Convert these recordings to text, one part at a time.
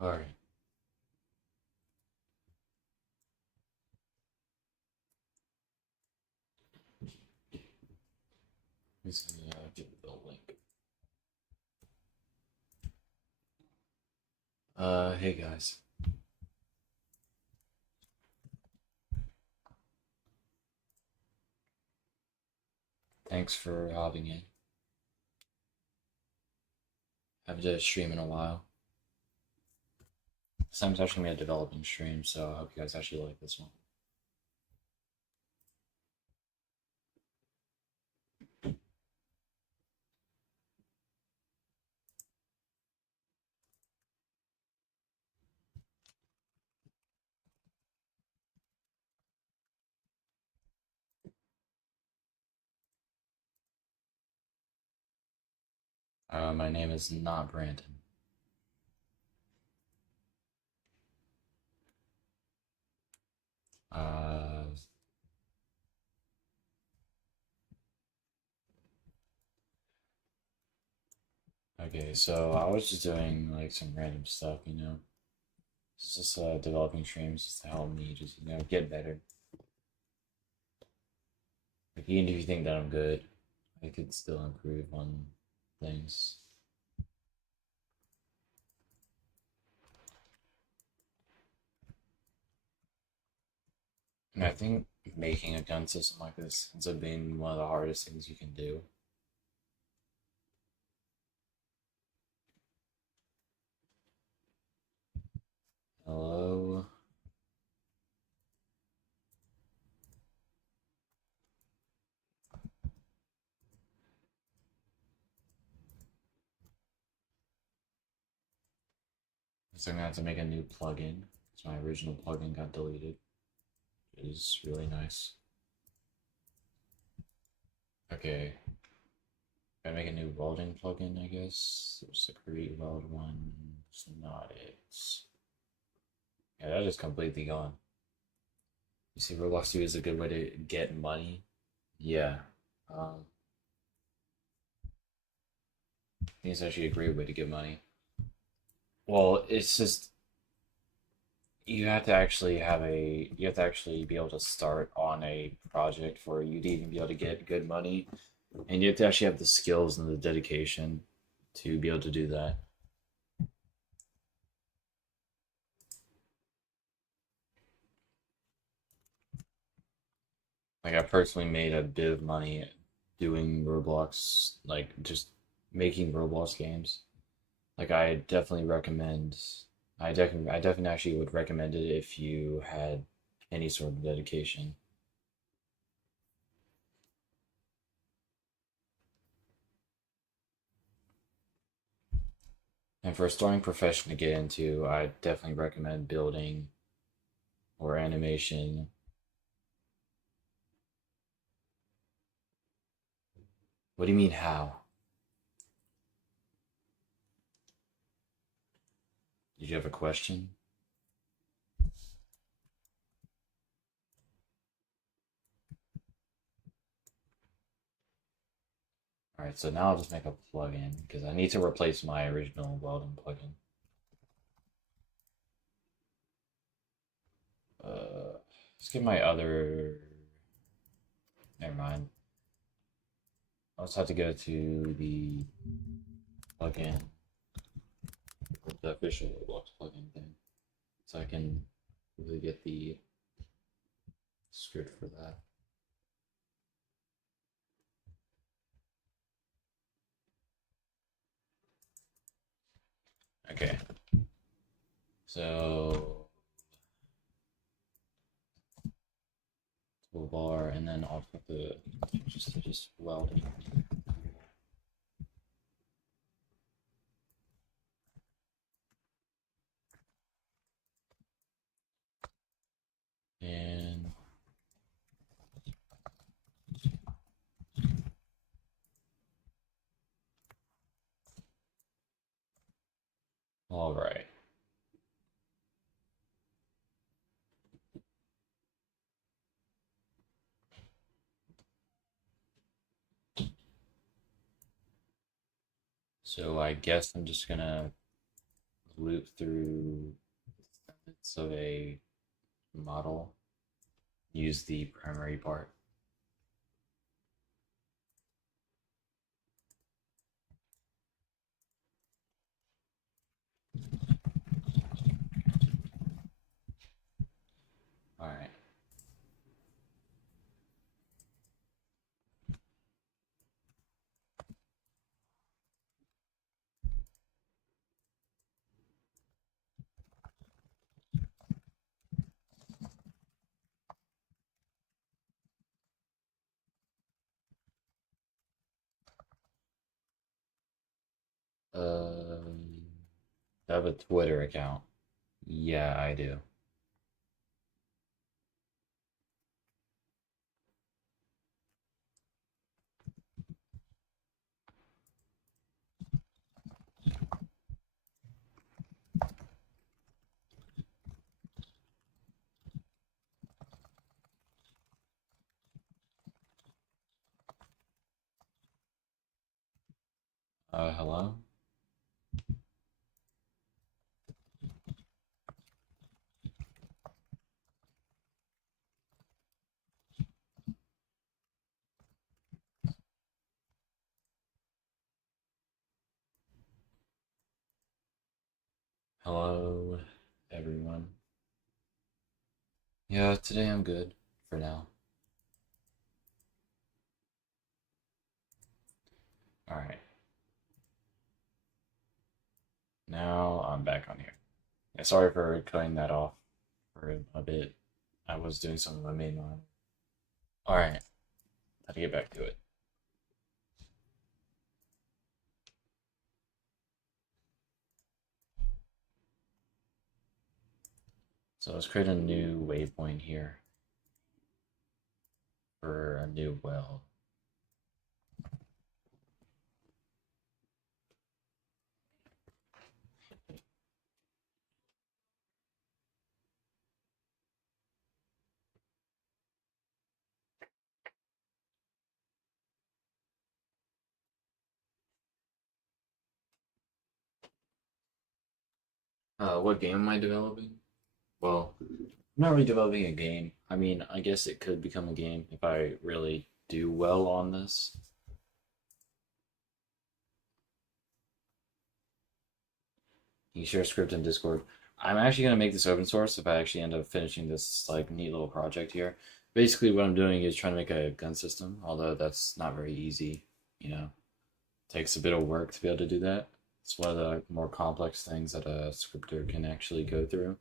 Alright. Let's get the build link. Hey guys. Thanks for hopping in. Haven't done a stream in a while. This time's actually gonna be a developing stream, so I hope you guys actually like this one. My name is not Brandon. Uh, okay, so I was just doing like some random stuff, you know. It's just developing streams just to help me just, get better. Like even if you think that I'm good, I could still improve on things. And I think making a gun system like this ends up being one of the hardest things you can do. Hello. So I'm gonna have to make a new plugin. So my original plugin got deleted. It is really nice. Okay. Gotta make a new welding plugin, I guess. There's the create weld one. It's not it. Yeah, that is completely gone. You see, Roblox 2 is a good way to get money. Yeah. Um, I think it's actually a great way to get money. Well, it's just you have to actually be able to start on a project for you to even be able to get good money, and you have to actually have the skills and the dedication to be able to do that. Like I personally made a bit of money doing Roblox, like just making Roblox games. Like I definitely recommend. I definitely actually would recommend it if you had any sort of dedication. And for a starting profession to get into, I definitely recommend building or animation. What do you mean how? Did you have a question? Alright, so now I'll just make a plugin because I need to replace my original welding plugin. Let's get my other. Never mind. I'll just have to go to the plugin, the official Roblox plugin thing, so I can really get the script for that. Okay, so toolbar, and then I'll put the just welding. And all right. So I guess I'm just gonna loop through of a model, use the primary part. All right. I have a Twitter account. Yeah, I do. Hello? Hello, everyone. Yeah, today I'm good for now. All right. Now I'm back on here. Yeah, sorry for cutting that off for a bit. I was doing some of my main line. All right. How to get back to it. So let's create a new waypoint here for a new weld. What game am I developing? Well, I'm not really developing a game. I mean, I guess it could become a game if I really do well on this. You can share a script in Discord. I'm actually gonna make this open source if I actually end up finishing this like neat little project here. Basically, what I'm doing is trying to make a gun system, although that's not very easy. You know, it takes a bit of work to be able to do that. It's one of the more complex things that a scripter can actually go through,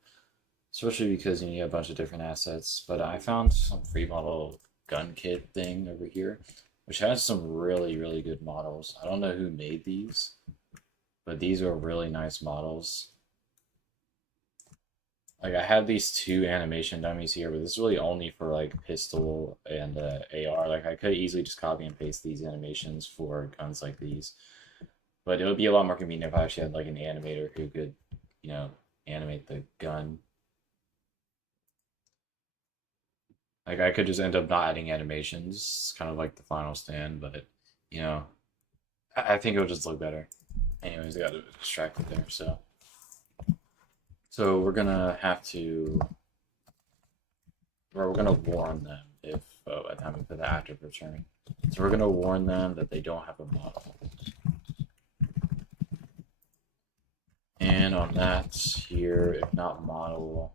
especially because you need a bunch of different assets. But I found some free model gun kit thing over here, which has some really, really good models. I don't know who made these, but these are really nice models. Like I have these two animation dummies here, but this is really only for like pistol and AR. Like I could easily just copy and paste these animations for guns like these, but it would be a lot more convenient if I actually had like an animator who could, you know, animate the gun. Like I could just end up not adding animations, kind of like the final stand, but you know, I think it would just look better. Anyways, I got distracted there, so we're gonna have to, or we're gonna warn them if by the time we put the active return. So we're gonna warn them that they don't have a model. And on that here, if not model,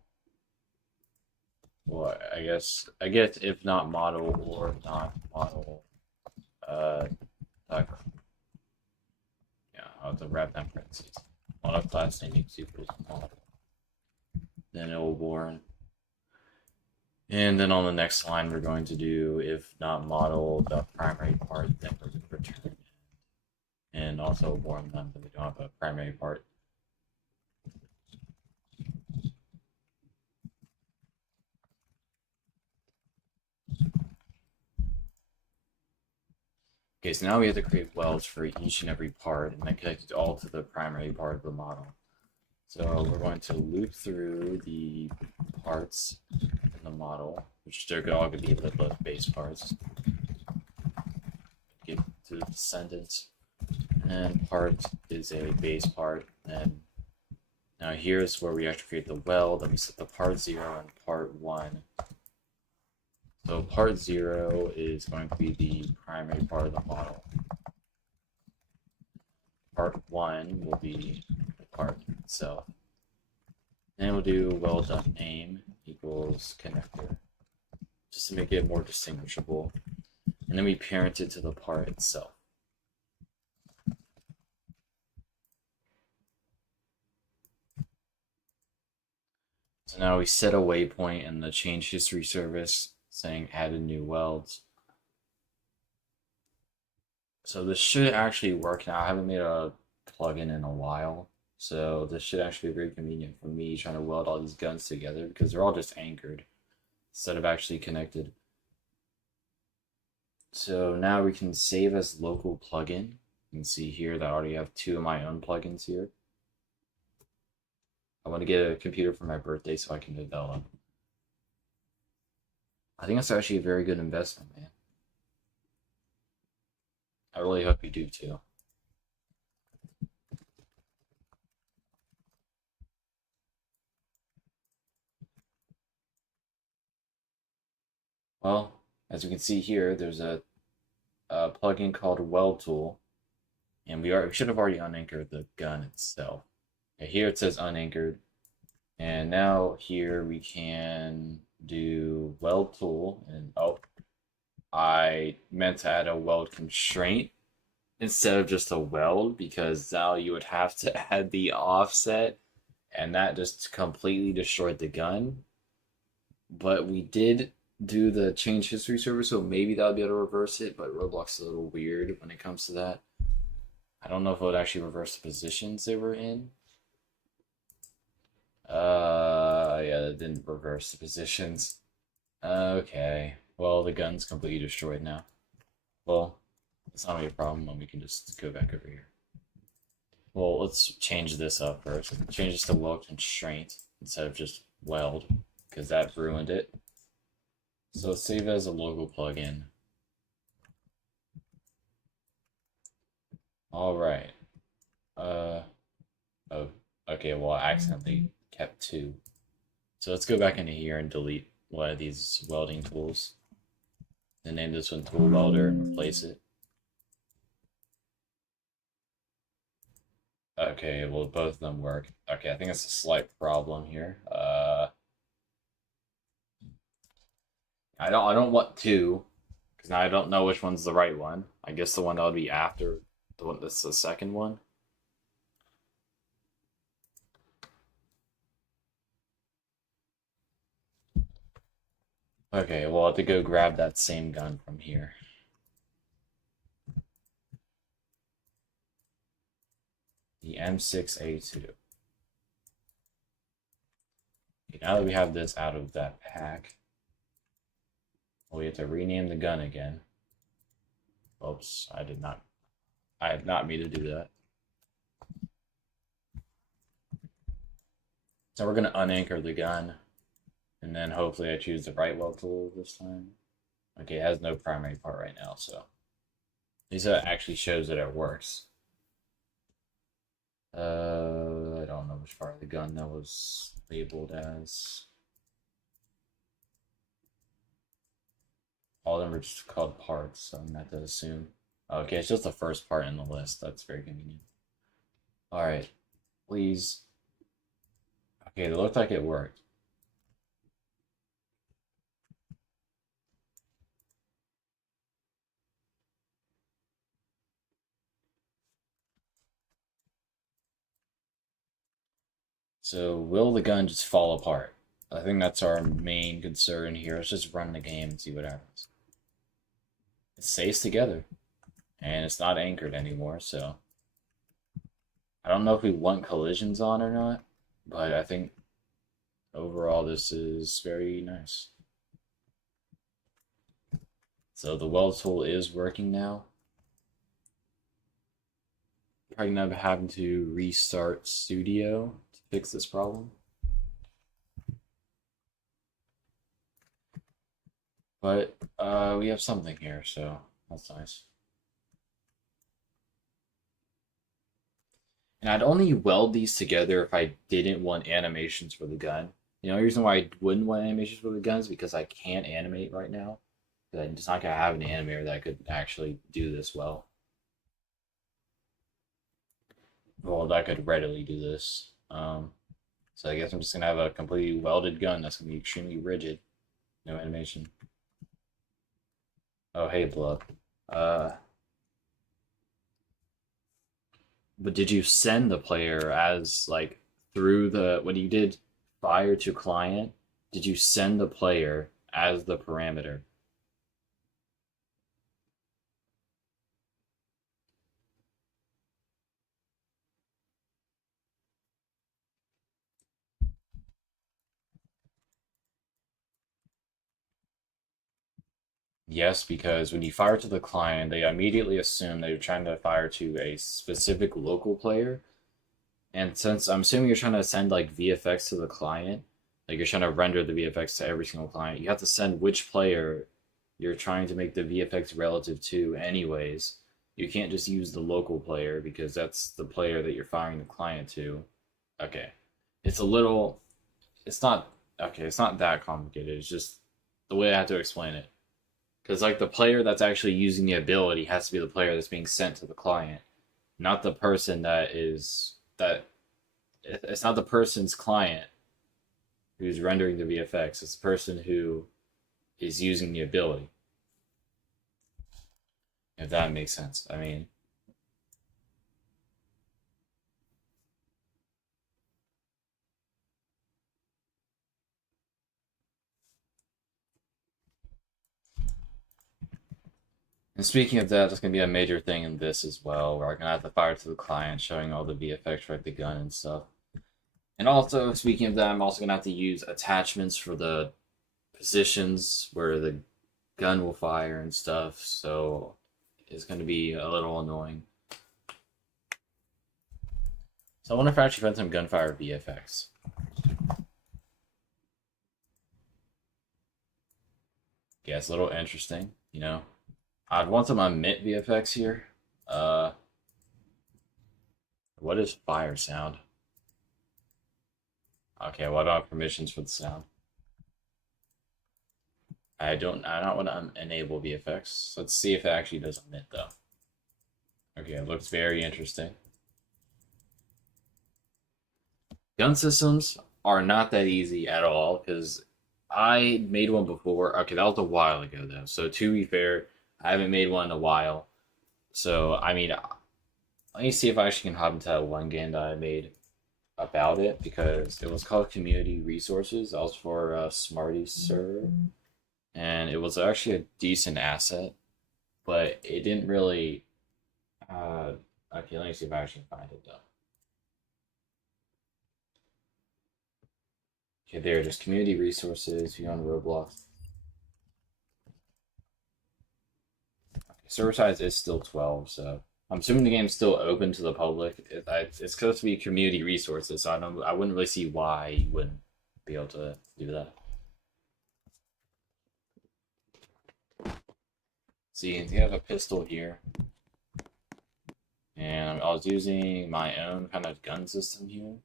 well, I get if not model or not model, uh, yeah, I'll have to wrap that in parentheses. Model class name equals model. Then it will warn. And then on the next line, we're going to do if not model the primary part, then we're going to return. And also warn them that we don't have a primary part. Okay, so now we have to create welds for each and every part and then connect it all to the primary part of the model. So we're going to loop through the parts in the model, which they're all going to be the base parts. Get to the descendants, and part is a base part, and Now here's where we actually create the weld, and we set the part 0 and part 1. So part 0 is going to be the primary part of the model. Part 1 will be the part itself. Then we'll do weld.name equals connector, just to make it more distinguishable. And then we parent it to the part itself. So now we set a waypoint in the change history service saying added new welds. So this should actually work now. I haven't made a plugin in a while. So this should actually be very convenient for me trying to weld all these guns together because they're all just anchored instead of actually connected. So now we can save as local plugin. You can see here that I already have 2 of my own plugins here. I want to get a computer for my birthday so I can develop. I think that's actually a very good investment, man. I really hope you do too. Well, as we can see here, there's a plugin called Weld Tool, and we should have already unanchored the gun itself. Okay, here it says unanchored, and now here we can do Weld Tool, and oh, I meant to add a weld constraint instead of just a weld because now you would have to add the offset, and that just completely destroyed the gun. But we did do the change history server, so maybe that would be able to reverse it, but Roblox is a little weird when it comes to that. I don't know if it would actually reverse the positions they were in. Yeah, that didn't reverse the positions. Okay, well, the gun's completely destroyed now. Well, it's not really a problem when we can just go back over here. Well, let's change this up first. Change this to weld constraint instead of just weld, because that ruined it. So let's save it as a local plugin. All right. Oh, okay, well, I accidentally kept 2. So let's go back into here and delete one of these welding tools. And name this one Tool Welder and replace it. Okay, well, both of them work. Okay, I think that's a slight problem here. I don't want 2, because now I don't know which one's the right one. I guess the one that would be after the one that's the second one. Okay, well, I'll have to go grab that same gun from here. The M6A2. Okay, now that we have this out of that pack, we have to rename the gun again. Oops, I did not mean to do that. So we're gonna unanchor the gun, and then hopefully I choose the right weld tool this time. Okay, it has no primary part right now, so at least that actually shows that it works. I don't know which part of the gun that was labeled as. All of them are just called parts, so I'm not to assume. Okay, it's just the first part in the list. That's very convenient. Alright, please. Okay, it looked like it worked. So, will the gun just fall apart? I think that's our main concern here. Let's just run the game and see what happens. It stays together, and it's not anchored anymore, so I don't know if we want collisions on or not, but I think overall this is very nice. So the weld tool is working now. Probably not having to restart Studio to fix this problem. But we have something here, so that's nice. And I'd only weld these together if I didn't want animations for the gun. You know, the reason why I wouldn't want animations for the gun is because I can't animate right now. I'm just not gonna have an animator that could actually do this well. Well, that could readily do this. So I guess I'm just gonna have a completely welded gun that's gonna be extremely rigid. No animation. Oh, hey, blood. But did you send the player as like through the when you did fire to client? Did you send the player as the parameter? Yes, because when you fire to the client, they immediately assume that you're trying to fire to a specific local player. And since I'm assuming you're trying to send like VFX to the client, like you're trying to render the VFX to every single client, you have to send which player you're trying to make the VFX relative to, anyways. You can't just use the local player because that's the player that you're firing the client to. Okay. It's a little. It's not. Okay, it's not that complicated. It's just the way I have to explain it. Because like the player that's actually using the ability has to be the player that's being sent to the client, not the person that is that. It's not the person's client who's rendering the VFX. It's the person who is using the ability. If that makes sense. I mean, and speaking of that, that's gonna be a major thing in this as well. Where I'm gonna have to fire to the client, showing all the VFX for like the gun and stuff. And also, speaking of that, I'm also gonna have to use attachments for the positions where the gun will fire and stuff. So it's gonna be a little annoying. So I wonder if I actually find some gunfire VFX. Yeah, it's a little interesting, you know. I'd want some emit VFX here. Uh, what is fire sound? Okay, well, I don't have permissions for the sound. I don't want to enable VFX. Let's see if it actually does emit though. Okay, it looks very interesting. Gun systems are not that easy at all because I made one before. Okay, that was a while ago though. So to be fair, I haven't made one in a while. So I mean, let me see if I actually can hop into that one game that I made about it because it was called Community Resources. That was for Smarties server, and it was actually a decent asset, but it didn't really. Okay, let me see if I actually can find it though. Okay, there, just community resources. If you're on Roblox, okay, server size is still 12, so I'm assuming the game's still open to the public. It's supposed to be community resources, so I wouldn't really see why you wouldn't be able to do that. See, you have a pistol here, and I was using my own kind of gun system here.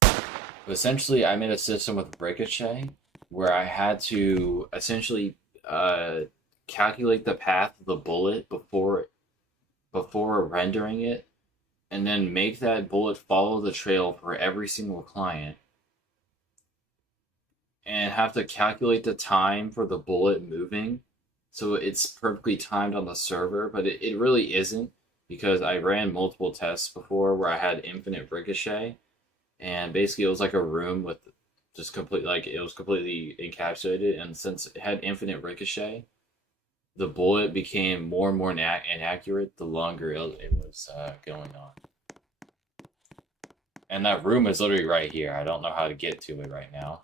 But essentially, I made a system with ricochet where I had to essentially calculate the path of the bullet before rendering it, and then make that bullet follow the trail for every single client, and have to calculate the time for the bullet moving, so it's perfectly timed on the server. But it really isn't because I ran multiple tests before where I had infinite ricochet and basically it was like a room with just complete like it was completely encapsulated, and since it had infinite ricochet, the bullet became more and more inaccurate the longer it was going on. And that room is literally right here. I don't know how to get to it right now.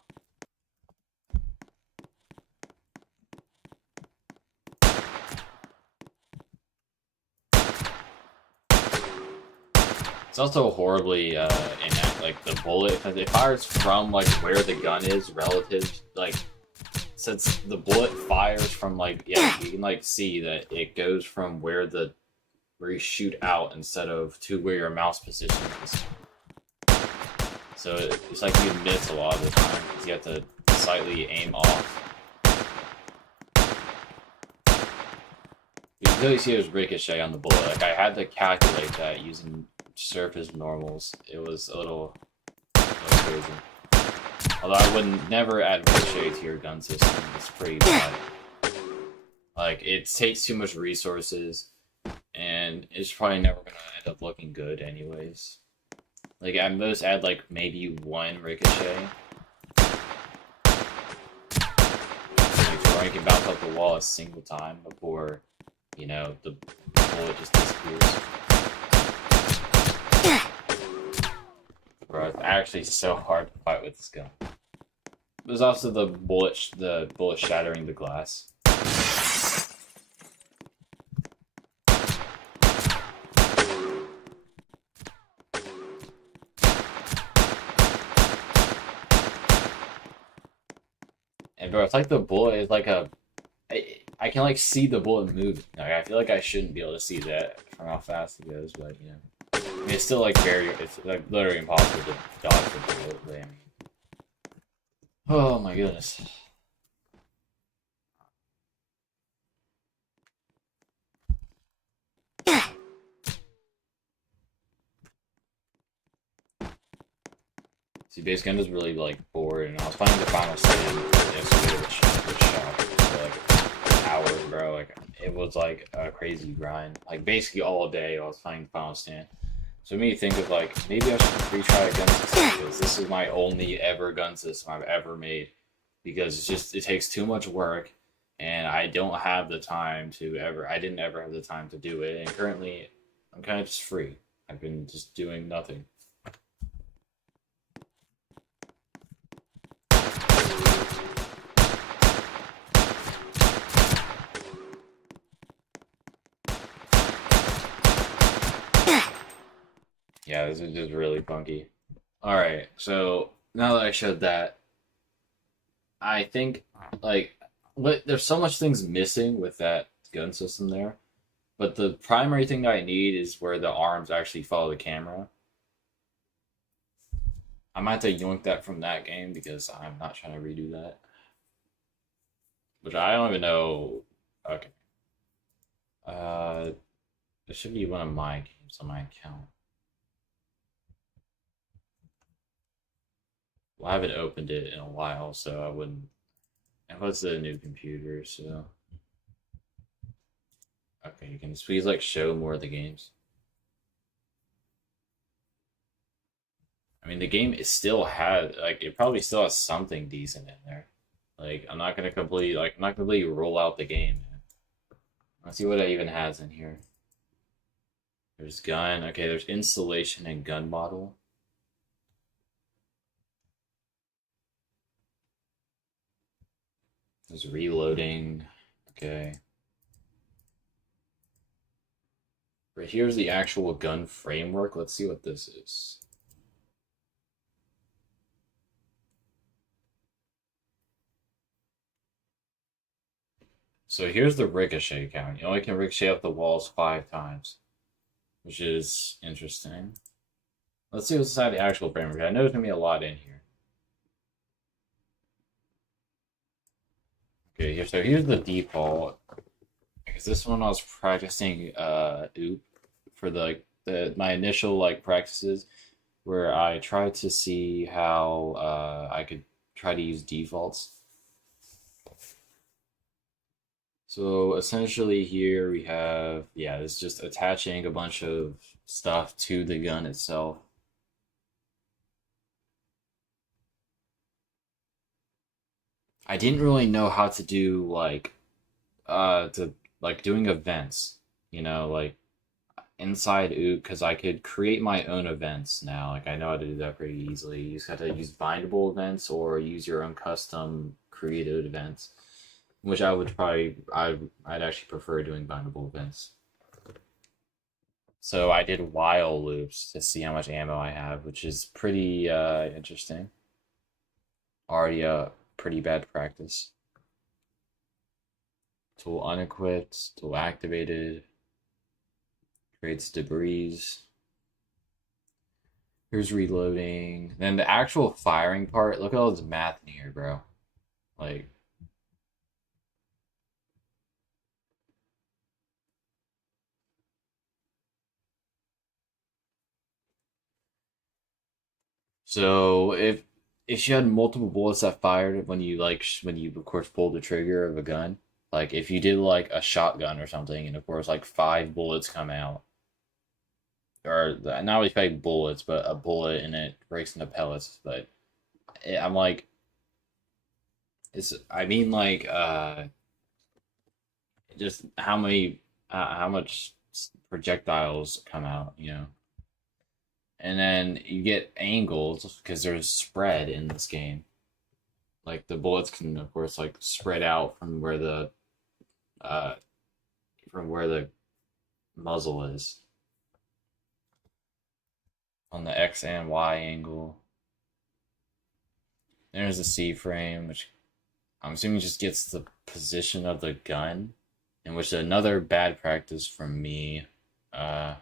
It's also horribly like the bullet, because it fires from like where the gun is relative, like since the bullet fires from like, yeah, you can like see that it goes from where you shoot out instead of to where your mouse position is. So it's like you miss a lot of the time because you have to slightly aim off. You can really see there's ricochet on the bullet. Like I had to calculate that using surface normals. It was a little crazy. Although I would never add ricochet to your gun system. It's pretty bad. Like it takes too much resources, and it's probably never gonna end up looking good anyways. Like at most add like maybe one ricochet. Or you can bounce up the wall a single time before, you know, the bullet just disappears. Bro, it's actually so hard to fight with this gun. There's also the bullet shattering the glass. And bro, it's like the bullet is like I can like see the bullet move. Like I feel like I shouldn't be able to see that from how fast it goes, but you know, I mean, it's still like it's like literally impossible to dodge the bullet. But, I mean, oh my goodness. See, base gun is really like bored, and I was playing the final stand yesterday, which shocked for like hours, bro. Like it was like a crazy grind. Like basically all day I was playing the final stand. So it made me think of like maybe I should retry a gun system because this is my only ever gun system I've ever made. Because it takes too much work, and I don't have the time to I didn't ever have the time to do it, and currently I'm kind of just free. I've been just doing nothing. Yeah, this is just really funky. Alright, so now that I showed that, I think, like, there's so much things missing with that gun system there, but the primary thing that I need is where the arms actually follow the camera. I might have to yoink that from that game because I'm not trying to redo that. Which I don't even know. Okay. This should be one of my games on my account. Well, I haven't opened it in a while, so I wouldn't. And what's the new computer? So okay, you can please like show more of the games. I mean, the game is still had like it probably still has something decent in there. Like I'm not gonna completely roll out the game. Man. Let's see what it even has in here. There's gun. Okay, there's installation and gun model. There's reloading. Okay. Right here's the actual gun framework. Let's see what this is. So here's the ricochet count. You only can ricochet up the walls 5 times, which is interesting. Let's see what's inside the actual framework. I know there's gonna be a lot in here. Okay, so here's the default. Because this one I was practicing OOP for my initial like practices where I tried to see how I could try to use defaults. So essentially here we have, yeah, it's just attaching a bunch of stuff to the gun itself. I didn't really know how to do doing events, you know, like inside OOP because I could create my own events now. Like I know how to do that pretty easily. You just have to use bindable events or use your own custom created events, which I'd actually prefer doing bindable events. So I did while loops to see how much ammo I have, which is pretty interesting. Already a pretty bad practice. Tool unequipped, tool activated, creates debris. Here's reloading. Then the actual firing part, look at all this math in here, bro. Like, so if you had multiple bullets that fired when you when you of course pulled the trigger of a gun, like if you did like a shotgun or something, and of course like 5 bullets come out, or not really 5 bullets, but a bullet and it breaks into pellets. But I'm like, it's I mean like just how much projectiles come out, you know. And then you get angles because there's spread in this game. Like the bullets can, of course, like spread out uh, from where the muzzle is on the X and Y angle. There's a C frame, which I'm assuming just gets the position of the gun, and which is another bad practice from me. Uh,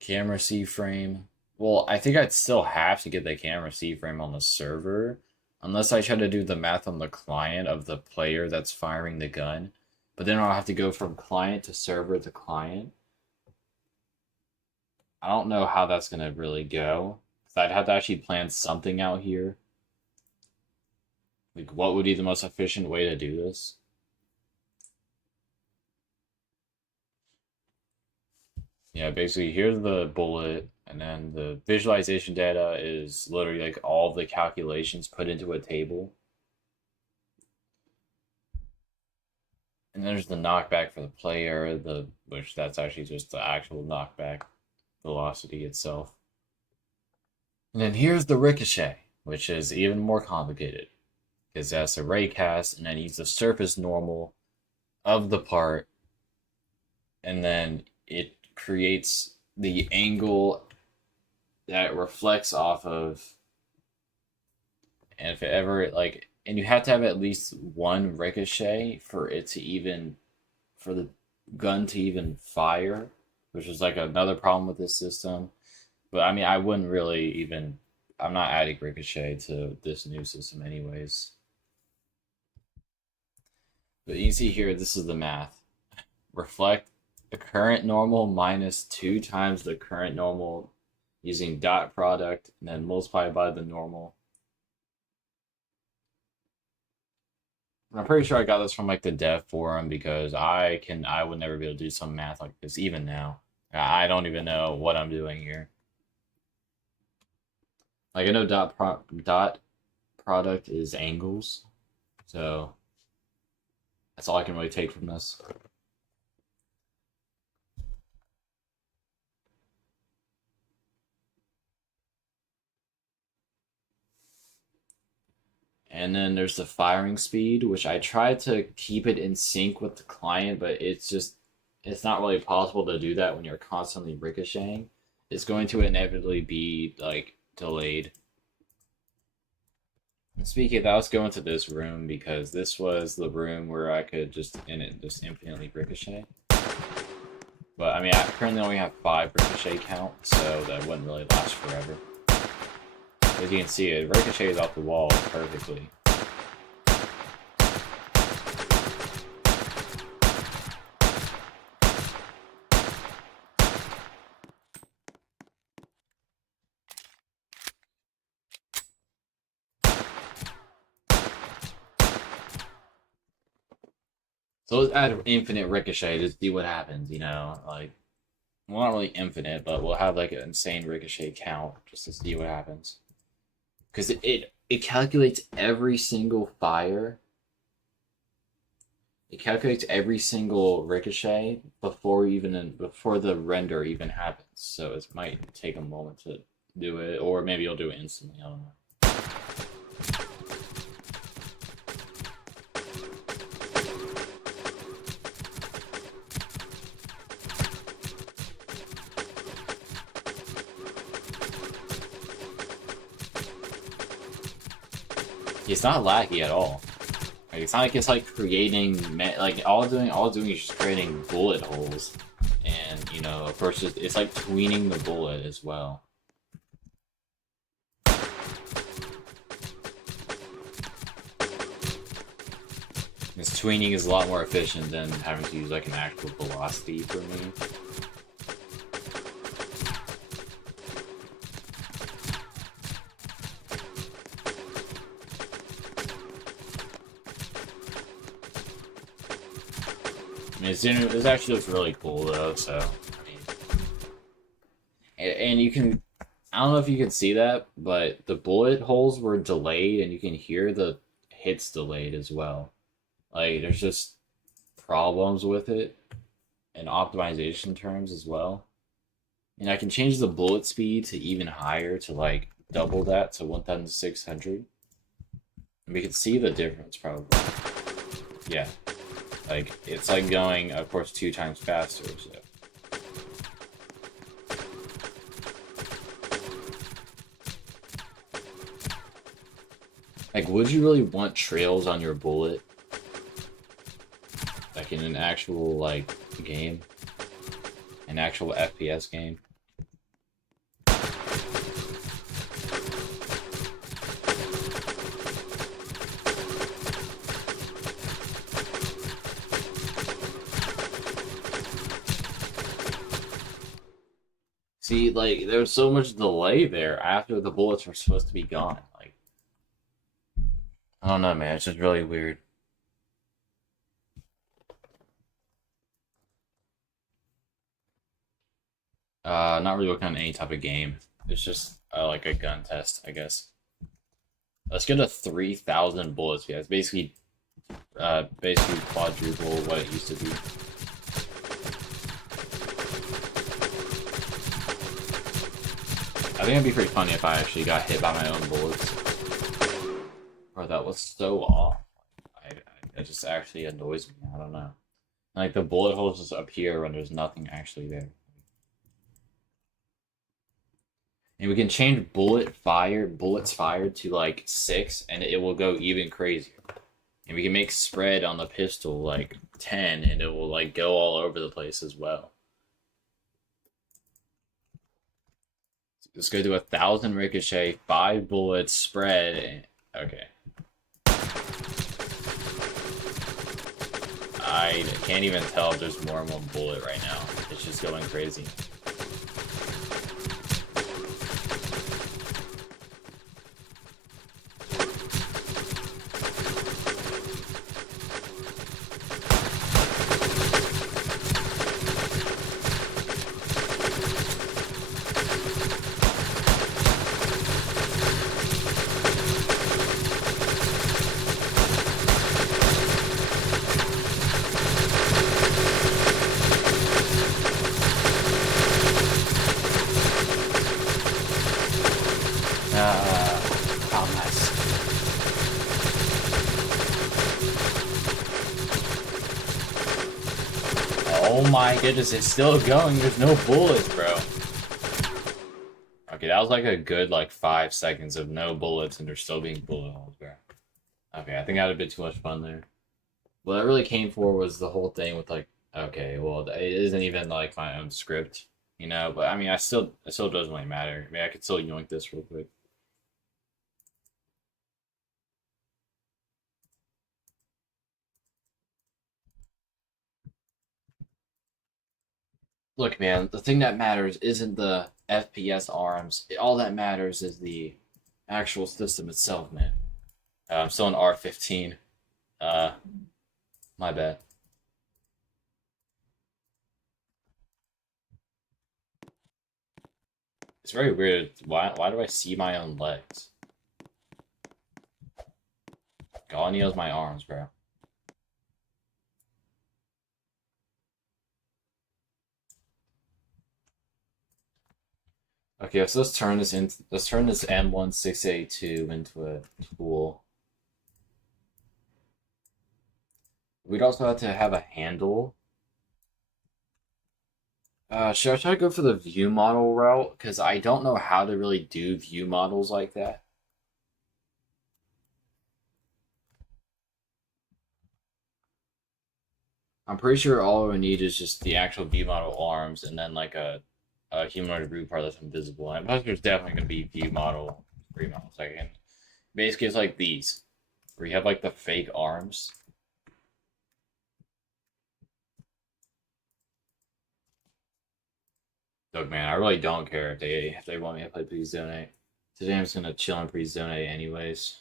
Camera C frame. Well, I think I'd still have to get the camera C frame on the server, unless I try to do the math on the client of the player that's firing the gun. But then I'll have to go from client to server to client. I don't know how that's gonna really go. So I'd have to actually plan something out here. Like, what would be the most efficient way to do this? Yeah, basically, here's the bullet, and then the visualization data is literally like all the calculations put into a table. And there's the knockback for the player, which that's actually just the actual knockback velocity itself. And then here's the ricochet, which is even more complicated because that's a raycast, and then use the surface normal of the part, and then it creates the angle that reflects off of. And if it ever like, and you have to have at least one ricochet for it to even, for the gun to even fire, which is like another problem with this system. But I mean, I wouldn't really even, I'm not adding ricochet to this new system anyways. But you can see here, this is the math. Reflect the current normal minus 2 times the current normal using dot product, and then multiply by the normal. I'm pretty sure I got this from like the dev forum, because I would never be able to do some math like this even now. I don't even know what I'm doing here. Like I know dot product is angles, so that's all I can really take from this. And then there's the firing speed, which I try to keep it in sync with the client, but it's not really possible to do that when you're constantly ricocheting. It's going to inevitably be like delayed. And speaking of that, let's go into this room, because this was the room where I could just infinitely ricochet. But I mean, I currently only have 5 ricochet count, so that wouldn't really last forever. As you can see, it ricochets off the wall perfectly. So let's add infinite ricochet to see what happens, you know? Like, well, not really infinite, but we'll have like an insane ricochet count just to see what happens. Because it calculates every single fire. It calculates every single ricochet before the render even happens. So it might take a moment to do it, or maybe you'll do it instantly. I don't know. It's not laggy at all. Like, it's not like it's like creating like all it's doing is just creating bullet holes, and you know, of course, it's like tweening the bullet as well. This tweening is a lot more efficient than having to use like an actual velocity for me. I mean, this actually looks really cool though. So, I mean, and you can, I don't know if you can see that, but the bullet holes were delayed, and you can hear the hits delayed as well. Like, there's just problems with it in optimization terms as well. And I can change the bullet speed to even higher to like double that to 1,600. And we can see the difference probably. Yeah. Like, it's like going, of course, 2 times faster, so. Like, would you really want trails on your bullet? Like in an actual, like, game? An actual FPS game? See, like, there's so much delay there after the bullets were supposed to be gone. Like, I don't know, man. It's just really weird. Not really working on any type of game. It's just like a gun test, I guess. Let's get to 3,000 bullets, guys. Basically quadruple what it used to be. I think it'd be pretty funny if I actually got hit by my own bullets. Bro, that was so off. It just actually annoys me. I don't know. Like, the bullet holes just appear when there's nothing actually there. And we can change bullets fired to like 6, and it will go even crazier. And we can make spread on the pistol like 10, and it will like go all over the place as well. Let's go to 1,000 ricochet, 5 bullets, spread. Okay. I can't even tell if there's more than 1 bullet right now. It's just going crazy. Oh, nice. Oh my goodness, it's still going. There's no bullets, bro. Okay, that was like a good like 5 seconds of no bullets, and there's still being bullet holes, bro. Okay, I think I had a bit too much fun there. What I really came for was the whole thing with like, okay, well, it isn't even like my own script, you know. But I mean, it still doesn't really matter. I mean, I could still yoink this real quick. Look, man, the thing that matters isn't the FPS arms. All that matters is the actual system itself, man. I'm still in R15. Uh, my bad. It's very weird. Why do I see my own legs? God knows my arms, bro. Okay, so let's turn this M1682 into a tool. We'd also have to have a handle. Should I try to go for the view model route? Because I don't know how to really do view models like that. I'm pretty sure all we need is just the actual view model arms and then like a humanoid root part that's invisible. And plus, there's definitely gonna be view model, free model second. Basically, it's like these, where you have like the fake arms. Look, man, I really don't care if they want me to play Please Donate. Today I'm just gonna chill and Please Donate anyways.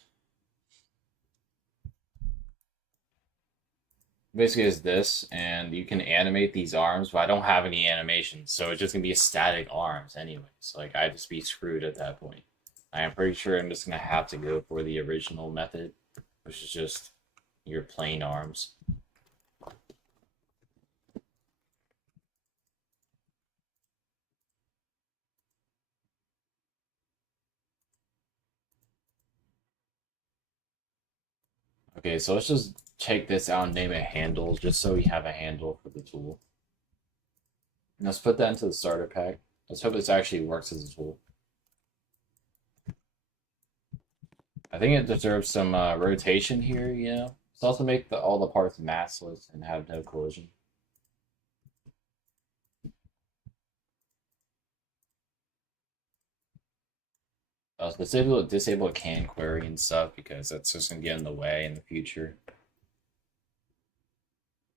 Basically, it's this, and you can animate these arms, but I don't have any animations, so it's just gonna be static arms anyways. Like I'd just be screwed at that point. I am pretty sure I'm just gonna have to go for the original method, which is just your plain arms. Okay, so let's just take this out and name it handle, just so we have a handle for the tool. And let's put that into the starter pack. Let's hope this actually works as a tool. I think it deserves some rotation here, you know? Let's also make all the parts massless and have no collision. Disable can query and stuff because that's just gonna get in the way in the future.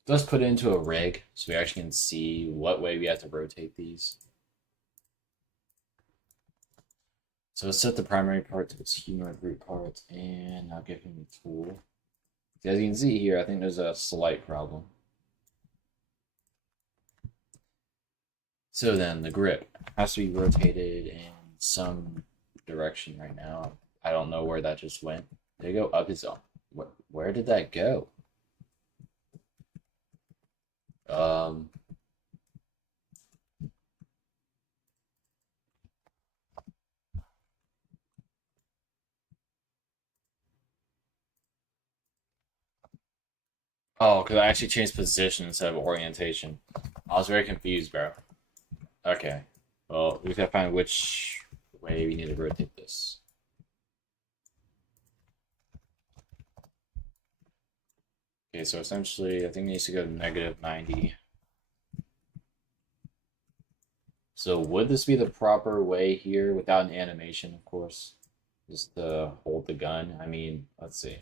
Let's put it into a rig so we actually can see what way we have to rotate these. So let's set the primary part to its humanoid root part, and I'll give him a tool. As you can see here, I think there's a slight problem. So then the grip has to be rotated in some direction right now. I don't know where that just went. Did it go up his own? Where did that go? Um, oh, because I actually changed position instead of orientation. I was very confused, bro. Okay. Well, we gotta find which way we need to rotate this. Okay, so essentially, I think it needs to go to -90. So would this be the proper way here without an animation, of course? Just to hold the gun? I mean, let's see.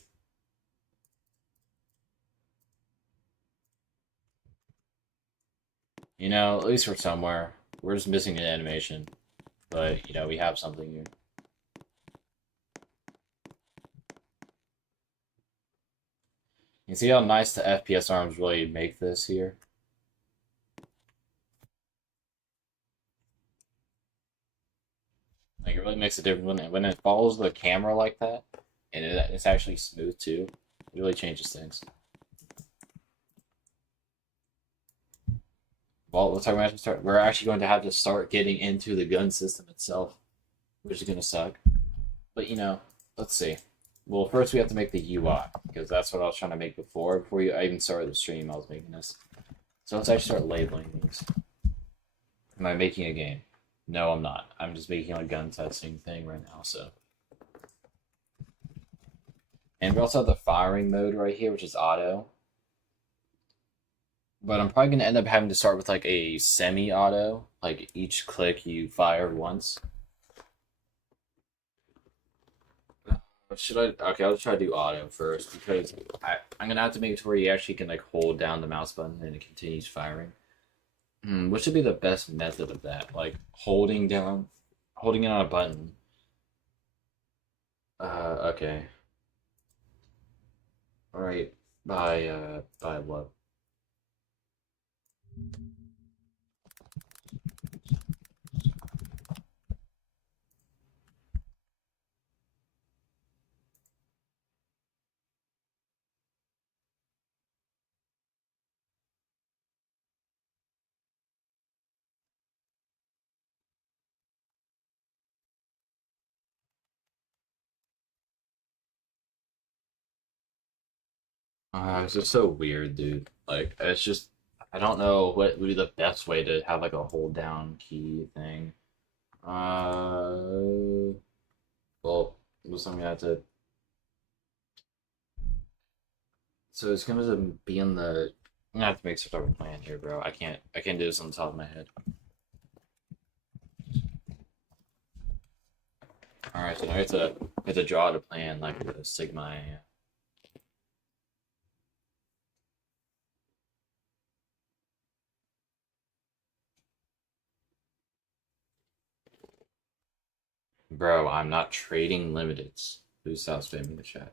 You know, at least we're somewhere. We're just missing an animation. But, you know, we have something here. You see how nice the FPS arms really make this here? Like, it really makes a difference when it follows the camera like that, and it's actually smooth too. It really changes things. Well, looks like we're actually going to have to start getting into the gun system itself, which is going to suck. But, you know, let's see. Well, first we have to make the UI, because that's what I was trying to make before. I even started the stream, I was making this. So let's actually start labeling these. Am I making a game? No, I'm not. I'm just making a gun testing thing right now, so. And we also have the firing mode right here, which is auto. But I'm probably going to end up having to start with like a semi-auto. Like each click you fire once. Should I? Okay, I'll try to do auto first because I'm gonna have to make it to where you actually can like hold down the mouse button and it continues firing. What should be the best method of that? Like holding it on a button. Okay. All right. By what? It's just so weird, dude. Like, it's just I don't know what would be the best way to have like a hold down key thing. Well, looks like I'm gonna have to. So it's gonna be in the I'm gonna have to make some sort of plan here, bro. I can't do this on the top of my head. Alright, so now I have to draw the plan like the Sigma. Bro, I'm not trading limiteds. Please stop spamming the chat.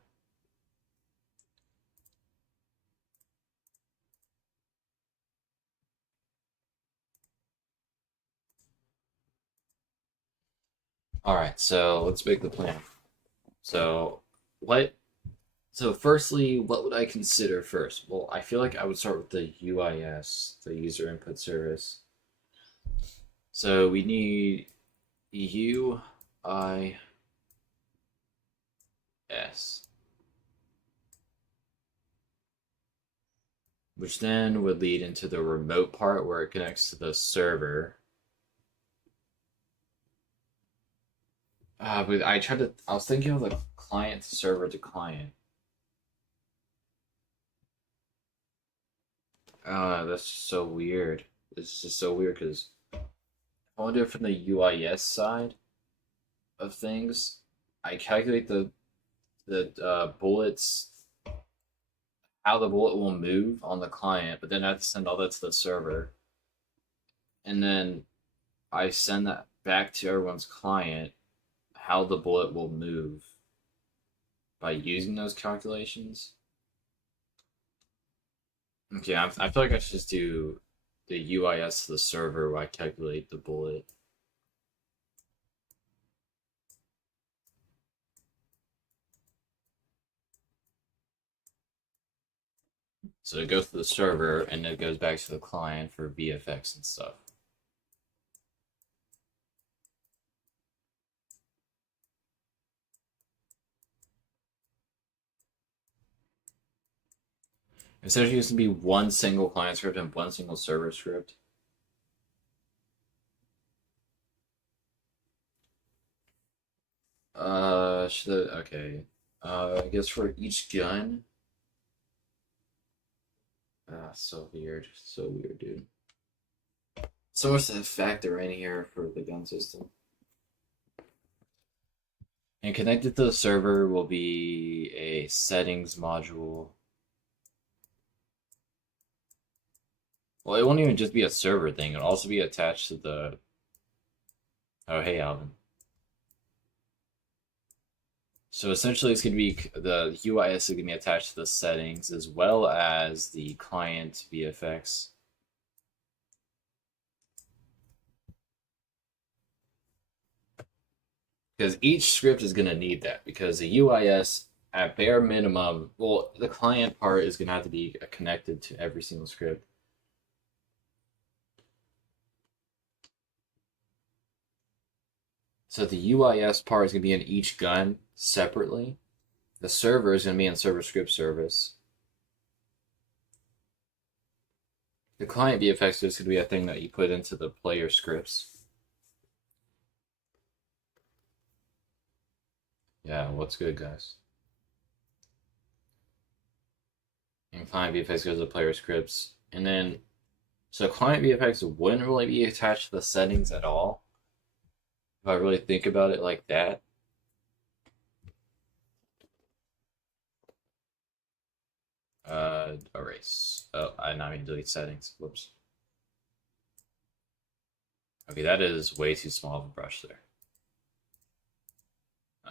Alright, so let's make the plan. So what so firstly, what would I consider first? Well, I feel like I would start with the UIS, the user input service. So we need UIS, which then would lead into the remote part where it connects to the server. But I was thinking of the client to server to client. That's just so weird. It's just so weird because I want to do it from the UIS side of things. I calculate the bullets, how the bullet will move on the client, but then I have to send all that to the server, and then I send that back to everyone's client, how the bullet will move by using those calculations. Okay, I feel like I should just do the UIS to the server where I calculate the bullet. So it goes to the server and it goes back to the client for VFX and stuff. Essentially, it's going to be one single client script and one single server script. Okay. I guess for each gun. So weird. So weird, dude. So much to factor in here for the gun system. And connected to the server will be a settings module. Well, it won't even just be a server thing. It'll also be attached to the. Oh, hey, Alvin. So essentially, it's going to be the UIS is going to be attached to the settings as well as the client VFX. Because each script is going to need that because the UIS at bare minimum, well, the client part is going to have to be connected to every single script. So the UIS part is going to be in each gun separately. The server is going to be in server script service. The client VFX is going to be a thing that you put into the player scripts. Yeah, what's good, guys? And client VFX goes to player scripts. And then, so client VFX wouldn't really be attached to the settings at all. If I really think about it like that. Erase. Oh, I mean delete settings. Whoops. Okay, that is way too small of a brush there.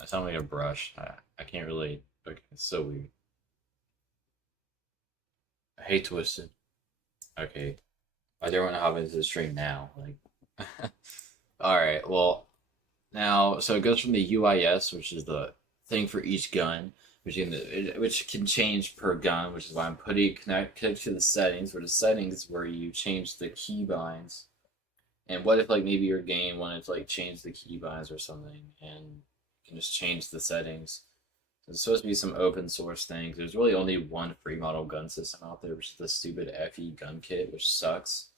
It's not really a brush. I can't really. Okay, it's so weird. I hate Twisted. Okay, I don't want to hop into the stream now. Like, all right. Well, now so it goes from the UIS, which is the thing for each gun, which can change per gun, which is why I'm putting connect to the settings. Where the settings where you change the keybinds. And what if like maybe your game wanted to like change the keybinds or something, and you can just change the settings. So it's supposed to be some open source thing. There's really only one free model gun system out there, which is the stupid FE gun kit, which sucks.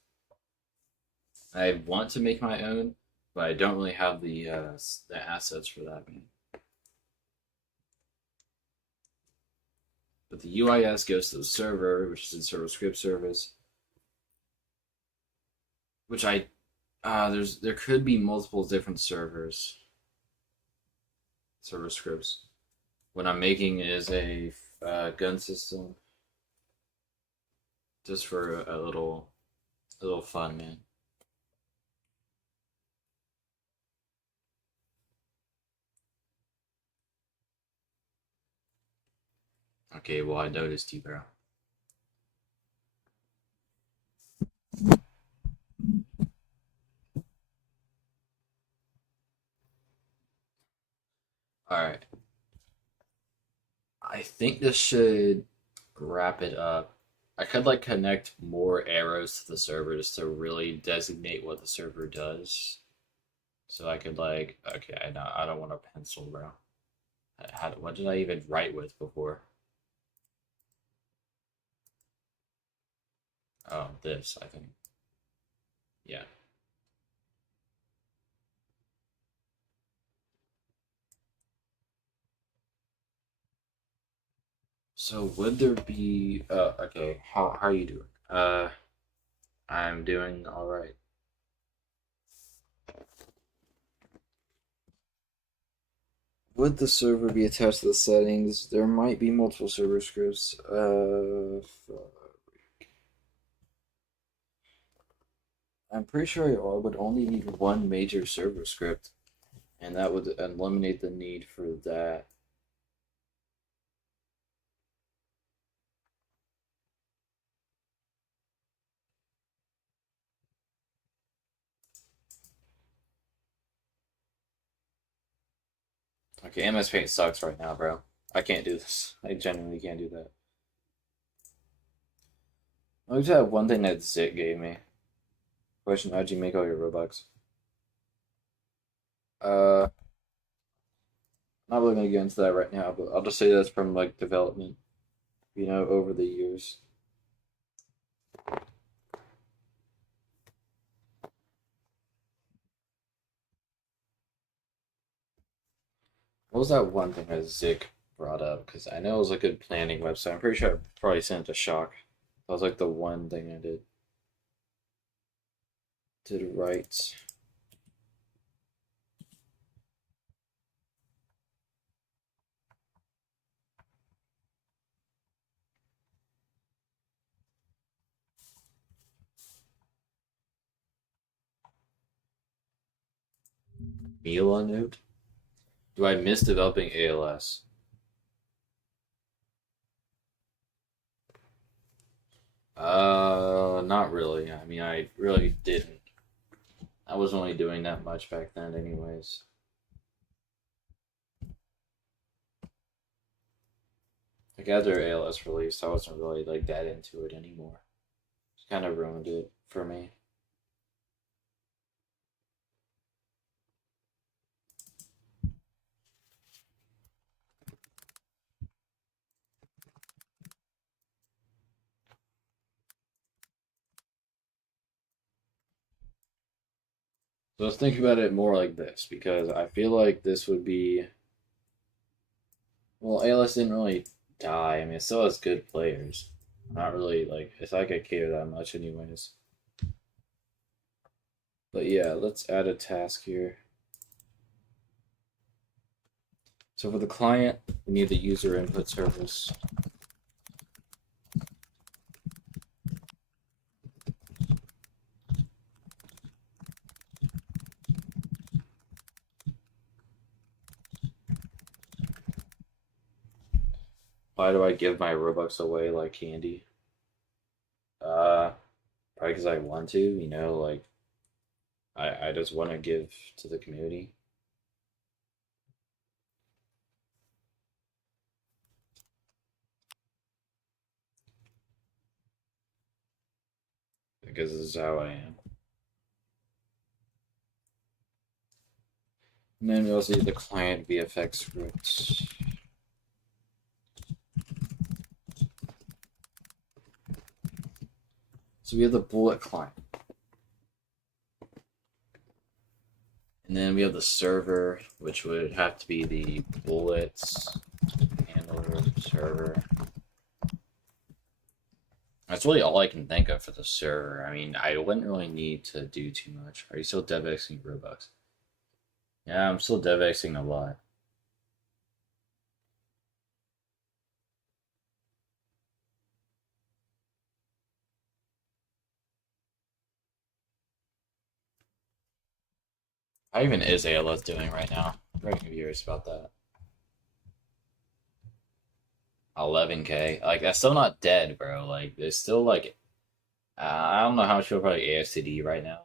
I want to make my own, but I don't really have the assets for that. Man. But the UIS goes to the server, which is in server script service, which there could be multiple different server scripts. What I'm making is a gun system, just for a little fun, man. Okay, well I noticed you, bro. All right. I think this should wrap it up. I could like connect more arrows to the server just to really designate what the server does. So I could like, okay, I don't want a pencil, bro. What did I even write with before? Oh, this, I think. Yeah. So would there be okay, how are you doing? I'm doing all right. Would the server be attached to the settings? There might be multiple server scripts. I'm pretty sure I would only need one major server script, and that would eliminate the need for that. Okay, MS Paint sucks right now, bro. I can't do this. I genuinely can't do that. I just have one thing that Zit gave me. Question: how'd you make all your Robux? Uh, not really gonna get into that right now, but I'll just say that's from like development, over the years. What was that one thing that Zik brought up? Because I know it was a good planning website. I'm pretty sure I probably sent it to Shock. That was like the one thing I did right. Mila note? Do I miss developing ALS? Not really. I mean, I really didn't. I was only doing that much back then, anyways. Like after ALS released, I wasn't really like that into it anymore. It kind of ruined it for me. So let's think about it more like this, because I feel like this would be, well, ALS didn't really die. I mean, it still has good players. Not really like it's like I care that much, anyways. But yeah, let's add a task here. So for the client, we need the user input service. Why do I give my Robux away like candy? Probably because I want to, like I just want to give to the community. Because this is how I am. And then we also need the client VFX script. So we have the bullet client. And then we have the server, which would have to be the bullets handler server. That's really all I can think of for the server. I mean, I wouldn't really need to do too much. Are you still DevXing Robux? Yeah, I'm still DevXing a lot. How even is ALS doing right now? I'm very curious about that. 11K. Like, that's still not dead, bro. Like, there's still, like, I don't know how much people probably ASTD right now.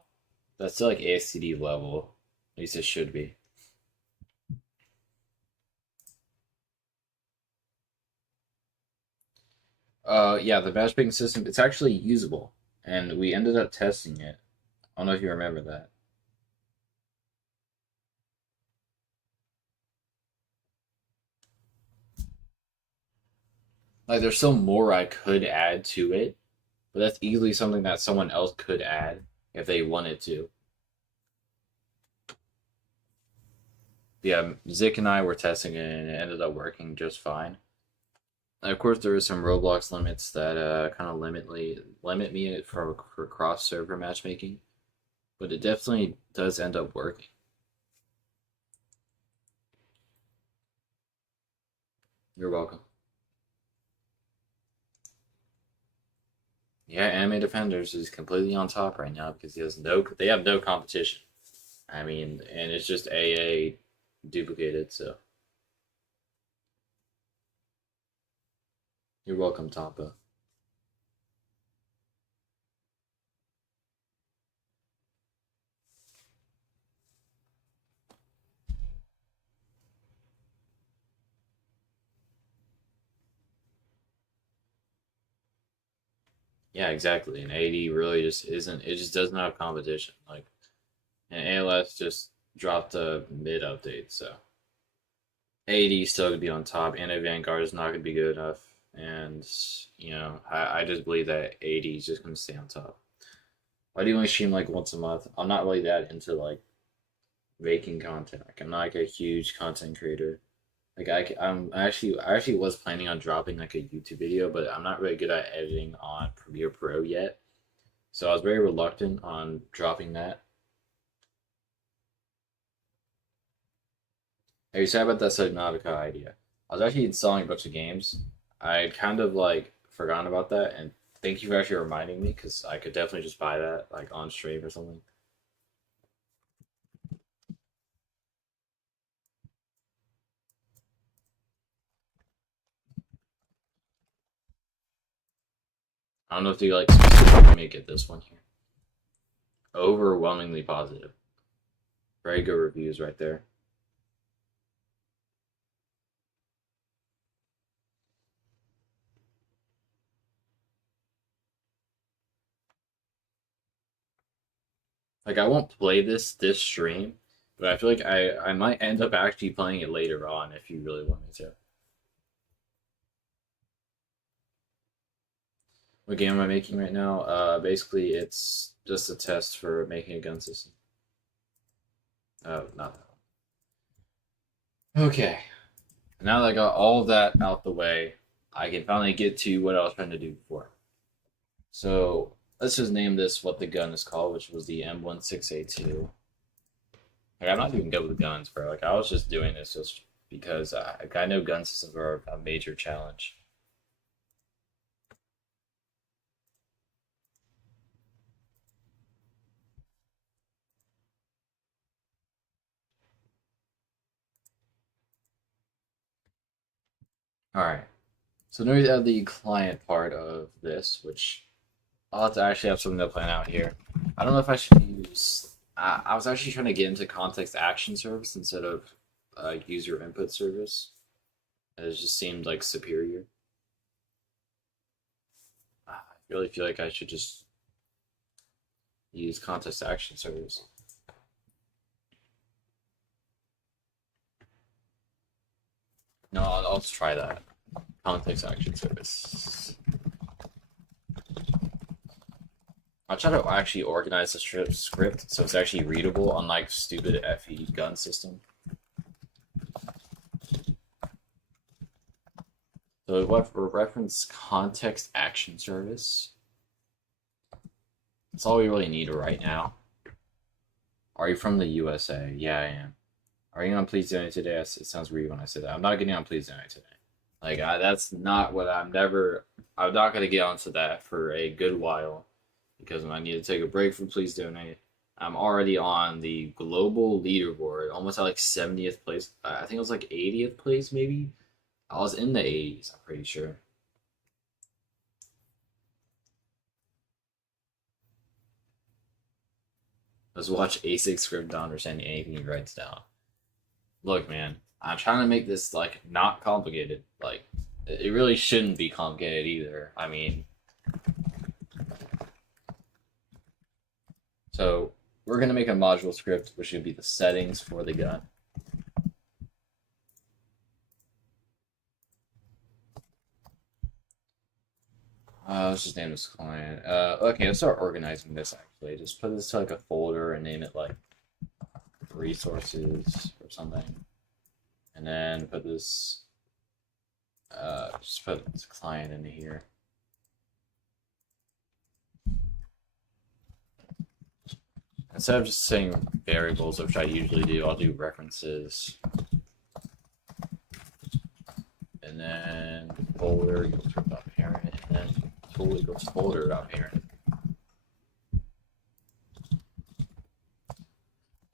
That's still, like, ASTD level. At least it should be. Yeah, the matchmaking system, it's actually usable. And we ended up testing it. I don't know if you remember that. Like, there's still more I could add to it, but that's easily something that someone else could add if they wanted to. Yeah, Zik and I were testing it and it ended up working just fine. And of course, there is some Roblox limits that kind of limit me for cross server matchmaking, but it definitely does end up working. You're welcome. Yeah, Anime Defenders is completely on top right now because they have no competition. I mean, and it's just AA duplicated, so you're welcome, Tampa. Yeah, exactly. And AD really just isn't. It just doesn't have competition. Like, and ALS just dropped a mid update, so AD still gonna be on top. And Vanguard is not gonna be good enough. And I just believe that AD is just gonna stay on top. I do only stream like once a month. I'm not really that into like making content. Like, I'm not like a huge content creator. Like I actually was planning on dropping like a YouTube video, but I'm not really good at editing on Premiere Pro yet. So I was very reluctant on dropping that. Are you sad about that Subnautica idea? I was actually installing a bunch of games. I kind of like forgotten about that, and thank you for actually reminding me because I could definitely just buy that like on stream or something. I don't know if you like specifically make it this one here. Overwhelmingly positive. Very good reviews right there. Like, I won't play this stream, but I feel like I might end up actually playing it later on if you really want me to. What game am I making right now? Basically, it's just a test for making a gun system. Oh, not that one. Okay. Now that I got all of that out the way, I can finally get to what I was trying to do before. So let's just name this what the gun is called, which was the M16A2. Like, I'm not even good with guns, bro. Like, I was just doing this just because I know gun systems are a major challenge. All right. So now we have the client part of this, which I'll have to actually have something to plan out here. I don't know if I should use. I was actually trying to get into context action service instead of user input service. It just seemed like superior. I really feel like I should just use context action service. No, I'll just try that. Context action service. I'll try to actually organize the script so it's actually readable, unlike stupid FE gun system. So what for reference context action service That's all we really need right now. Are you from the USA? Yeah, I am. Are you on Please Donate today? It sounds weird when I say that. I'm not getting on Please Donate today. Like, that's not what I'm never. I'm not going to get onto that for a good while because when I need to take a break from Please Donate, I'm already on the global leaderboard, almost at like 70th place. I think it was like 80th place, maybe. I was in the 80s, I'm pretty sure. Let's watch A6 script to understand anything he writes down. Look, man, I'm trying to make this like not complicated. Like, it really shouldn't be complicated either. I mean, so we're gonna make a module script, which should be the settings for the gun. Let's just name this client. Okay, let's start organizing this actually. Just put this to like a folder and name it like resources or something. And then put this, just put this client into here. Instead of just saying variables, which I usually do, I'll do references. And then folder equals .parent, and then tool equals folder.parent.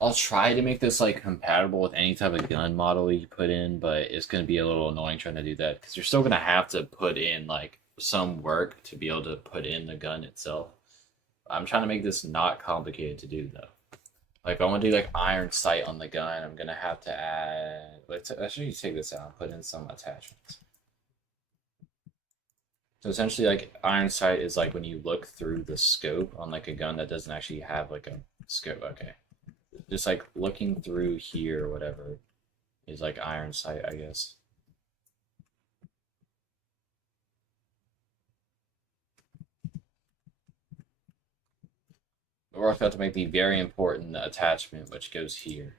I'll try to make this like compatible with any type of gun model you put in, but it's going to be a little annoying trying to do that because you're still going to have to put in like some work to be able to put in the gun itself. I'm trying to make this not complicated to do though. Like if I want to do like iron sight on the gun, I'm going to have to add, let's actually take this out and put in some attachments. So essentially like iron sight is like when you look through the scope on like a gun that doesn't actually have like a scope. Okay. Just like looking through here or whatever is like iron sight, I guess. We're also about to make the very important attachment, which goes here.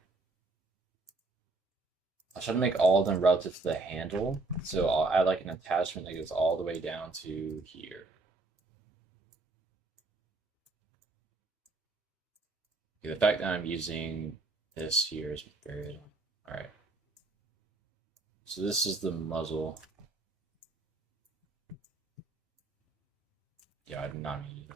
I'll try to make all of them relative to the handle, so I'll add like an attachment that goes all the way down to here. Okay, the fact that I'm using this here is very annoying. All right. So this is the muzzle. Yeah, I did not mean to do that.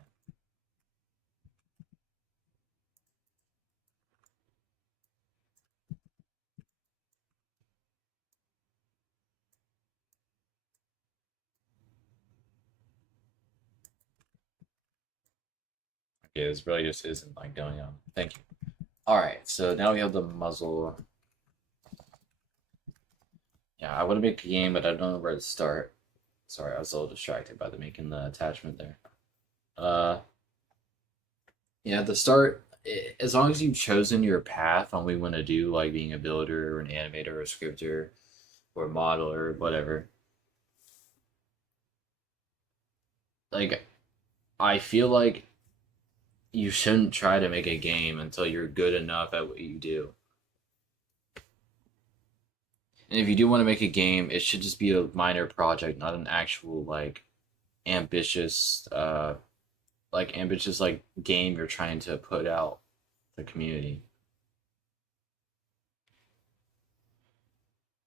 Okay, this really just isn't like going on. Thank you. All right, so now we have the muzzle. Yeah, I want to make a game, but I don't know where to start. Sorry, I was a little distracted by the making the attachment there. Uh, yeah, the start. As long as you've chosen your path on what you want to do, like being a builder or an animator or a scripter or a modeler or whatever, like I feel like you shouldn't try to make a game until you're good enough at what you do. And if you do want to make a game, it should just be a minor project, not an actual ambitious ambitious like game you're trying to put out to the community.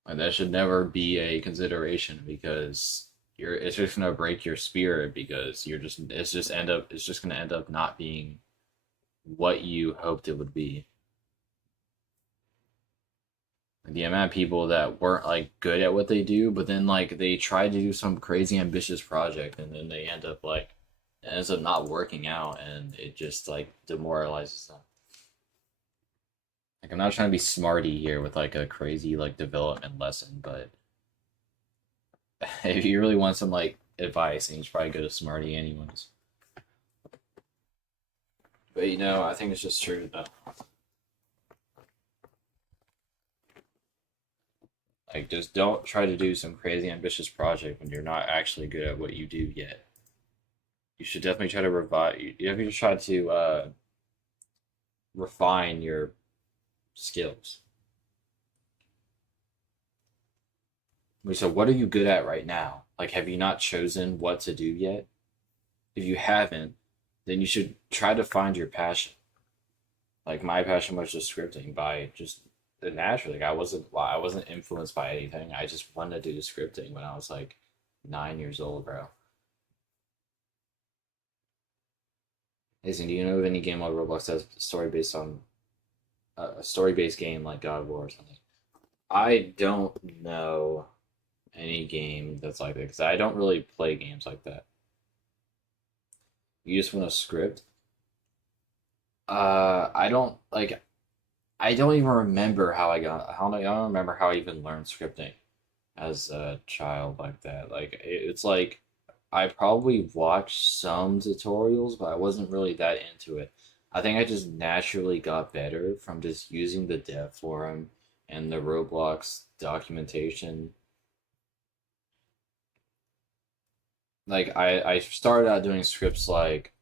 Like that should never be a consideration because it's just gonna break your spirit because it's just gonna end up not being what you hoped it would be. Like, the amount of people that weren't like good at what they do, but then like they try to do some crazy ambitious project and then they end up like it ends up not working out and it just like demoralizes them. Like I'm not trying to be smarty here with like a crazy like development lesson, but if you really want some like advice, then you should probably go to Smarty anyways. But I think it's just true though. Like just don't try to do some crazy ambitious project when you're not actually good at what you do yet. You should definitely try to revive. You have to try to refine your skills. Wait, so what are you good at right now? Like, have you not chosen what to do yet? If you haven't, then you should try to find your passion. Like my passion was just scripting by just naturally. Like I wasn't influenced by anything. I just wanted to do scripting when I was like 9 years old, bro. Listen, do you know of any game like Roblox that's story based on a story based game like God of War or something? I don't know any game that's like that because I don't really play games like that. You just want a script. I don't like. I don't even remember how I got. How I don't remember how I even learned scripting as a child like that. Like it's like I probably watched some tutorials, but I wasn't really that into it. I think I just naturally got better from just using the dev forum and the Roblox documentation. Like I started out doing scripts like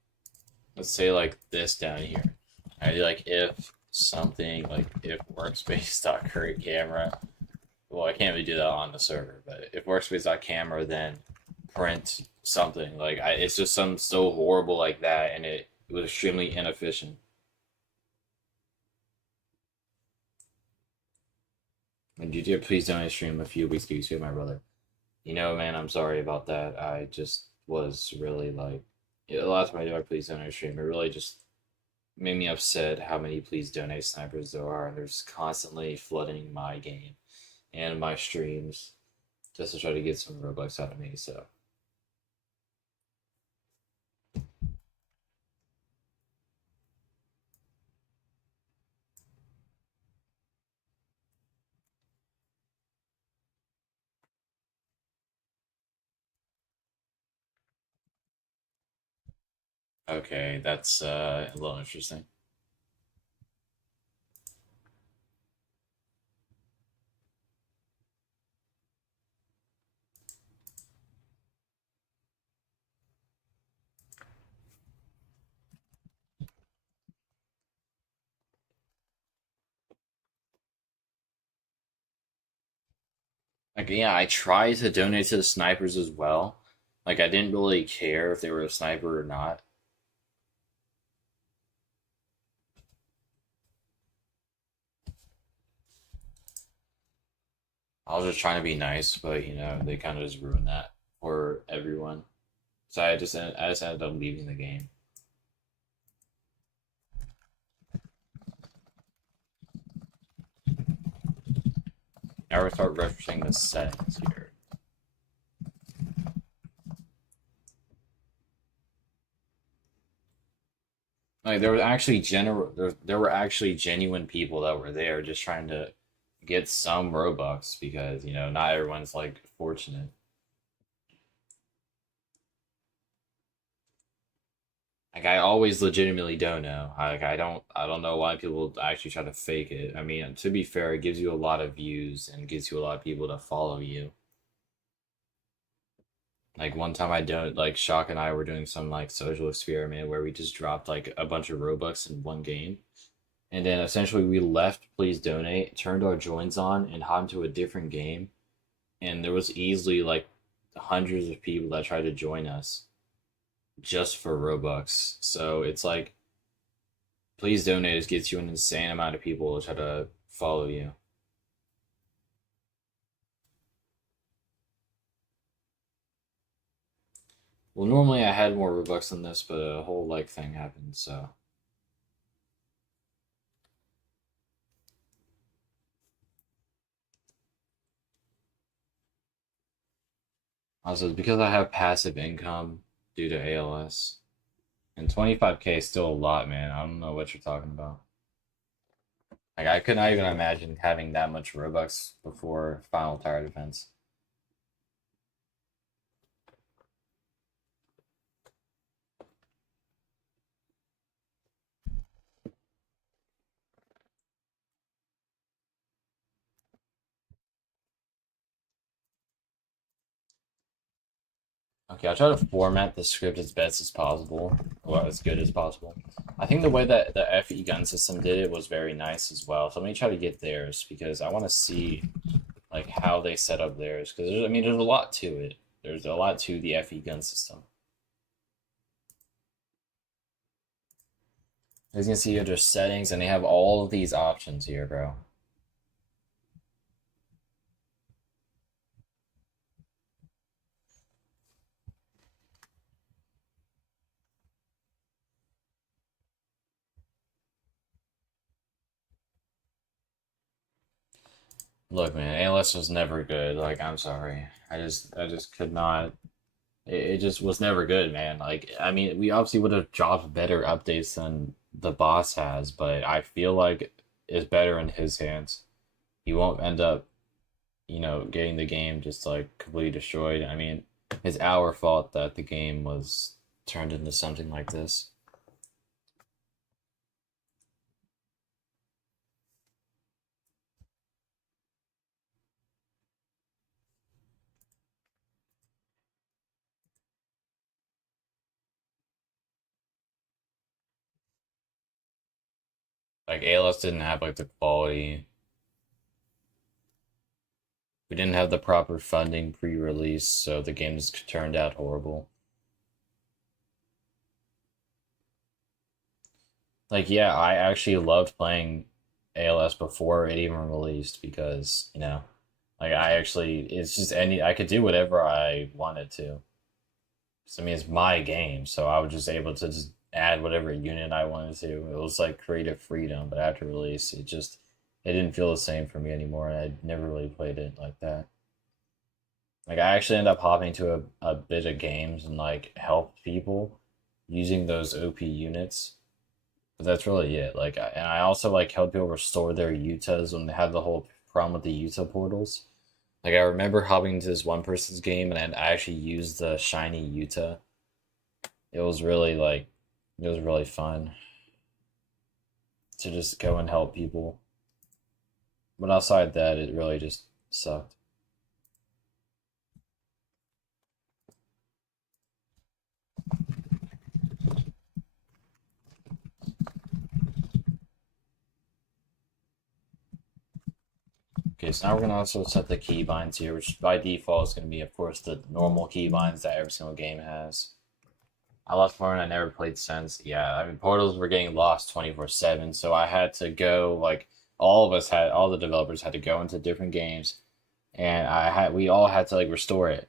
let's say like this down here. I do like if something like if workspace dot create camera. Well, I can't really do that on the server, but if workspace dot camera then print something it's just something so horrible like that, and it was extremely inefficient. And GTA, please don't stream a few weeks ago. You see my brother. You know, man, I'm sorry about that. I just was really like, yeah, the last time I did my please donate stream, it really just made me upset how many please donate snipers there are, and they're just constantly flooding my game and my streams just to try to get some Robux out of me. So, okay, that's a little interesting. Like, yeah, I tried to donate to the snipers as well. Like, I didn't really care if they were a sniper or not. I was just trying to be nice, but they kind of just ruined that for everyone. So I just ended up leaving the game. Now we start referencing the settings here. Like there were actually genuine people that were there just trying to get some Robux because not everyone's like fortunate. Like I always legitimately don't know. I don't know why people actually try to fake it. I mean, to be fair, it gives you a lot of views and gives you a lot of people to follow you. Like one time I don't like Shock and I were doing some like social experiment where we just dropped like a bunch of Robux in one game. And then essentially we left please donate, turned our joins on and hopped into a different game. And there was easily like hundreds of people that tried to join us just for Robux. So it's like please donate gets you an insane amount of people to try to follow you. Well, normally I had more Robux than this, but a whole like thing happened, so also it's because I have passive income due to ALS. And 25K is still a lot, man. I don't know what you're talking about. Like I could not even imagine having that much Robux before Final Tower Defense. Okay, I'll try to format the script as best as possible, or as good as possible. I think the way that the FE gun system did it was very nice as well. So let me try to get theirs because I want to see like how they set up theirs because I mean there's a lot to it. There's a lot to the FE gun system. As you can see, under settings, and they have all of these options here, bro. Look, man, ALS was never good. Like, I'm sorry. I just could not. It just was never good, man. Like, I mean, we obviously would have dropped better updates than the boss has, but I feel like it's better in his hands. He won't end up, getting the game just like completely destroyed. I mean, it's our fault that the game was turned into something like this. Like, ALS didn't have like the quality. We didn't have the proper funding pre-release, so the game just turned out horrible. Like, yeah, I actually loved playing ALS before it even released because, like I actually, it's just I could do whatever I wanted to. So, I mean, it's my game, so I was just able to just add whatever unit I wanted to. It was like creative freedom, but after release, it didn't feel the same for me anymore, and I never really played it like that. Like, I actually ended up hopping to a bit of games and like helped people using those OP units. But that's really it. Like, and I also like help people restore their Utahs when they had the whole problem with the Utah portals. Like, I remember hopping into this one person's game and I actually used the shiny Utah. It was really like, it was really fun to just go and help people. But outside that, it really just sucked. Okay, so now we're gonna also set the keybinds here, which by default is gonna be, of course, the normal keybinds that every single game has. I left Florida. I never played since. Yeah, I mean, portals were getting lost 24/7, so I had to go, like, all the developers had to go into different games, and we all had to like restore it.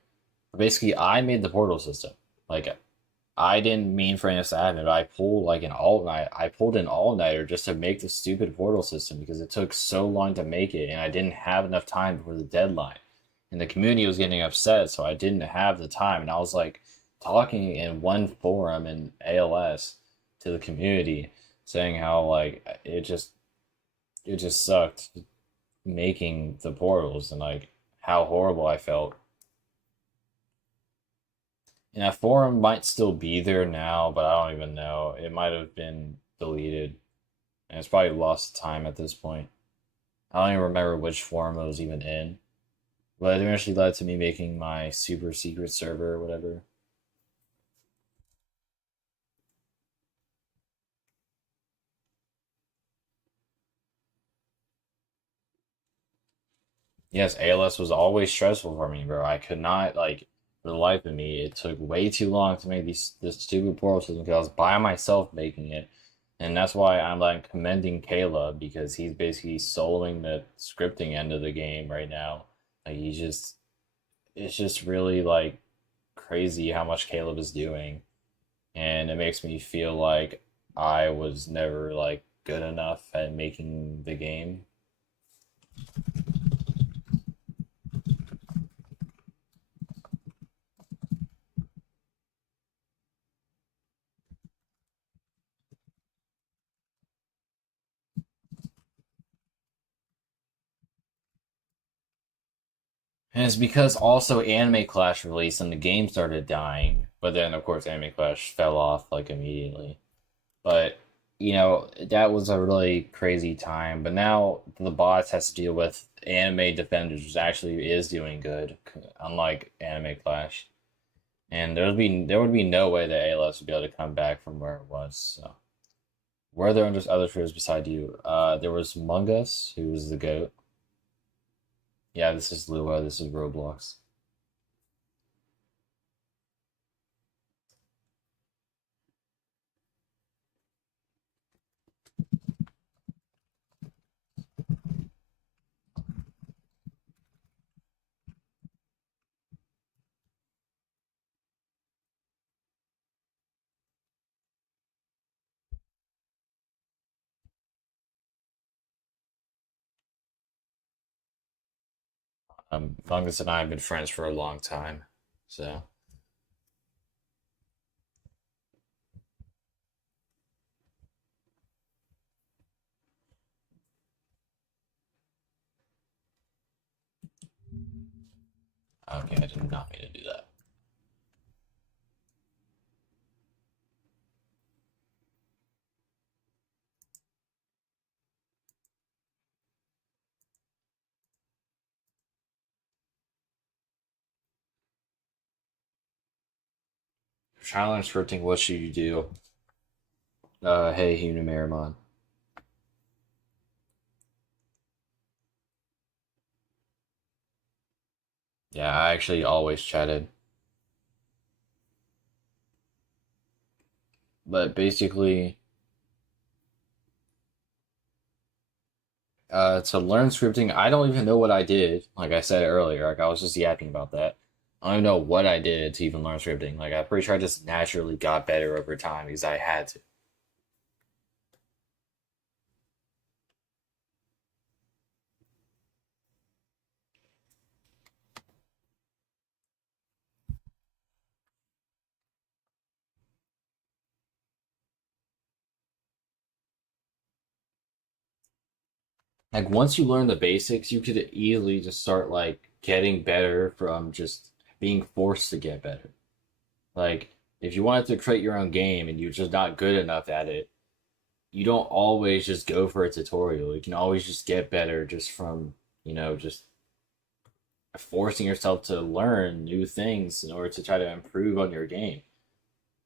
But basically, I made the portal system. Like, I didn't mean for any to happen, but I pulled like an all night. I pulled an all nighter just to make the stupid portal system because it took so long to make it, and I didn't have enough time before the deadline. And the community was getting upset, so I didn't have the time. And I was like talking in one forum in ALS to the community, saying how like it just sucked making the portals and like how horrible I felt. And that forum might still be there now, but I don't even know. It might have been deleted, and it's probably lost time at this point. I don't even remember which forum it was even in, but it eventually led to me making my super secret server or whatever. Yes, ALS was always stressful for me, bro. I could not like for the life of me. It took way too long to make this stupid portal system because I was by myself making it, and that's why I'm like commending Caleb because he's basically soloing the scripting end of the game right now. Like, it's just really like crazy how much Caleb is doing, and it makes me feel like I was never like good enough at making the game. And it's because also Anime Clash released and the game started dying. But then, of course, Anime Clash fell off like immediately. But, that was a really crazy time. But now the bots has to deal with Anime Defenders, which actually is doing good, unlike Anime Clash. And there would be no way that ALS would be able to come back from where it was. So, were there other creators beside you? There was Mungus, who was the goat. Yeah, this is Lua. This is Roblox. Fungus and I have been friends for a long time, so okay, I did not mean to do that. Challenge scripting, what should you do? Hey, Human Marimon. Yeah, I actually always chatted. But basically, to learn scripting, I don't even know what I did. Like I said earlier, like I was just yapping about that. I don't even know what I did to even learn scripting. Like I'm pretty sure I just naturally got better over time because I had to. Like once you learn the basics, you could easily just start like getting better from just being forced to get better. Like if you wanted to create your own game and you're just not good enough at it, you don't always just go for a tutorial. You can always just get better just from, just forcing yourself to learn new things in order to try to improve on your game.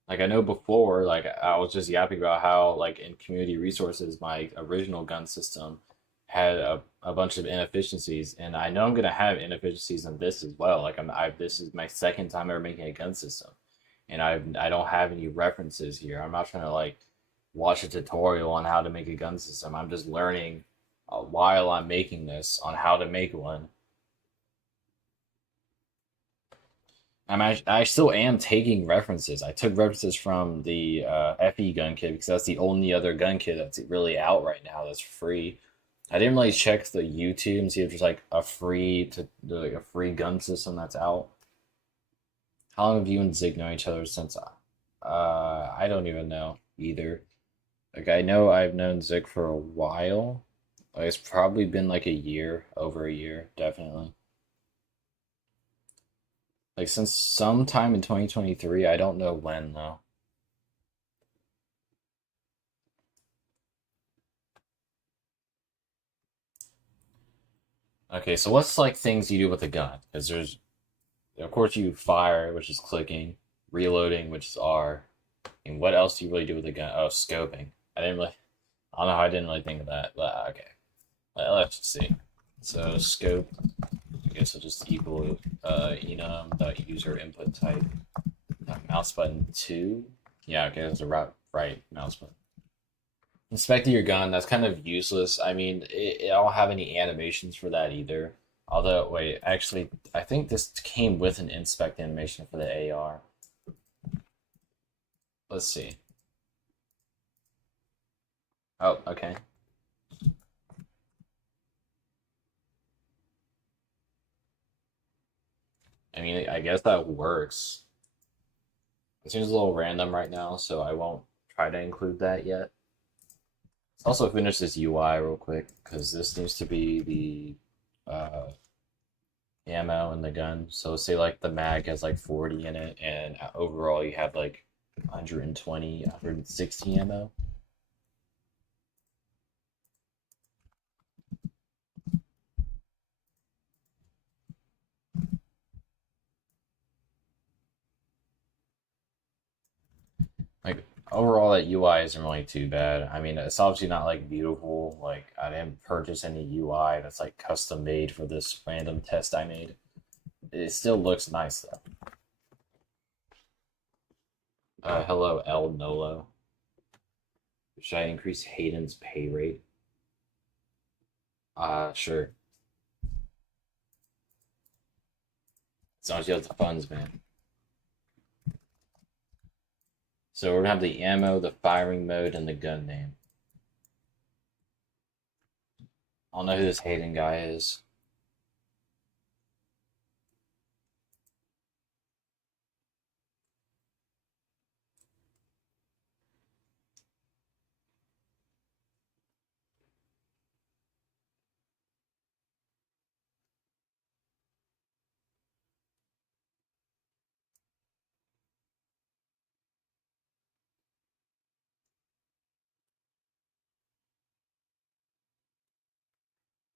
Like I know before, like I was just yapping about how like in community resources, my original gun system had a bunch of inefficiencies, and I know I'm gonna have inefficiencies in this as well. Like this is my second time ever making a gun system, and I don't have any references here. I'm not trying to like watch a tutorial on how to make a gun system. I'm just learning while I'm making this on how to make one. I still am taking references. I took references from the FE gun kit because that's the only other gun kit that's really out right now that's free. I didn't really check the YouTube and see if there's like like a free gun system that's out. How long have you and Zig known each other since? I don't even know either. Like I know I've known Zig for a while. Like, it's probably been like a year, over a year, definitely. Like since sometime in 2023, I don't know when though. Okay, so what's like things you do with a gun? Because there's, of course, you fire, which is clicking, reloading, which is R, and what else do you really do with a gun? Oh, scoping. I don't know how I didn't really think of that, but okay. Let's just see. So scope, I guess will just equal enum dot user input type. Mouse button two. Yeah, okay, that's a right mouse button. Inspecting your gun, that's kind of useless. I mean, I don't have any animations for that either. Although, wait, actually, I think this came with an inspect animation for the AR. Let's see. Oh, okay. I mean, I guess that works. It seems a little random right now, so I won't try to include that yet. Let's also finish this UI real quick, because this needs to be the ammo in the gun. So say like the mag has like 40 in it, and overall you have like 120, 160 ammo. Like overall that UI isn't really too bad. I mean, it's obviously not like beautiful. Like I didn't purchase any UI that's like custom made for this random test I made. It still looks nice though. Hello, El Nolo. Should I increase Hayden's pay rate? Sure. As long as you have the funds, man. So we're gonna have the ammo, the firing mode, and the gun name. I don't know who this Hayden guy is.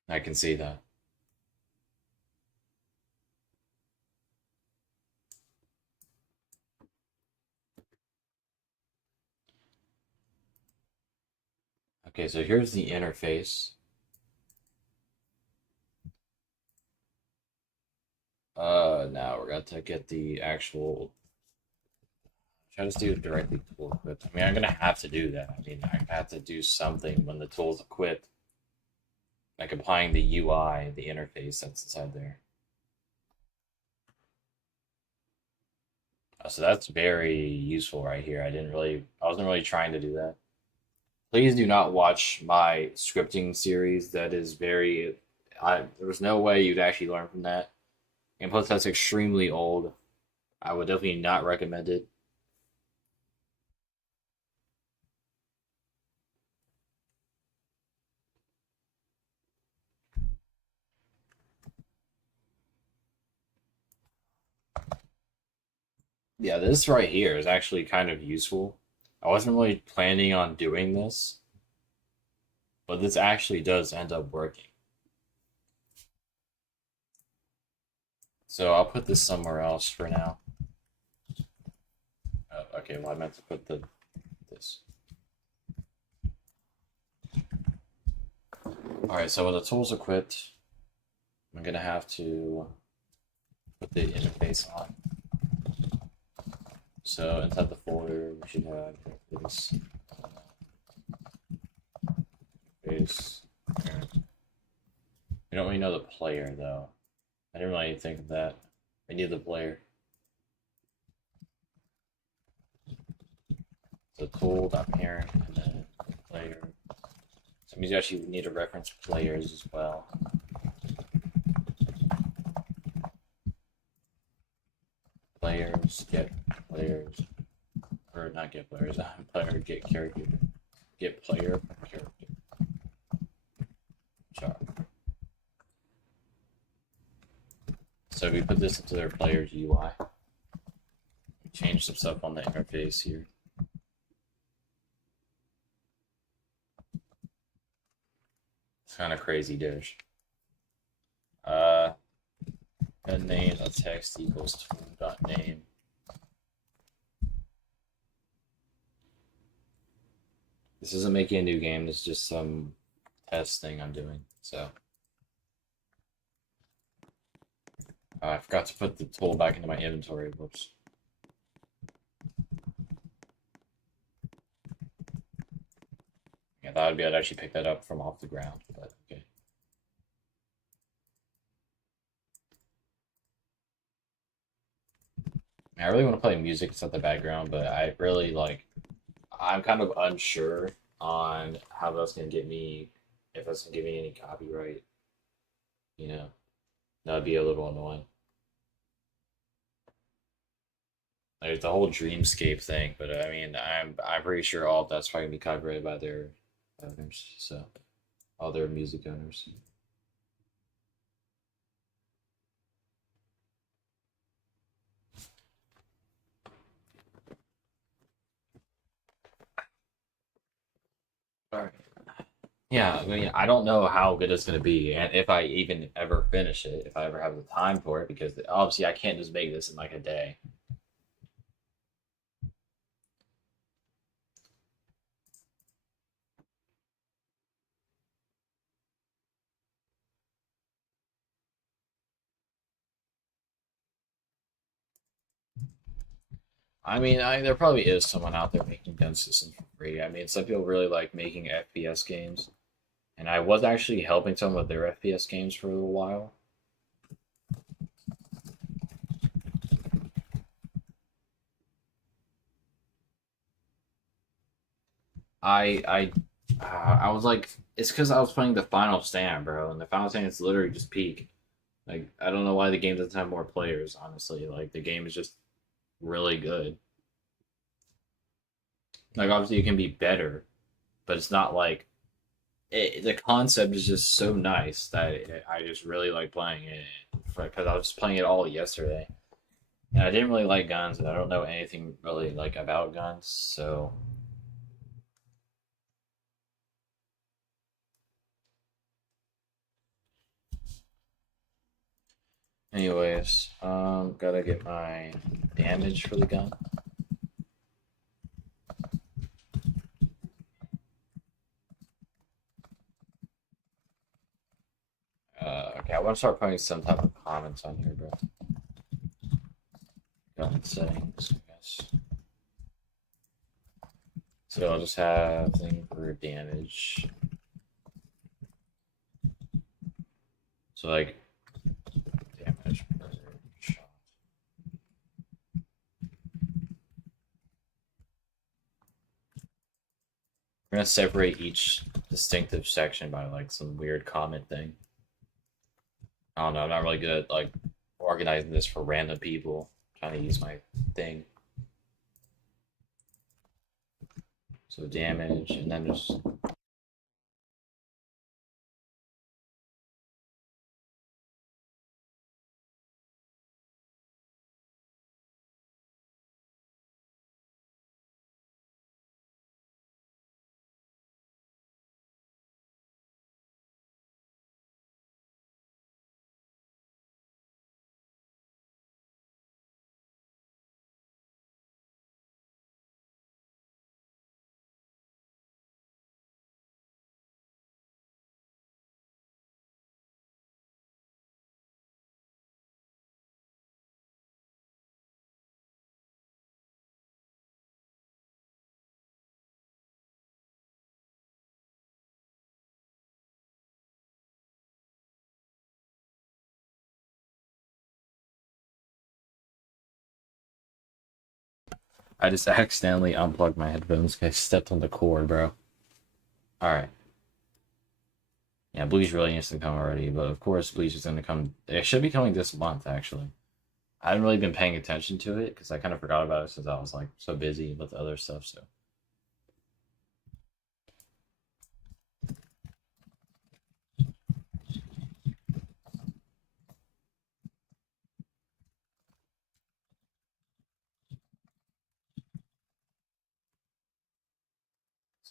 I can see that. Okay, so here's the interface. Now we're going to get the actual. Try to do it directly tool equipped. I mean, I'm gonna have to do that. I mean, I have to do something when the tool's equipped, like applying the UI, the interface that's inside there. So that's very useful right here. I wasn't really trying to do that. Please do not watch my scripting series. That is there was no way you'd actually learn from that. And plus, that's extremely old. I would definitely not recommend it. Yeah, this right here is actually kind of useful. I wasn't really planning on doing this, but this actually does end up working. So I'll put this somewhere else for now. Oh, okay, well I meant to put this. All right, so when the tool's equipped, I'm gonna have to put the interface on. So inside the folder, we should have this interface. We don't really know the player though. I didn't really think of that. We need the player. So tool.parent and then player. So it means you actually need to reference players as well. Players, get players, or not get players, player, get character, get player, character. Sure. So we put this into their player's UI. Change some stuff on the interface here. It's kind of crazy dish. And name a text equals tool.name. This isn't making a new game, this is just some test thing I'm doing. So I forgot to put the tool back into my inventory. Whoops. I thought I'd actually pick that up from off the ground, but okay. I really want to play music set the background, but I'm kind of unsure on how that's gonna get me, if that's gonna give me any copyright. You know, that'd be a little annoying. Like the whole dreamscape thing, but I mean, I'm pretty sure all of that's probably gonna be copyrighted by their owners, so all their music owners. All right. Yeah, I mean, I don't know how good it's gonna be, and if I even ever finish it, if I ever have the time for it, because obviously I can't just make this in like a day. I mean, there probably is someone out there making gun systems for free. I mean, some people really like making FPS games, and I was actually helping some of their FPS games for a little while. I was like, it's because I was playing the Final Stand, bro, and the Final Stand is literally just peak. Like, I don't know why the game doesn't have more players. Honestly, like the game is just really good. Like, obviously, it can be better, but it's not like the concept is just so nice that I just really like playing it because I was just playing it all yesterday, and I didn't really like guns, and I don't know anything really like about guns, so Anyways, gotta get my damage for the gun. Okay, I want to start putting some type of comments on here, bro. Gun settings, I guess. So I'll just have thing for damage. So like damage per shot. We're gonna separate each distinctive section by like some weird comment thing. I don't know, I'm not really good at like organizing this for random people. I'm trying to use my thing. So damage, and then just I just accidentally unplugged my headphones because I stepped on the cord, bro. Alright. Yeah, Bleach really needs to come already, but of course Bleach is gonna come. It should be coming this month, actually. I haven't really been paying attention to it because I kind of forgot about it since I was like so busy with other stuff.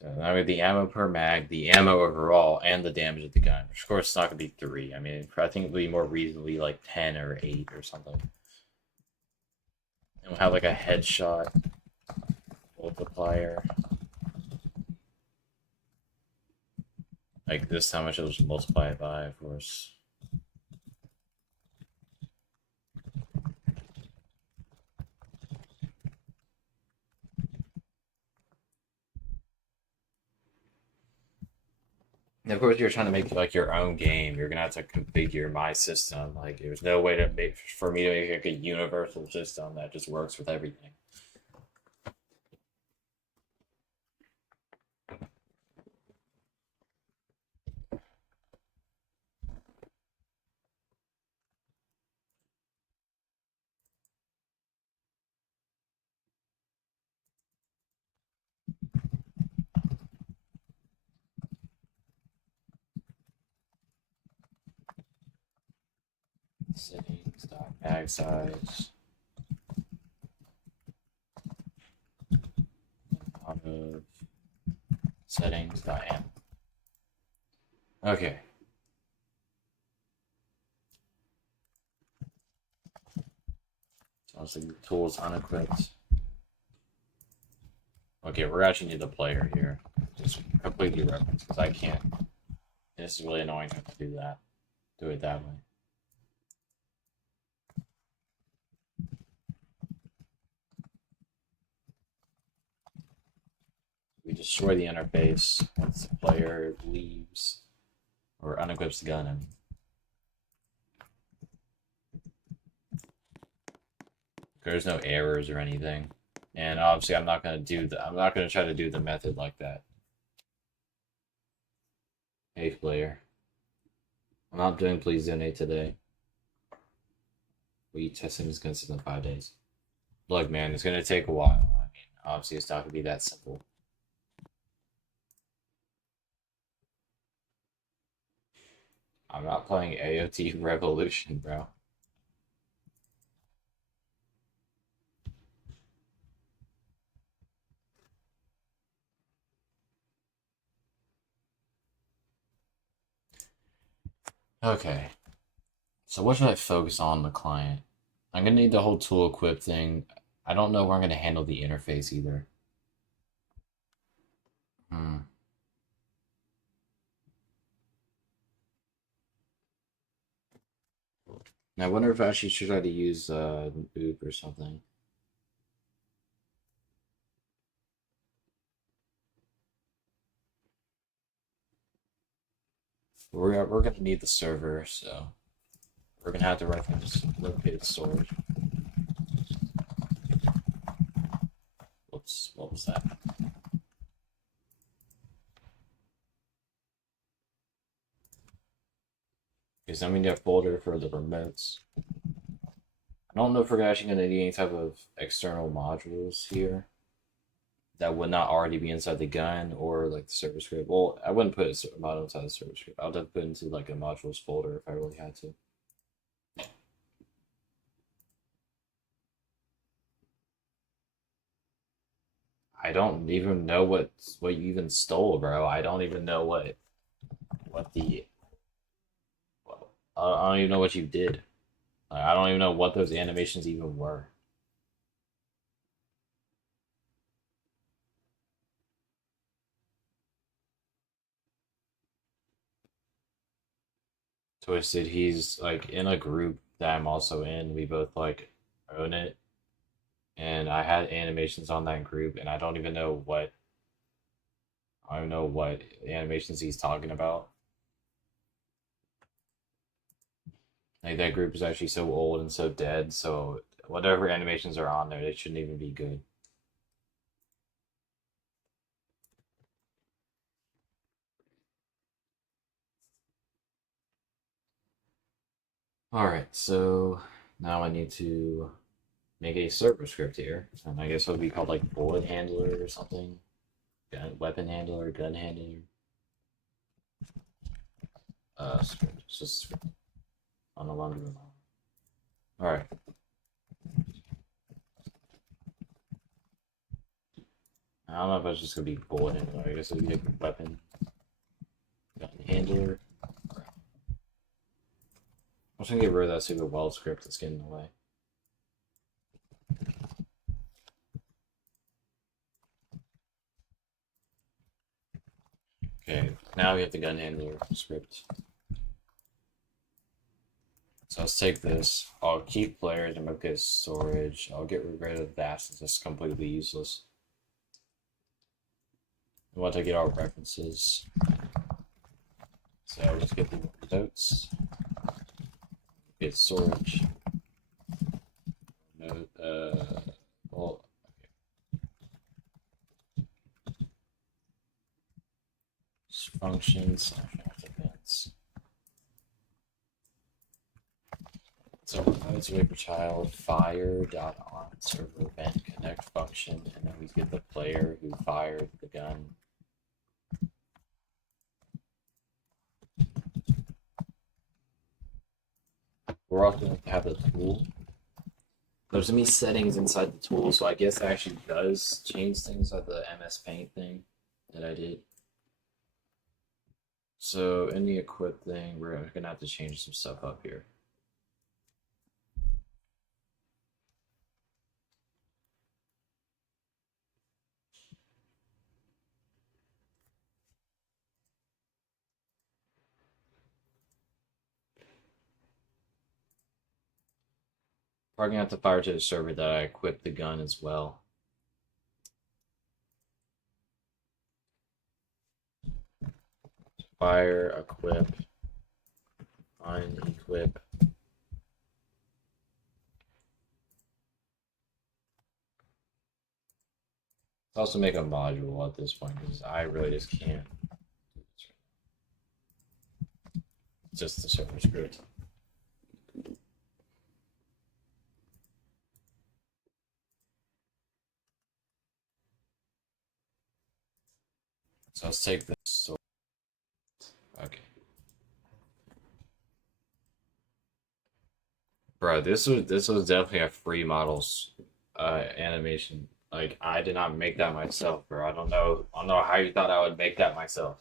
So now we have the ammo per mag, the ammo overall, and the damage of the gun. Of course, it's not gonna be 3. I mean, I think it'll be more reasonably like 10 or 8 or something. And we'll have like a headshot multiplier. Like this time I should just multiply it by, of course. And of course, you're trying to make like your own game. You're gonna have to configure my system. Like, there's no way to make for me to make like a universal system that just works with everything. Settings, mag size, auto settings, amp. Okay. So I'll the tools unequipped. Okay, we're actually need the player here. Just completely reference because I can't. This is really annoying to have to do that. Do it that way. We destroy the interface once the player leaves or unequips the gun. I mean. There's no errors or anything, and obviously I'm not gonna do the. I'm not gonna try to do the method like that. Hey player, I'm not doing please donate today. We testing this consistent 5 days. Look, man, it's gonna take a while. I mean, obviously it's not gonna be that simple. I'm not playing AOT Revolution, bro. Okay. So what should I focus on the client? I'm gonna need the whole tool equip thing. I don't know where I'm gonna handle the interface either. Hmm. I wonder if I actually should try to use Oop or something. We're gonna need the server, so we're gonna have to write things located storage. Whoops, what was that? Because then we need a folder for the remotes. I don't know if we're actually gonna need any type of external modules here that would not already be inside the gun or like the server script. Well, I wouldn't put a module inside the server script. I would have to put it into like a modules folder if I really had to. I don't even know what you even stole, bro. I don't even know what the I don't even know what you did. Like, I don't even know what those animations even were. Twisted, he's like in a group that I'm also in. We both like own it, and I had animations on that group, and I don't know what animations he's talking about. Like that group is actually so old and so dead, so whatever animations are on there, they shouldn't even be good. All right, so now I need to make a server script here, and I guess it would be called like bullet handler or something, weapon handler, gun handler. Script. It's just script on a longer one. All right. I don't know if it's just gonna be bullet handler. I guess it would be a weapon gun handler. I'm just gonna get rid of that stupid weld script that's getting in the way. Okay, now we have the gun handler script. So let's take this. I'll keep players and make it storage. I'll get rid of that since it's completely useless. We want to get our references. So let's get the notes. Get storage. Note. Well. Okay. Functions. Events. So nodes wait for child fire dot on server event connect function, and then we get the player who fired the gun. We're also going to have the tool. There's gonna be settings inside the tool, so I guess it actually does change things like the MS Paint thing that I did. So in the equip thing, we're gonna have to change some stuff up here. Probably gonna have to fire to the server that I equipped the gun as well. Fire, equip, unequip. Let's also make a module at this point because I really just can't do this right now. Just the server script. So let's take this. So, okay. Bro, this was definitely a free models animation. Like I did not make that myself, bro. I don't know how you thought I would make that myself.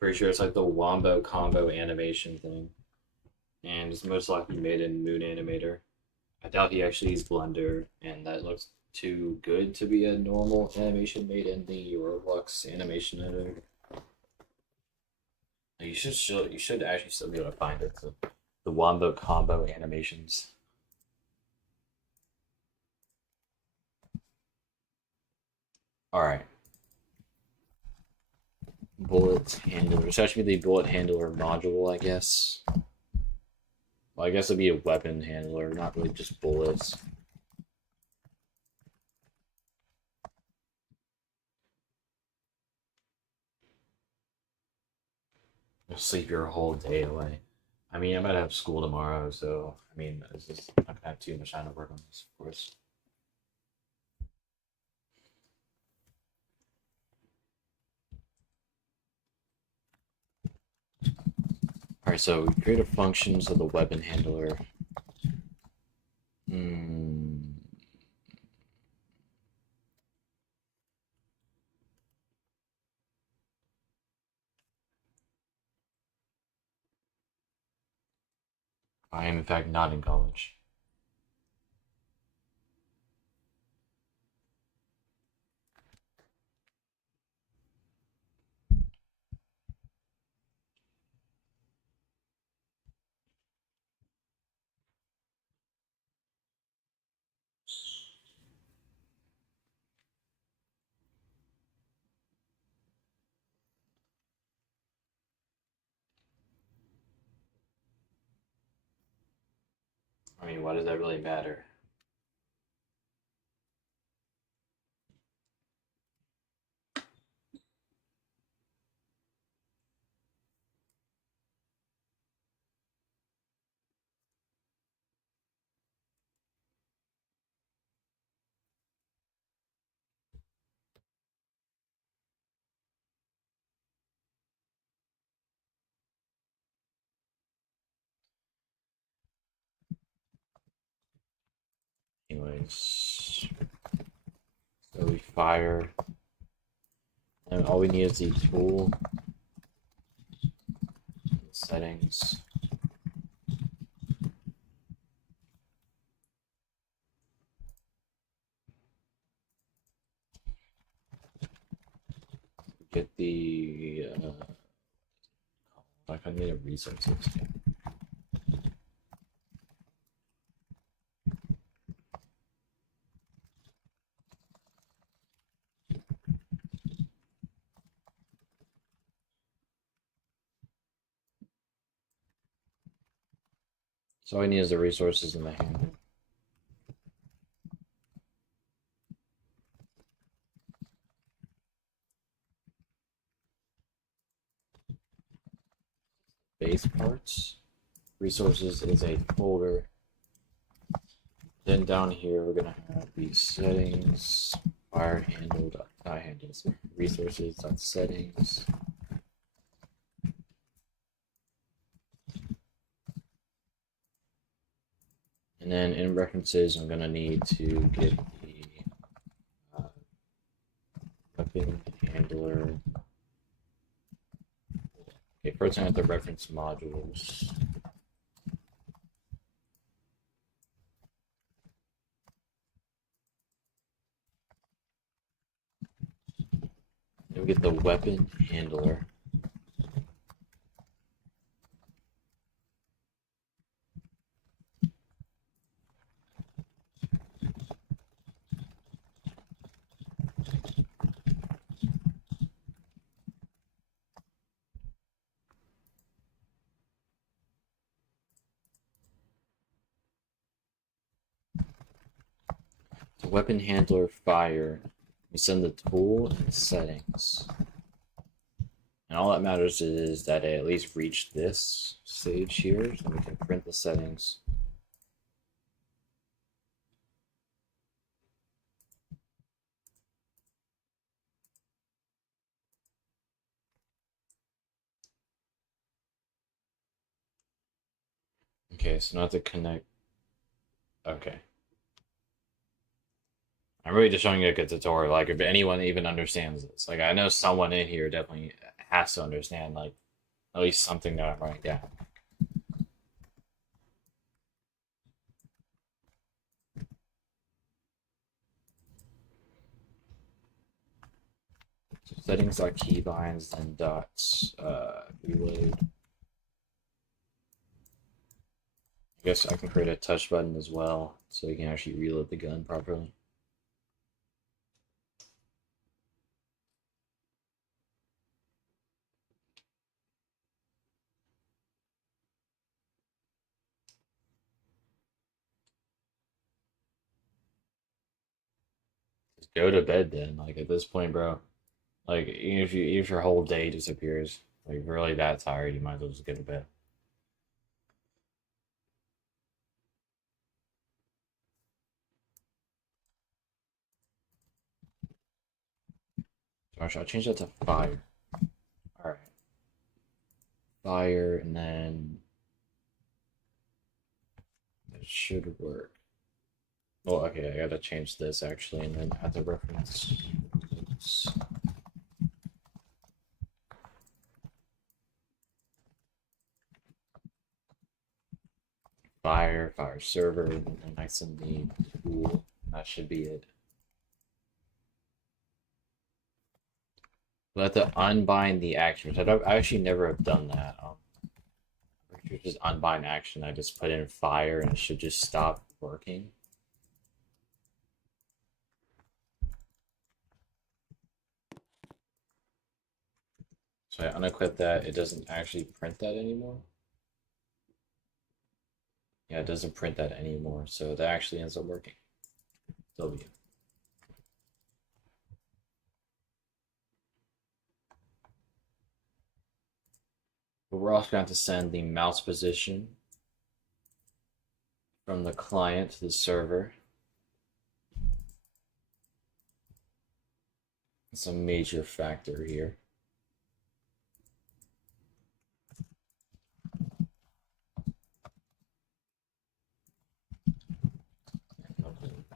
Pretty sure it's like the Wombo combo animation thing, and it's most likely made in Moon Animator. I doubt he actually uses Blender, and that looks too good to be a normal animation made in the Roblox animation editor. You should actually still be able to find it. The Wombo combo animations. All right, bullet handler. This should be the bullet handler module, I guess. Well, I guess it'd be a weapon handler, not really just bullets. You'll sleep your whole day away. I mean, I'm gonna have school tomorrow, so I mean, it's just not gonna have too much time to work on this, of course. All right, so we create a function so the weapon handler. I am in fact not in college. I mean, why does that really matter? Anyways, so we fire, and all we need is the tool settings. Get the like I need a resources. So all I need is the resources in the handle. Base parts. Resources is a folder. Then down here we're gonna have the settings, fire handle, not handles, resources settings. And then in references, I'm gonna need to get the weapon handler. Okay, first I have to reference modules. Then we get the weapon handler. The weapon handler fire. We send the tool and settings. And all that matters is that it at least reach this stage here, so we can print the settings. Okay, so now to connect. Okay. I'm really just showing you like a tutorial, like if anyone even understands this. Like I know someone in here definitely has to understand like at least something that I'm writing down. So settings.keybinds, then dots reload. I guess I can create a touch button as well, so you can actually reload the gun properly. Just go to bed then. Like at this point, bro. Like even if your whole day disappears, like really that tired, you might as well just go to bed. So I'll change that to fire. All right, fire, and then it should work. Oh, okay, I gotta change this actually, and then add the reference. Fire server, and then I send the tool. That should be it. We'll have to unbind the action, which I actually never have done that. Just unbind action. I just put in fire, and it should just stop working. So I unequip that. It doesn't actually print that anymore. Yeah, it doesn't print that anymore. So that actually ends up working. W. But we're also going to send the mouse position from the client to the server. It's a major factor here.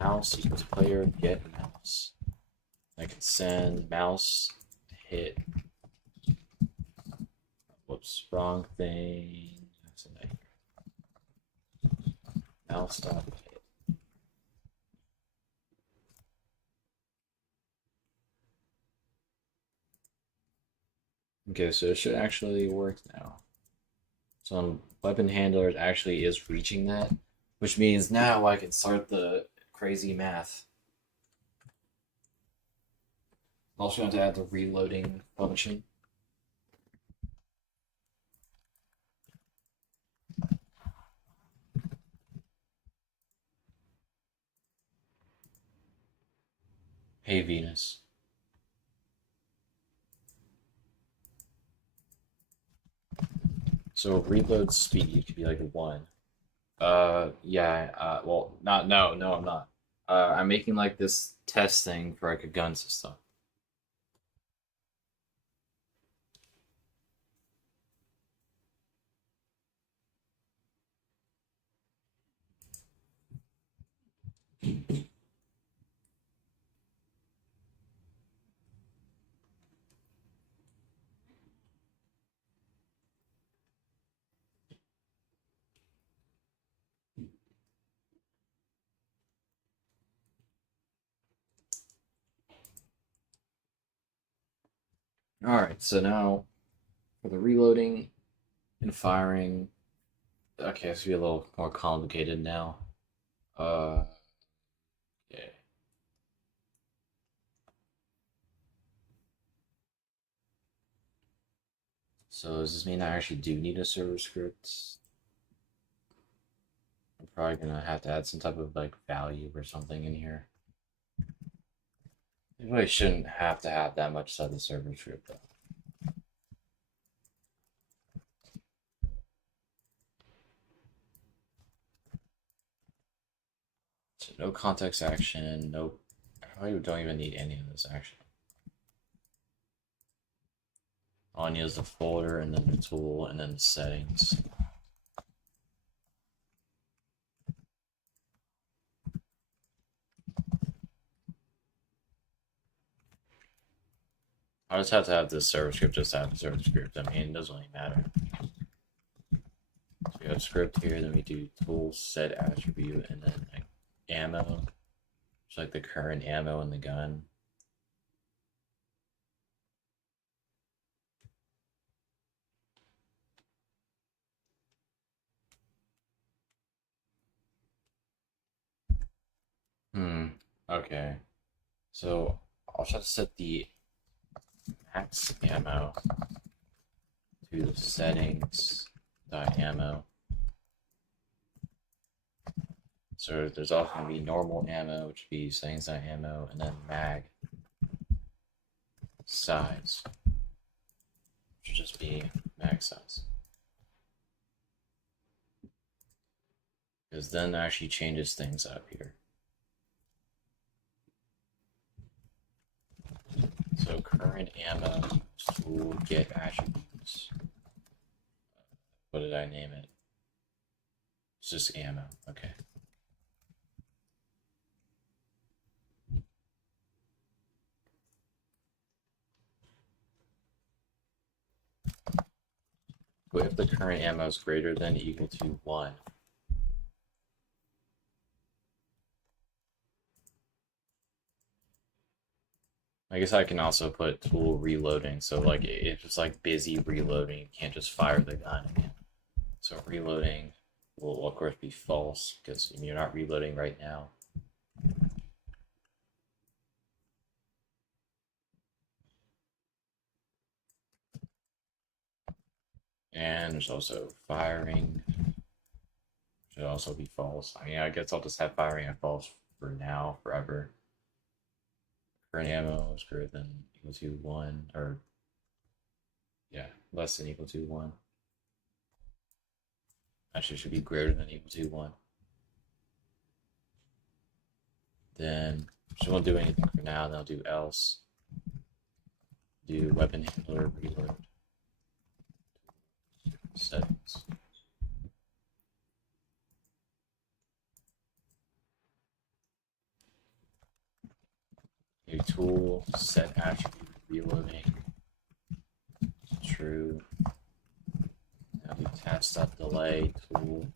Mouse equals player get mouse. I can send mouse hit. Whoops, wrong thing. That's a nightmare. Mouse dot hit. Okay, so it should actually work now. So on weapon handler, it actually is reaching that, which means now I can start the crazy math. I'm also going to add the reloading function. Hey Venus. So reload speed could be like 1. Yeah, well, no, I'm not. I'm making like this test thing for like a gun system. Alright, so now for the reloading and firing, okay, it's gonna be a little more complicated now. Uh, okay. So does this mean I actually do need a server script? I'm probably gonna have to add some type of like value or something in here. I really shouldn't have to have that much inside the server script though. So no context action, nope. I probably don't even need any of this action. All I need is the folder and then the tool and then the settings. I just have to have this server script just to have the server script. I mean, it doesn't really matter. So we have script here, then we do tool set attribute, and then like ammo, just like the current ammo in the gun. Okay. So I'll try to set the max ammo to the settings ammo. So there's also going to be normal ammo, which would be settings ammo, and then mag size, which would just be mag size. Because then it actually changes things up here. So current ammo tool get attributes. What did I name it? It's just ammo. Okay. But if the current ammo is greater than or equal to 1, I guess I can also put tool reloading. So like if it's like busy reloading, you can't just fire the gun again. So reloading will of course be false because you're not reloading right now. And there's also firing. Should also be false. I mean, I guess I'll just have firing and false for now, forever. Current ammo is greater than equal to 1, or yeah, less than equal to 1. Actually, it should be greater than equal to 1. Then, she won't do anything for now, then I'll do else. Do weapon handler reload. Settings. New tool, set attribute reloading. True. Now do tab.delay tool.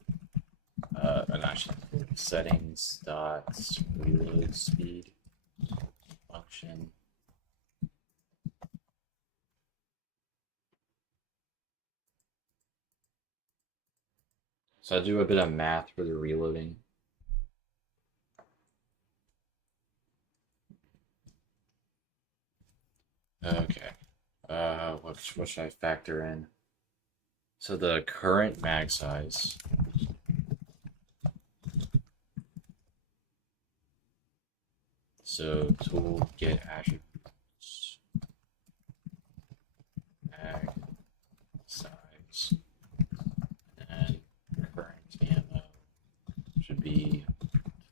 Actually, settings dot reload speed function. So I do a bit of math for the reloading. Okay. What should I factor in? So the current mag size. So tool get attributes. Mag size. And current ammo should be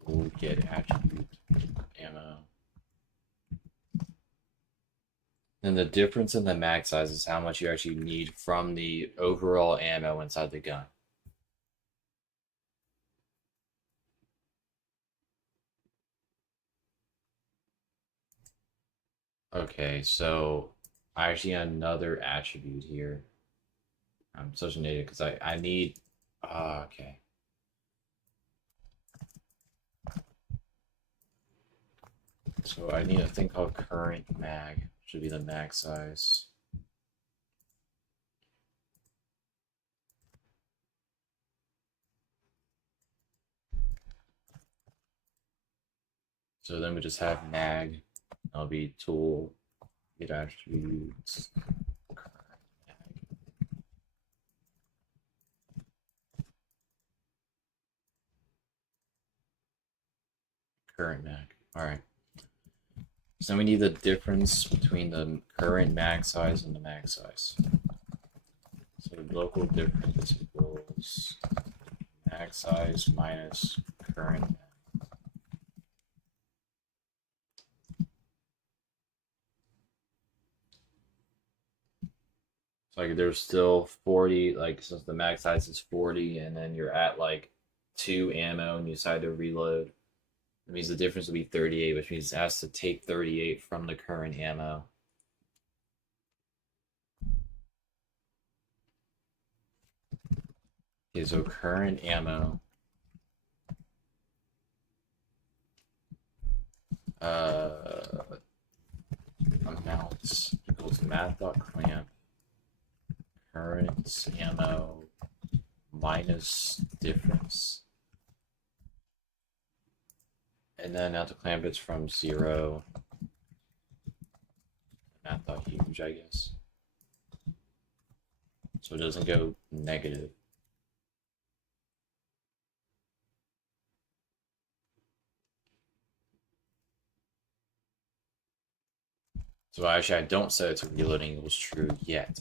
tool get attribute ammo. And the difference in the mag size is how much you actually need from the overall ammo inside the gun. Okay, so I actually got another attribute here. I'm such an idiot because I need. Okay. So I need a thing called current mag. Should be the mag size. So then we just have mag. That'll be tool get attributes. Current mag. All right. So we need the difference between the current mag size and the mag size. So local difference equals mag size minus current mag. So like there's still 40, like since the mag size is 40 and then you're at like 2 ammo and you decide to reload, it means the difference will be 38, which means it has to take 38 from the current ammo Okay, so current ammo. Amounts equals math.clamp current ammo minus difference. And then now to clamp it's from 0. Math.huge, I guess. So it doesn't go negative. So actually I don't set it to reloading equals true yet.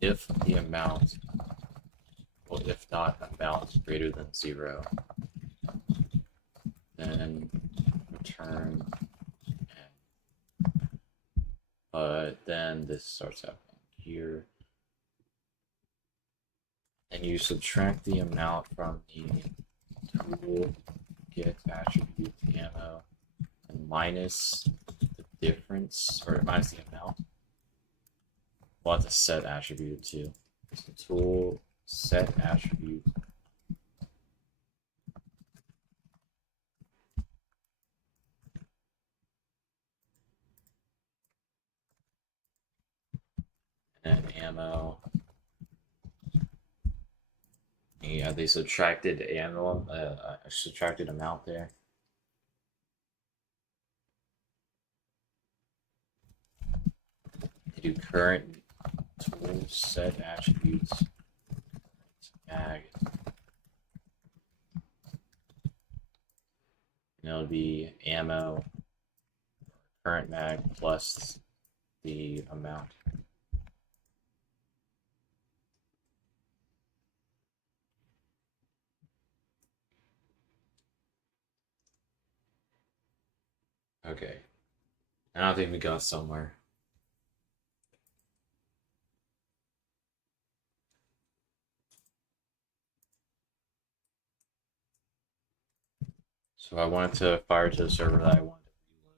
If the amount, well, if not amount is greater than 0, then return n. But then this starts happening here. And you subtract the amount from the tool get attribute ammo and minus the difference, or minus the amount. We'll have to set attribute too. So tool set attribute. And ammo. Yeah, they subtracted ammo, subtracted amount there. They do current tool set attributes mag. And it'll be ammo current mag plus the amount. Okay. I don't think we got somewhere. So I wanted to fire to the server that I wanted to reload.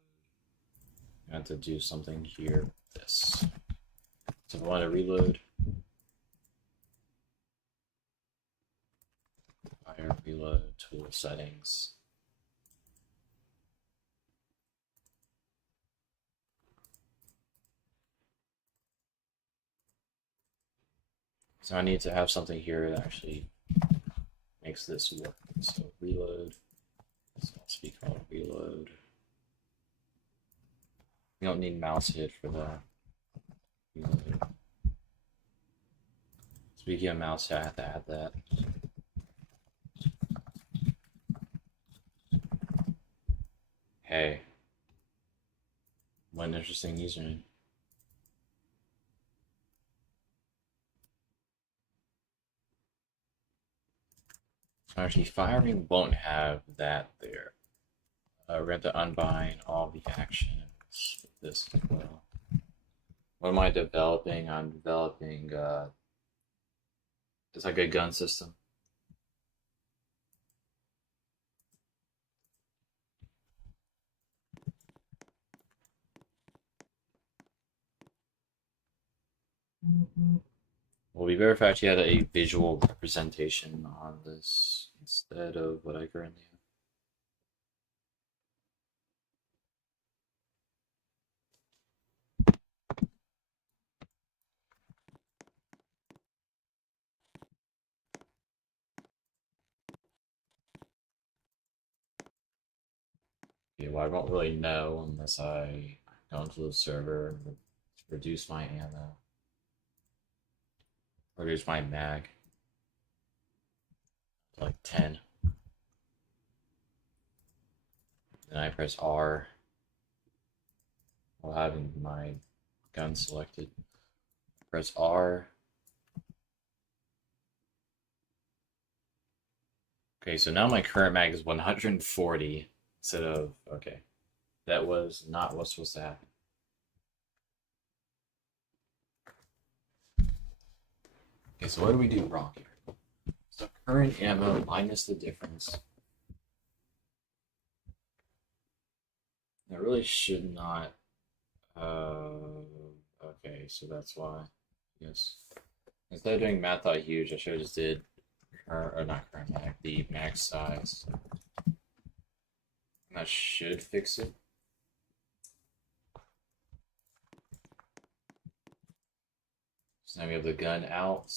I had to do something here. This. So if I want to reload, fire reload tool settings. So I need to have something here that actually makes this work. So reload. This must be called reload. You don't need mouse hit for that. Reload. Speaking of mouse hit, I have to add that. Hey. What an interesting username. So actually, firing won't have that there. We're going to unbind all the actions with this as well. What am I developing? I'm developing it's like a gun system. Well, we better if I actually had a visual representation on this instead of what I currently have. Yeah, well, I won't really know unless I go into the server and reduce my ammo, reduce my mag to like 10. Then I press R while having my gun selected. Press R. Okay, so now my current mag is 140 instead of, okay. That was not what's supposed to happen. Okay, so what do we do wrong here? So current ammo minus the difference. That really should not. Okay, so that's why. Yes. Instead of doing math.huge, I should have just did current, or not current mag, the max size. That should fix it. So now we have the gun out.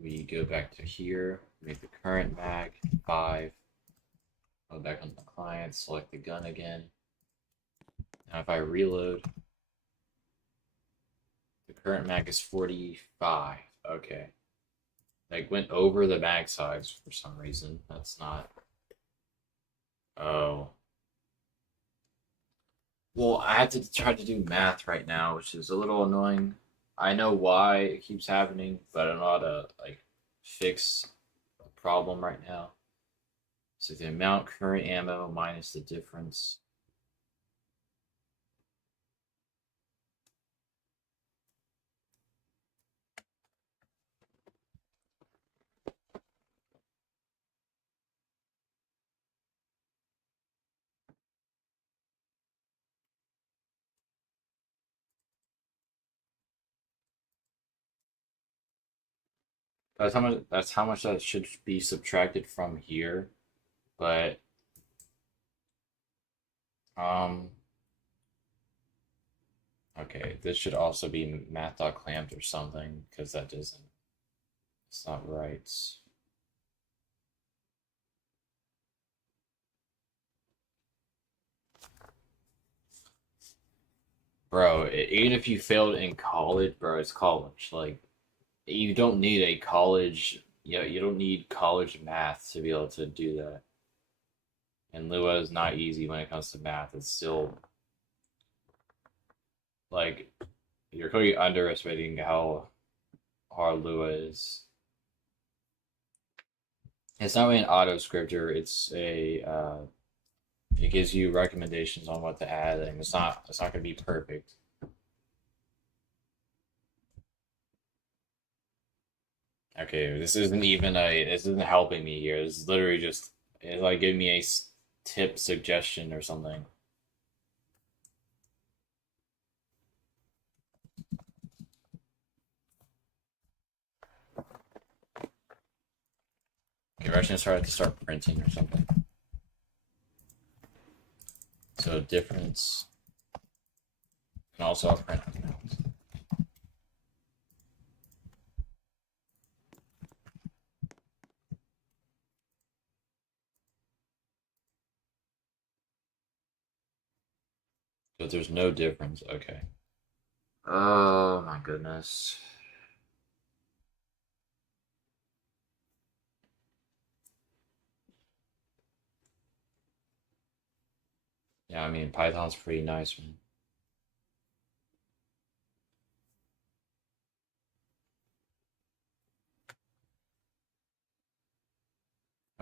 We go back to here, make the current mag 5. Go back on the client, select the gun again. Now if I reload, the current mag is 45. Okay. Like went over the mag size for some reason. That's not. Oh. Well, I have to try to do math right now, which is a little annoying. I know why it keeps happening, but I don't know how to like fix the problem right now. So the amount current ammo minus the difference. That's how much that should be subtracted from here. But um okay, this should also be math.clamped or something, because that doesn't, it's not right. Bro, even if you failed in college, bro, it's college. Like, you don't need a college, you don't need college math to be able to do that. And Lua is not easy when it comes to math. It's still, like, you're clearly underestimating how hard Lua is. It's not really an auto scripter, it's it gives you recommendations on what to add, and it's not gonna be perfect. Okay, this isn't helping me here. This is literally just, it's like giving me a tip suggestion or something. Okay, we're actually gonna start printing or something. So difference, and also I'll print amount. So there's no difference. Okay. Oh my goodness. Yeah, I mean Python's pretty nice, man.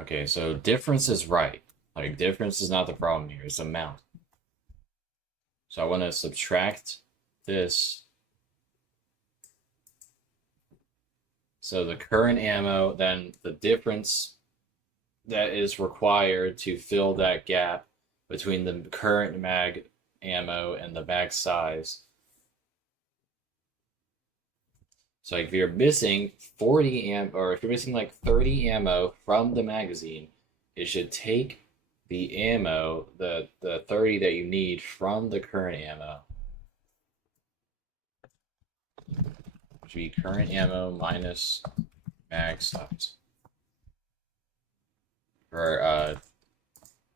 Okay, so difference is right. Like difference is not the problem here. It's amount. So I want to subtract this. So the current ammo, then the difference that is required to fill that gap between the current mag ammo and the mag size. So like if you're missing 40 or if you're missing like 30 ammo from the magazine, it should take the ammo, the 30 that you need from the current ammo. Which would be current ammo minus mag size. For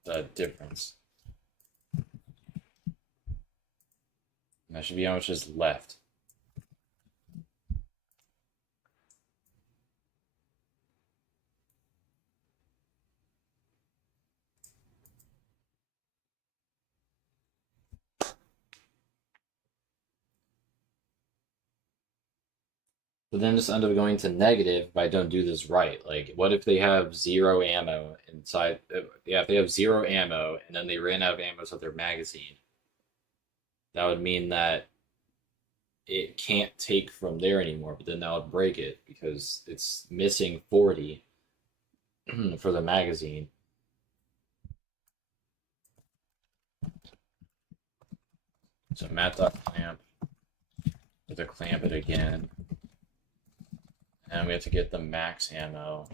the difference. And that should be how much is left. But then just end up going to negative if I don't do this right. Like, what if they have 0 ammo inside? Yeah, if they have 0 ammo and then they ran out of ammo with their magazine, that would mean that it can't take from there anymore. But then that would break it because it's missing 40 for the magazine. So mat.clamp, we have to clamp it again. And we have to get the max ammo.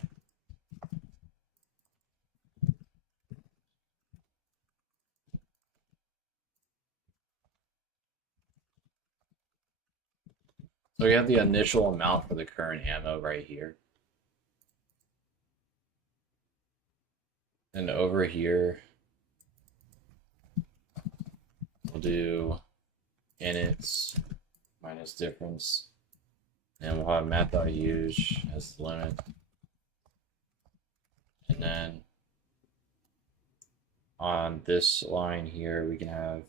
So we have the initial amount for the current ammo right here. And over here, we'll do inits minus difference. And we'll have math.use as the limit. And then on this line here, we can have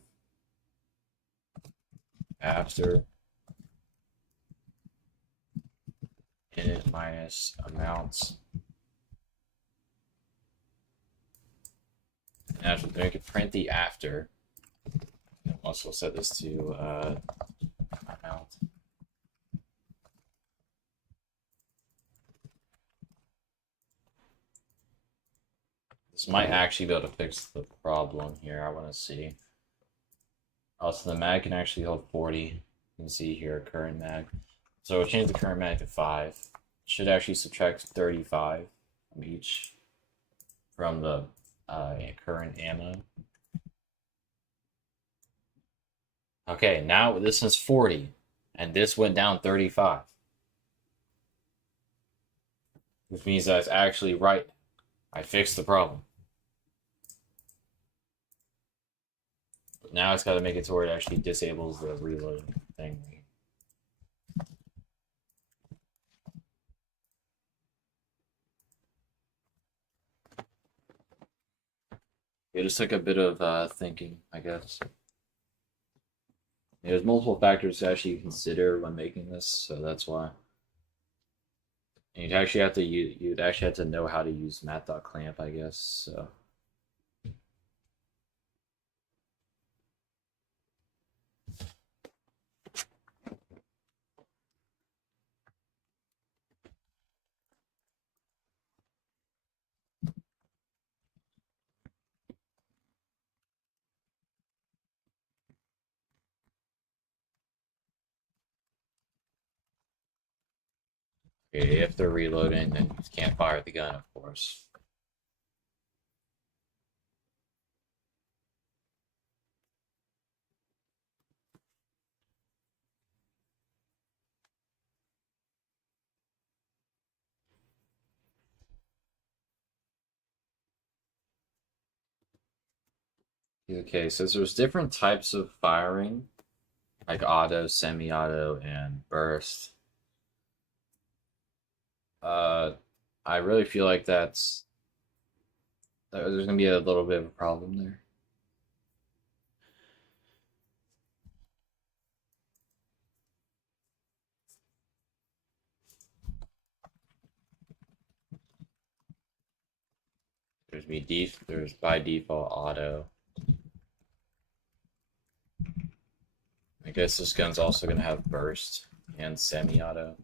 after init minus amounts. And actually, we can print the after. And also set this to amount. This might actually be able to fix the problem here. I want to see. Also, the mag can actually hold 40. You can see here, current mag. So we'll change the current mag to 5. Should actually subtract 35 from each from the current ammo. Okay, now this is 40, and this went down 35. Which means that's actually right. I fixed the problem. But now it's got to make it to where it actually disables the reloading thing. It just took a bit of thinking, I guess. There's multiple factors to actually consider when making this, so that's why. And you'd actually have to know how to use math.clamp, I guess. So. If they're reloading, then you can't fire the gun, of course. Okay, so there's different types of firing, like auto, semi-auto, and burst. I really feel like there's gonna be a little bit of a problem there. There's by default auto. I guess this gun's also gonna have burst and semi-auto.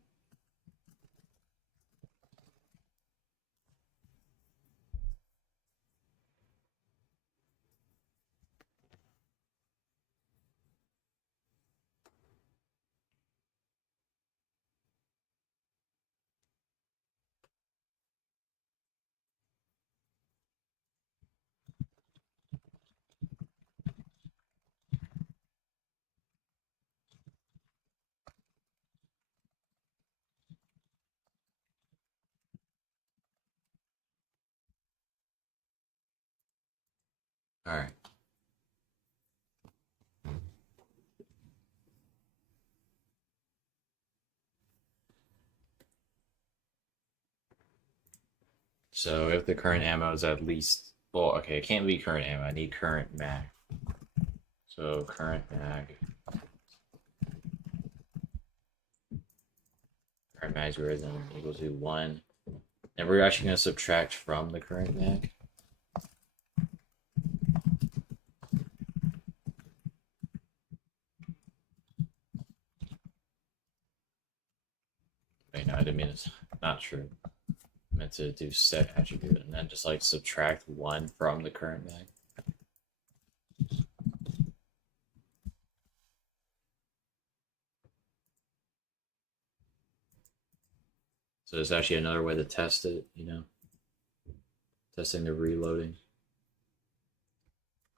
All right. So if the current ammo is at least, well, okay, it can't be current ammo. I need current mag. So current mag. Current mag is greater than or equal to 1. And we're actually going to subtract from the current mag. Wait, no, I didn't mean it's not true. I meant to do set attribute and then just like subtract 1 from the current mag. So there's actually another way to test it, you know, testing the reloading.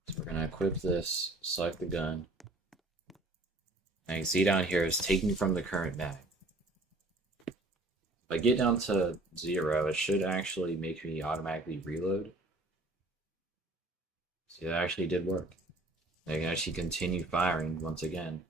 So we're going to equip this, select the gun, Now you see down here is taking from the current mag. If I get down to 0, it should actually make me automatically reload. See, that actually did work. I can actually continue firing once again.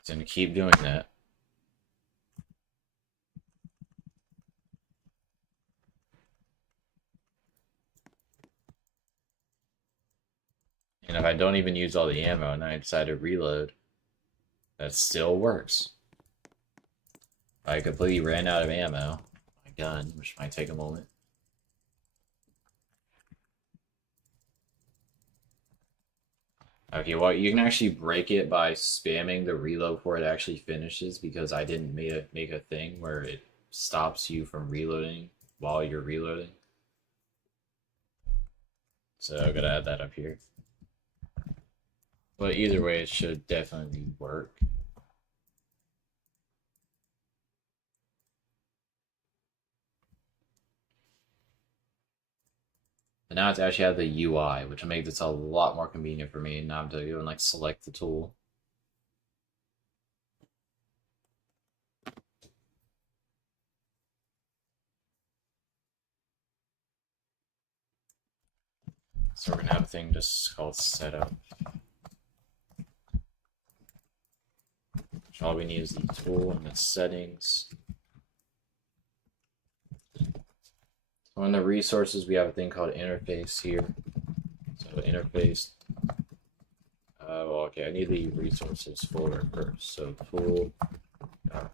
It's going to keep doing that. And if I don't even use all the ammo and I decide to reload, that still works. I completely ran out of ammo. My gun, which might take a moment. Okay, well, you can actually break it by spamming the reload before it actually finishes, because I didn't make a thing where it stops you from reloading while you're reloading. So I'm gonna add that up here. But either way, it should definitely work. But now it's actually have the UI, which will make this a lot more convenient for me. Now I'm to go and like select the tool. So we're gonna have a thing just called setup. All we need is the tool and the settings. So in the resources, we have a thing called interface here. So interface. Well, okay, I need the resources folder first. So tool,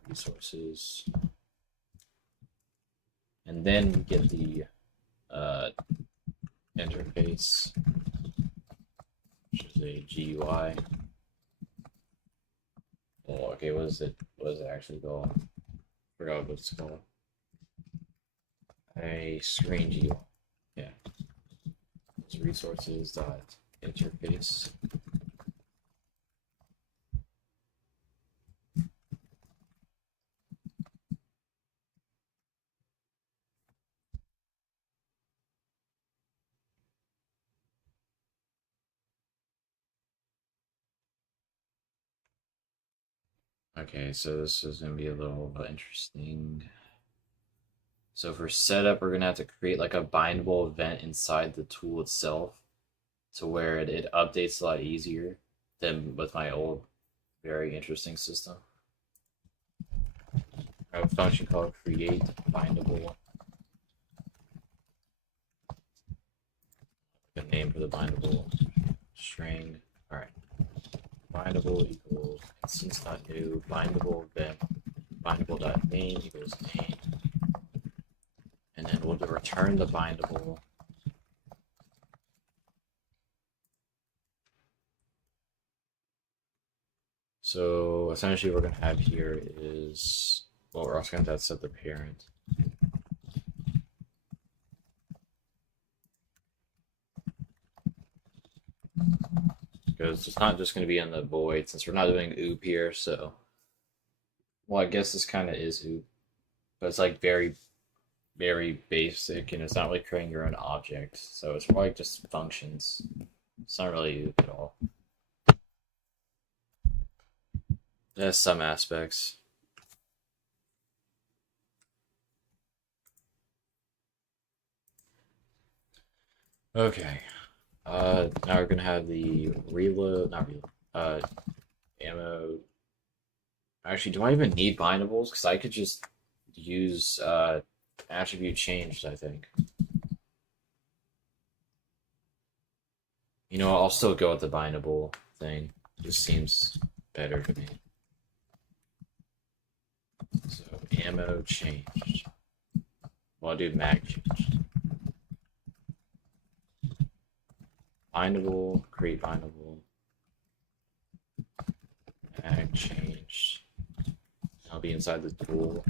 resources, and then we get the interface, which is a GUI. Oh, okay, what is it? What is it actually called? I forgot what it's called. A screen GUI. Yeah. It's resources dot interface. Okay, so this is going to be a little interesting. So for setup, we're going to have to create like a bindable event inside the tool itself to where it updates a lot easier than with my old, very interesting system. I have a function called create bindable. The name for the bindable string. All right. Bindable equals instance.new bindable event bindable.name equals name, and then we'll return the bindable. So essentially, what we're gonna have here is, well, we're also gonna have to set the parent. Because it's not just going to be in the void, since we're not doing OOP here, so... Well, I guess this kind of is OOP, but it's like very, very basic, and it's not really creating your own object, so it's more like just functions. It's not really OOP at all. It has some aspects. Okay. Now we're gonna have the reload, not reload, ammo. Actually, do I even need bindables? Because I could just use attribute changed, I think. You know, I'll still go with the bindable thing. It just seems better to me. So ammo changed. Well, I'll do mag changed. Bindable, create bindable. Mag changed. I'll be inside the tool.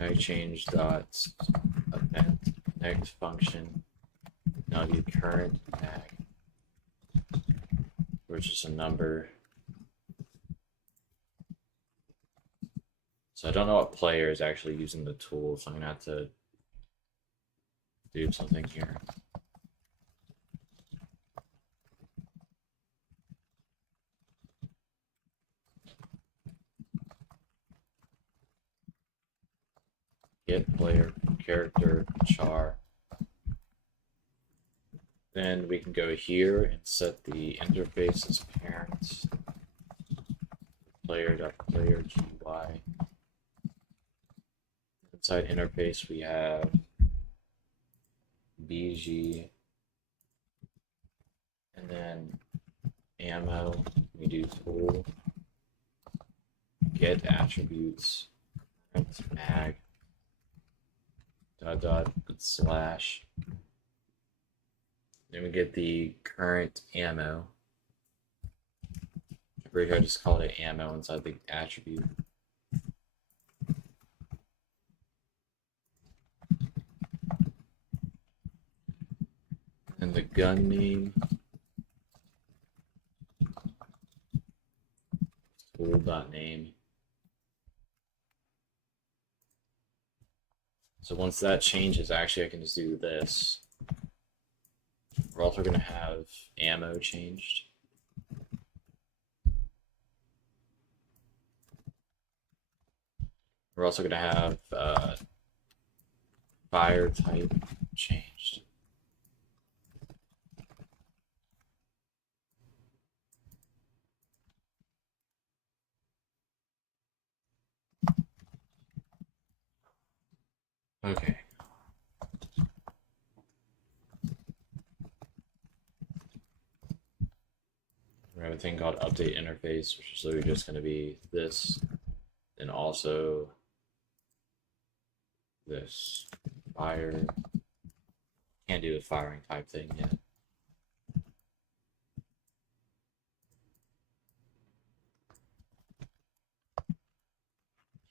Mag change dot event connect function. Now do current mag, which is a number. So I don't know what player is actually using the tool, so I'm gonna have to do something here. Get player character char. Then we can go here and set the interface as parent player.player GUI. Inside interface we have BG, and then ammo. We do tool get attributes mag dot slash. Then we get the current ammo. Over here, I just call it ammo inside the attribute. And the gun name, tool.name. So once that changes, actually I can just do this. We're also going to have ammo changed. We're also going to have fire type changed. Okay. We have a thing called update interface, which is literally just going to be this, and also this fire. Can't do the firing type thing yet.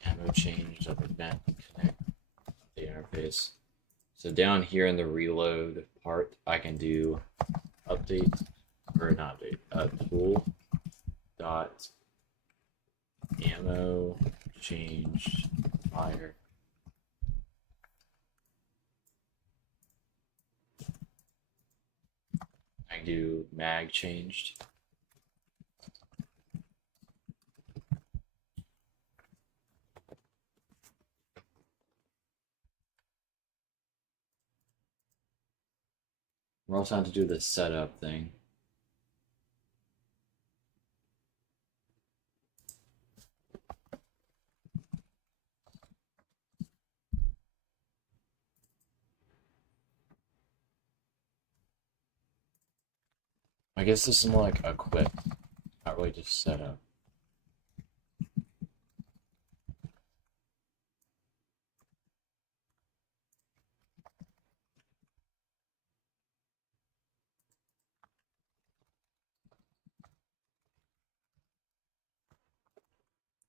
Ammo changed of event connect the interface. So down here in the reload part, I can do update or not update tool dot ammo changed fire. I can do mag changed. We're also going to do the setup thing. I guess this is more like equip, not really just setup.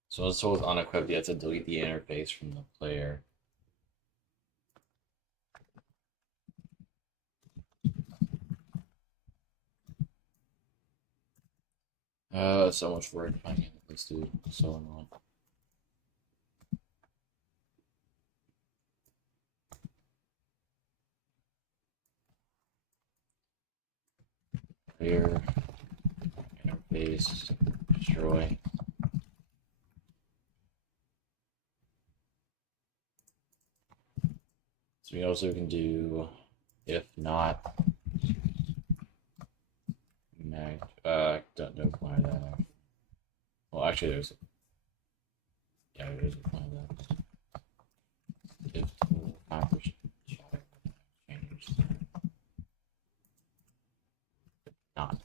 So let's start with unequipped. You have to delete the interface from the player. So much work finding this dude. So annoying. Player interface destroy. So we also can do if not mag don't know apply that. Well actually there's there's a plan that. If tool package changed. Not.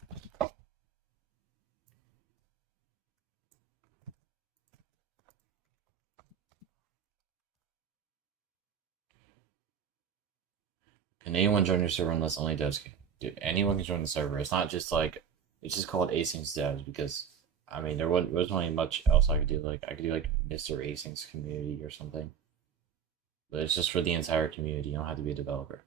Can anyone join your server unless only devs can? Dude, anyone can join the server. It's not just like it's just called async devs because I mean there wasn't really much else I could do. Like I could do like Mr. Async community or something. But it's just for the entire community. You don't have to be a developer.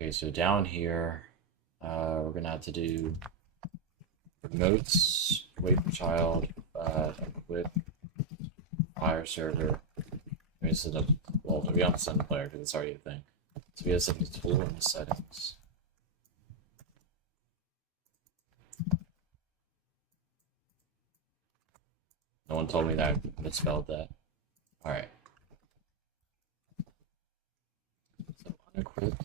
Okay, so down here, we're gonna have to do remotes, wait for child, equip, fire server. We set up, well, we don't send the player because it's already a thing. So we have set the tool in the settings. No one told me that I misspelled that. Alright. So unequip.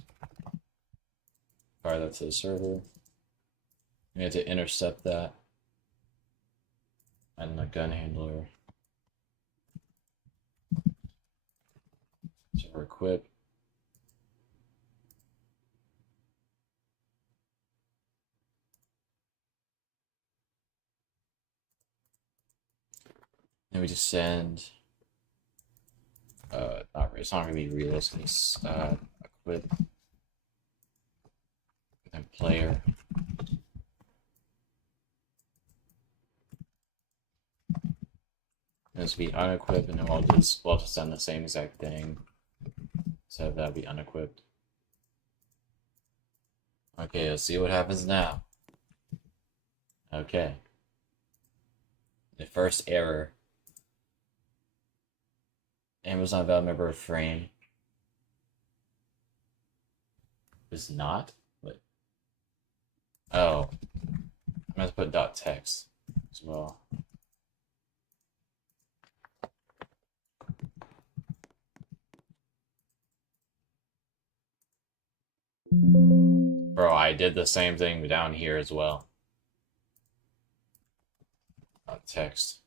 Fire that to the server. We have to intercept that. And the gun handler. So equip. Then we just send it's not gonna be realistic. Equip and player. This will be unequipped, and then we'll just send the same exact thing. So that'll be unequipped. Okay, let's see what happens now. Okay. The first error. Amazon valid member frame is not. But oh, I'm gonna put .text as well. Bro, I did the same thing down here as well. Text.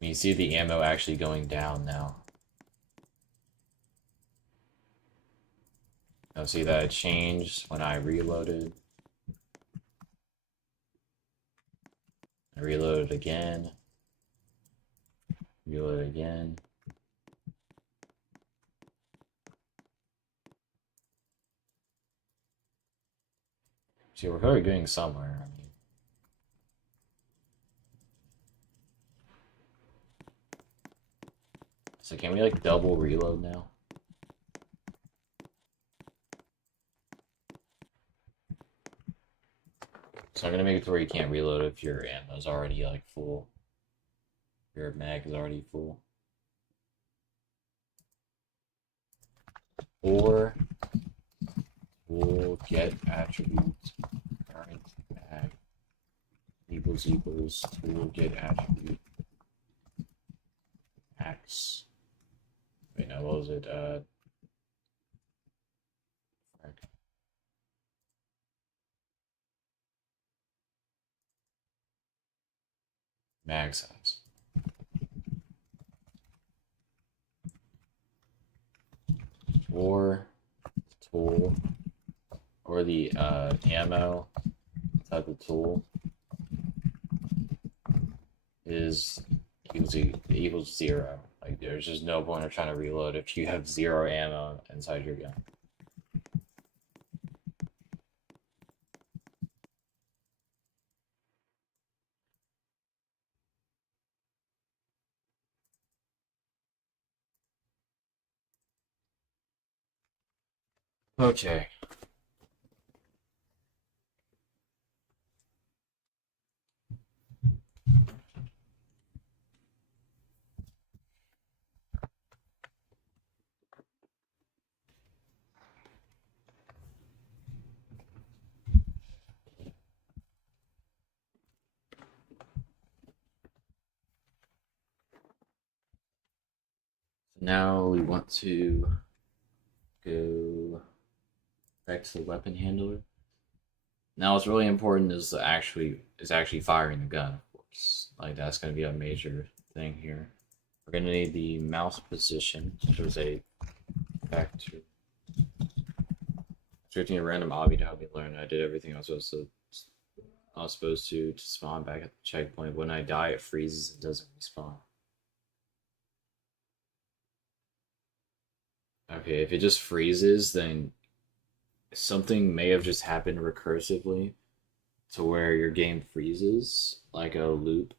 You see the ammo actually going down now. You'll see that it changed when I reloaded. I reloaded again. Reload again. See, we're probably going somewhere. I mean, so can we like double reload now? So I'm gonna make it to where you can't reload if your ammo's already like full. Your mag is already full. Or we'll get attribute current mag equals tool get attribute max. Wait, no, what was it? Mag size. Or tool, or the ammo type of tool is equals 0. Like there's just no point of trying to reload if you have 0 ammo inside your gun. Okay. Now we want to go back to the weapon handler. Now what's really important is actually firing the gun, of course. Like that's gonna be a major thing here. We're gonna need the mouse position, which was a factor. Restricting a random obby to help me learn. I did everything I was supposed to spawn back at the checkpoint. When I die, it freezes and doesn't respawn. Okay, if it just freezes, then something may have just happened recursively to where your game freezes, like a loop.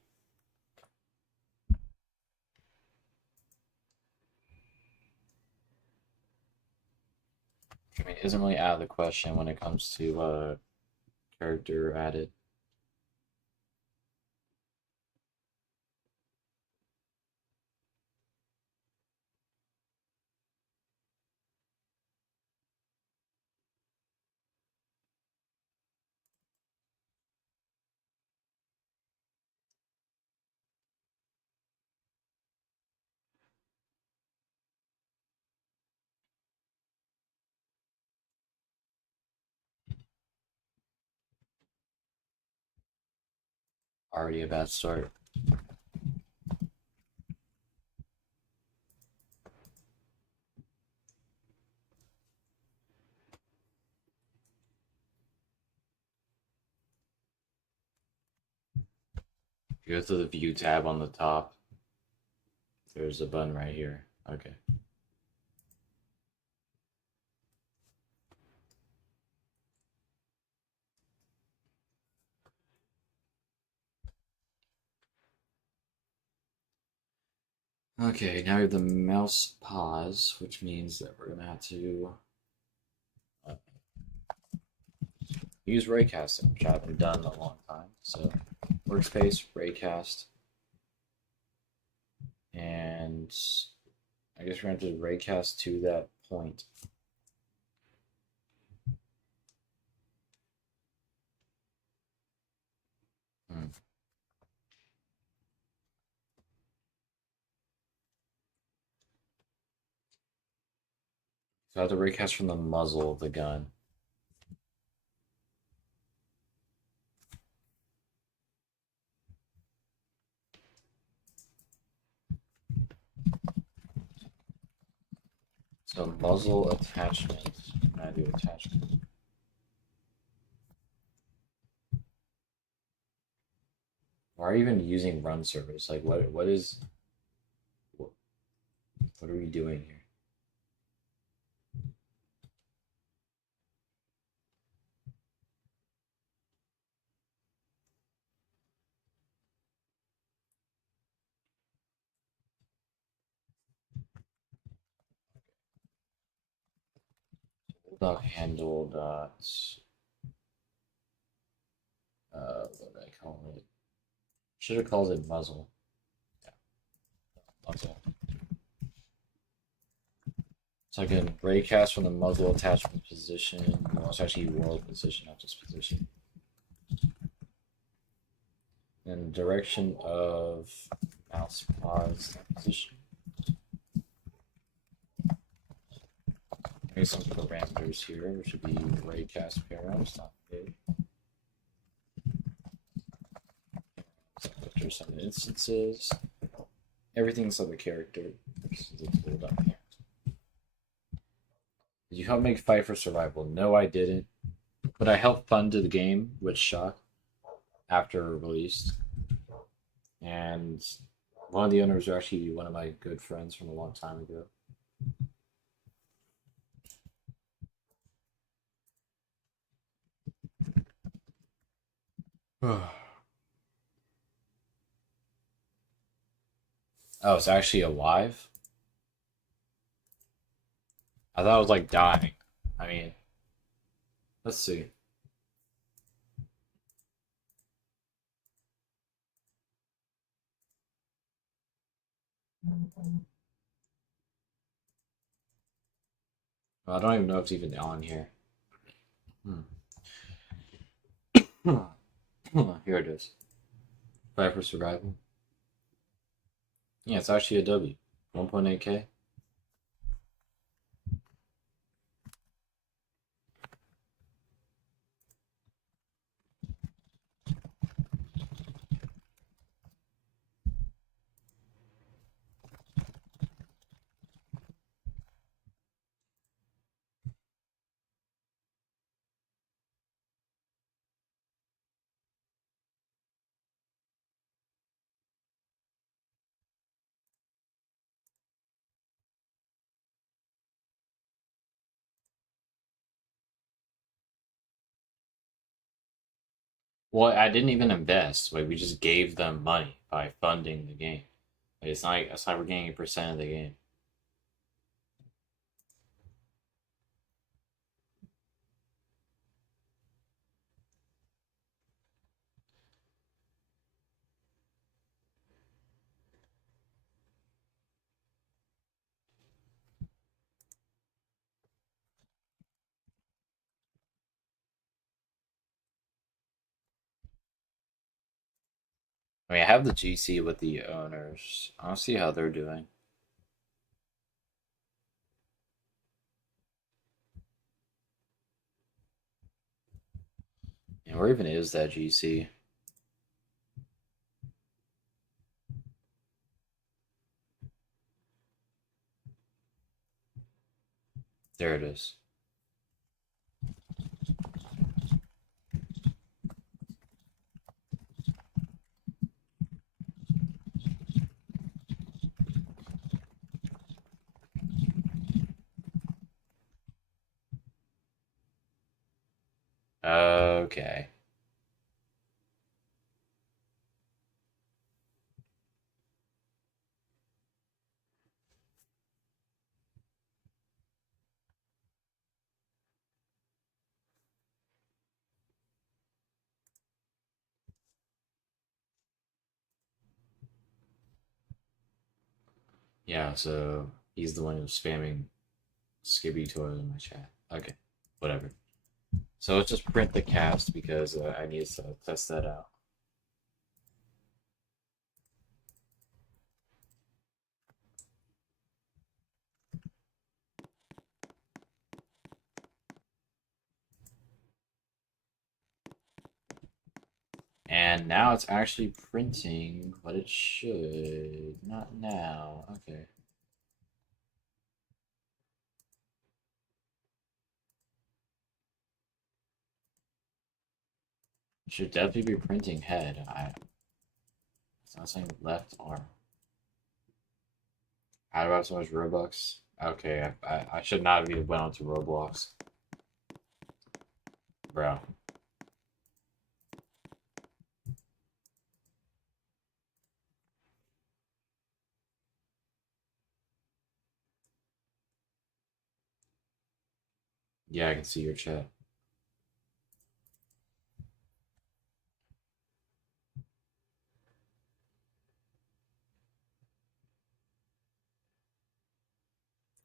I mean, isn't really out of the question when it comes to character added. Already a bad start. Go to the view tab on the top. There's a button right here. Okay. Okay, now we have the mouse pause, which means that we're gonna have to use raycasting, which I haven't done in a long time. So, workspace, raycast, and I guess we're going to raycast to that point. Hmm. So I have to raycast from the muzzle of the gun. So muzzle attachment. I do attachment. Why are you even using run service? Like what what are we doing here? Bulldog handle dot what did I call it? Should have called it muzzle. Yeah, muzzle. So I can raycast from the muzzle attachment position. Well, it's actually world position, not just position. And direction of mouse pause position. Maybe some parameters here, which would be raycast params, not big. There's some instances. Everything's of a character. This is a tool down here. Did you help make Fight for Survival? No, I didn't. But I helped fund the game with Shock after released. And one of the owners are actually one of my good friends from a long time ago. Oh, it's actually alive? I thought it was like dying. I mean, let's see. Well, I don't even know if it's even on here. Here it is. Fight for Survival. Yeah, it's actually a W. 1.8K. Well, I didn't even invest. Like we just gave them money by funding the game. Like, it's not we're getting a percent of the game. mean, I have the GC with the owners. I'll see how they're doing. And where even is that GC? There it is. Okay. Yeah, so he's the one who's spamming Skibby Toy in my chat. Okay, whatever. So let's just print the cast because I need to test that out. And now it's actually printing what it should. Not now. Okay. It should definitely be printing head. It's not saying left arm. How do I have so much Robux? Okay, I should not have even went onto Roblox. Bro. Yeah, I can see your chat.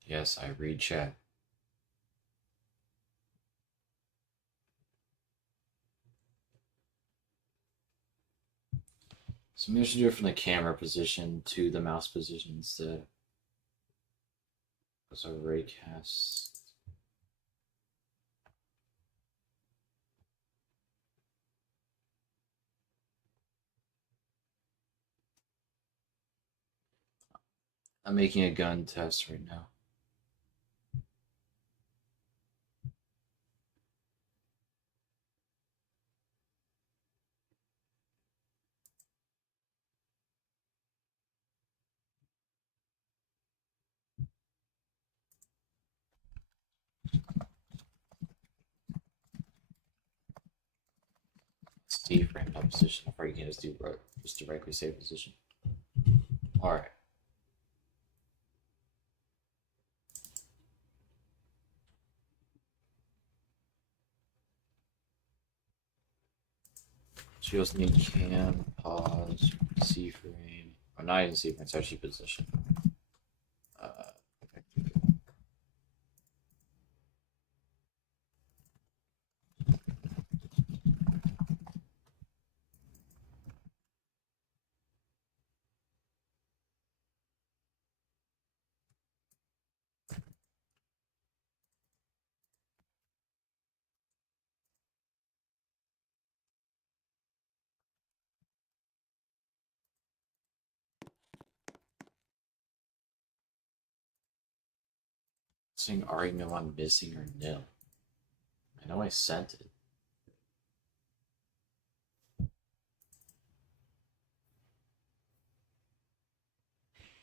Yes, I read chat. So maybe I should do it from the camera position to the mouse position instead. That's a raycast. I'm making a gun test right now. C frame up position before you can just directly save position. All right. So you also need cam, pause, C frame. Or not even C frame, it's actually position. Uh, saying already know I'm missing or nil. I know I sent it.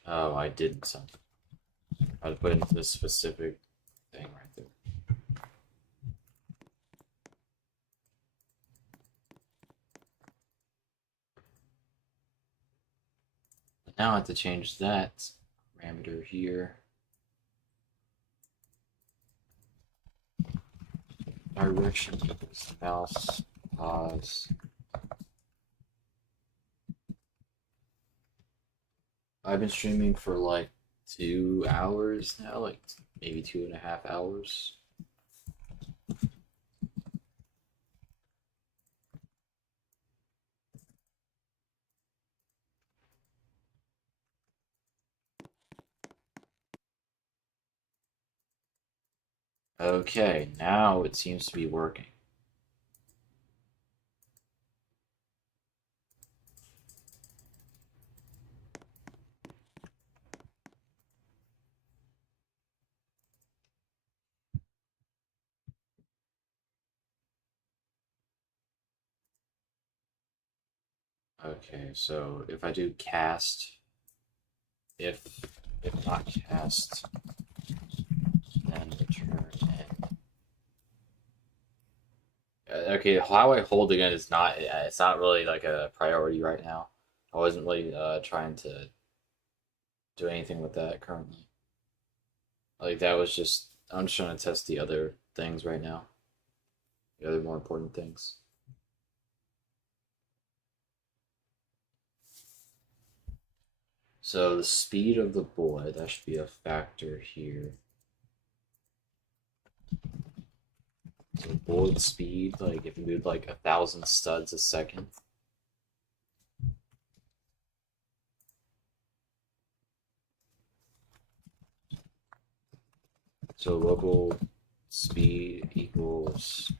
Oh, I didn't send it. I put into this specific thing right there. But now I have to change that parameter here. Direction equals mouse, pause. I've been streaming for like 2 hours now, like maybe 2.5 hours. Okay, now it seems to be working. Okay, so if I do cast, if if not cast, then return in. Okay, how I hold the gun is not, it's not really like a priority right now. I wasn't really trying to do anything with that currently. Like that was just, I'm just trying to test the other things right now, the other more important things. So the speed of the bullet, that should be a factor here. So bullet speed, like if you move like 1,000 studs a second. So local speed equals,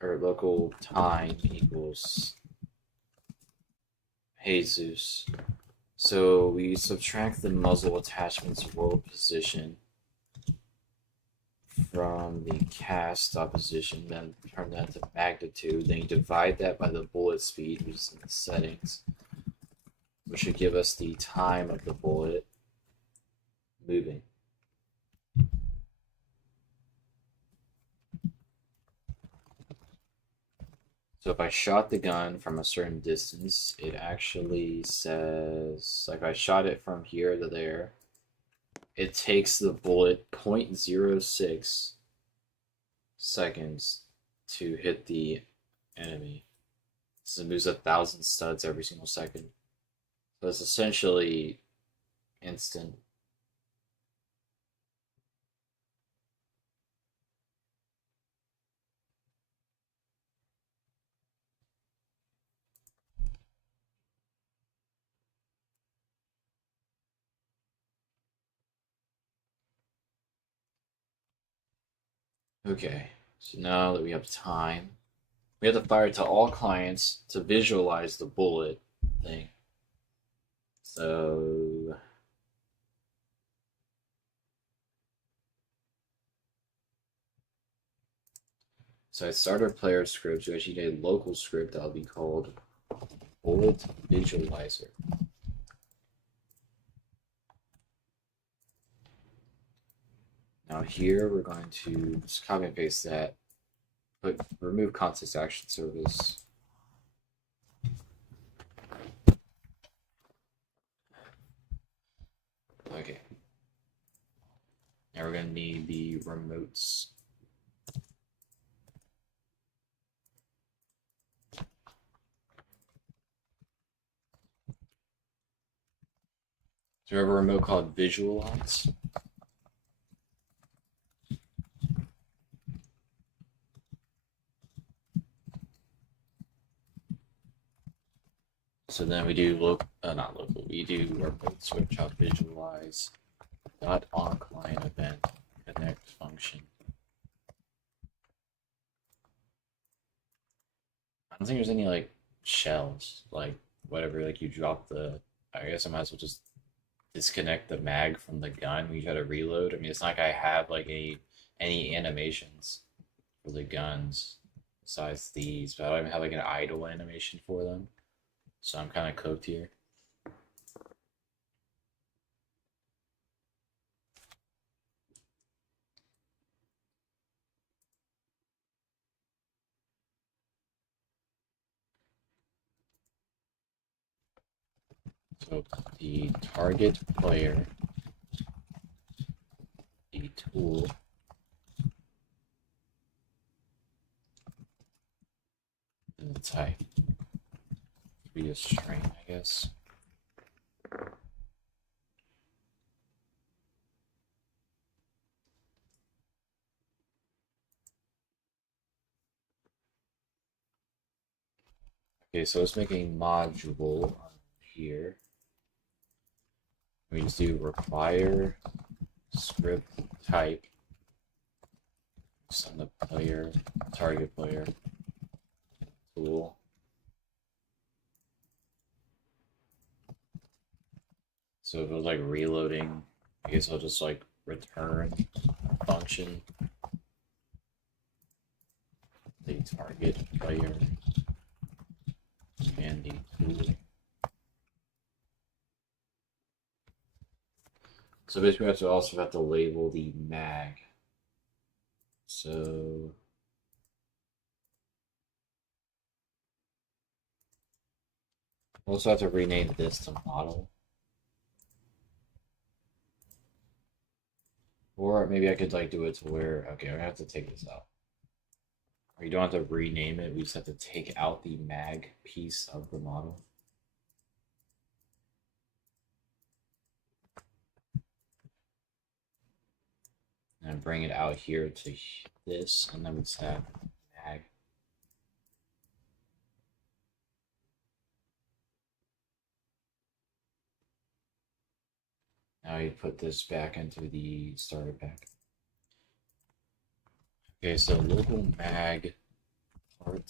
or local time equals Jesus. So we subtract the muzzle attachment's world position from the cast stop position, then turn that to magnitude, then you divide that by the bullet speed, which is in the settings, which should give us the time of the bullet moving. So if I shot the gun from a certain distance, it actually says, like I shot it from here to there, it takes the bullet 0.06 seconds to hit the enemy. So it moves 1,000 studs every single second. So it's essentially instant. Okay, so now that we have time, we have to fire it to all clients to visualize the bullet thing. So I start our player script. So actually need a local script that'll be called bullet visualizer. Now here we're going to just copy and paste that. Put remove context action service. Okay. Now we're going to need the remotes. So we have a remote called visualize. So then we do not local. We do remote switch out visualize dot on client event connect function. I don't think there's any like shells, like whatever, like you drop the. I guess I might as well just disconnect the mag from the gun when you try to reload. I mean, it's not like I have like any animations for the guns besides these, but I don't even have like an idle animation for them. So I'm kind of cooked here. So the target player, the tool, and the type. Be a string, I guess. Okay, so let's make a module on here. We just do require script type, send the player, target player, tool. So if it was like reloading, I guess I'll just like return function the target player and the tool. So basically we also have to label the mag. So we also have to rename this to model. Or maybe I could like do it to where, okay, I have to take this out. Or you don't have to rename it, we just have to take out the mag piece of the model. And bring it out here to this, and then we just have mag. Now you put this back into the starter pack. Okay, so local mag part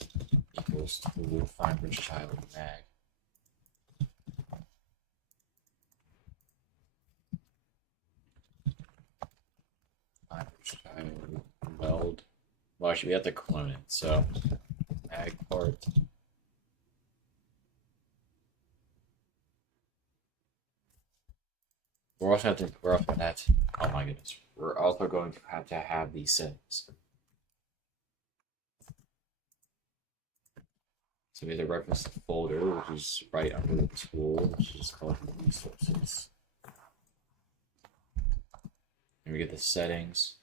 equals tool find child mag. Find child weld. Well, actually, we have to clone it. So mag part. We're also going to have to, oh my goodness. We're also going to have these settings. So we have to reference the folder, which is right under the tool, which is called resources. And we get the settings.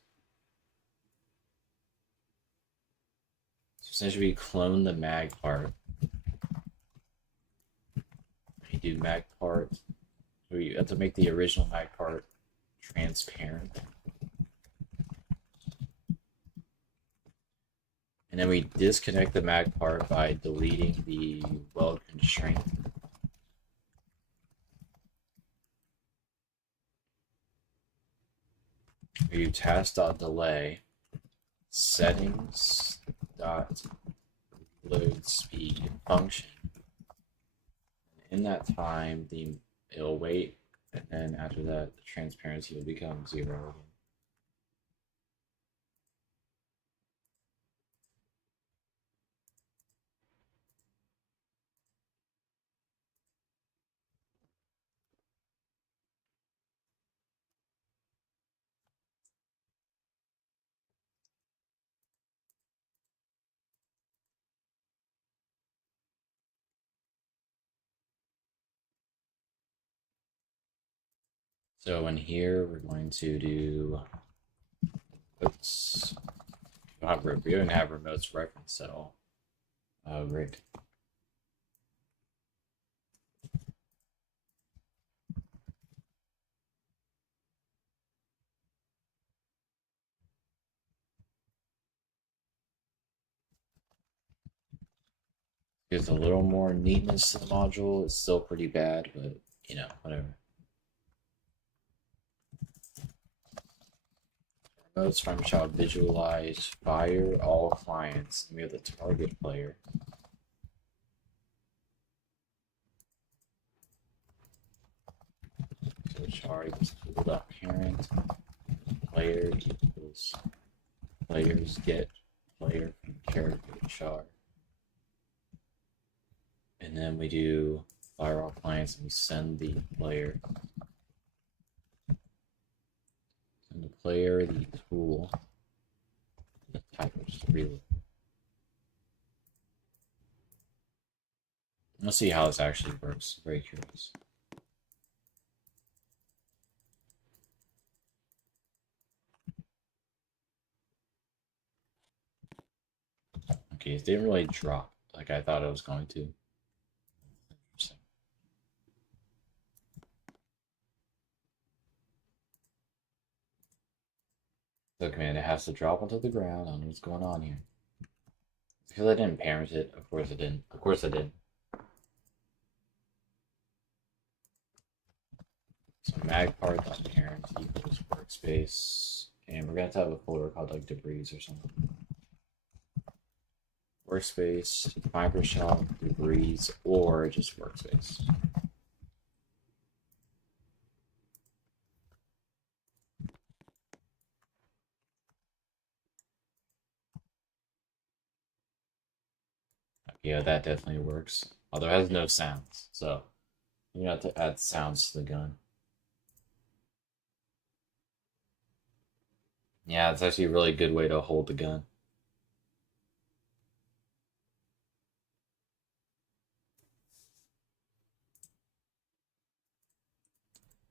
So essentially we clone the mag part. You do mag part. We have to make the original mag part transparent. And then we disconnect the mag part by deleting the weld constraint. We do task.delay settings dot load speed function. In that time, it'll wait, and then after that, the transparency will become 0 again. So in here, we're going to do, oops, we don't have remotes reference at all. Oh, great. Gives a little more neatness to the module. It's still pretty bad, but you know, whatever. Remotes from child visualize, fire all clients. And we have the target player. So char equals tool.parent, player equals players get player from character char. And then we do fire all clients and we send the player. Send the player the tool. The type of just reload. Let's see how this actually works. Very curious. Okay, it didn't really drop like I thought it was going to. Interesting. So command, it has to drop onto the ground. I don't know what's going on here. Because I didn't parent it. Of course I didn't. Of course I didn't. So mag.parent equals workspace, and we're gonna have a folder called like debris or something. Workspace, Microsoft, debris, or just workspace. Yeah, that definitely works. Although it has no sounds, so you have to add sounds to the gun. Yeah, it's actually a really good way to hold the gun.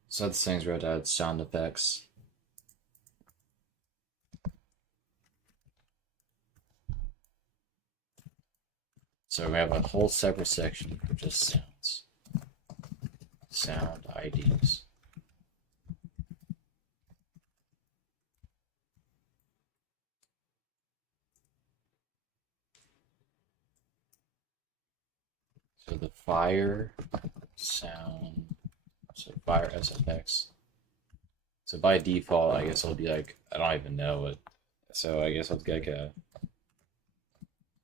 So that's things where to add sound effects. So we have a whole separate section for just sounds. Sound IDs. So the fire sound, so fire SFX. So by default, I guess it'll be like, I don't even know it. So I guess I'll get like a,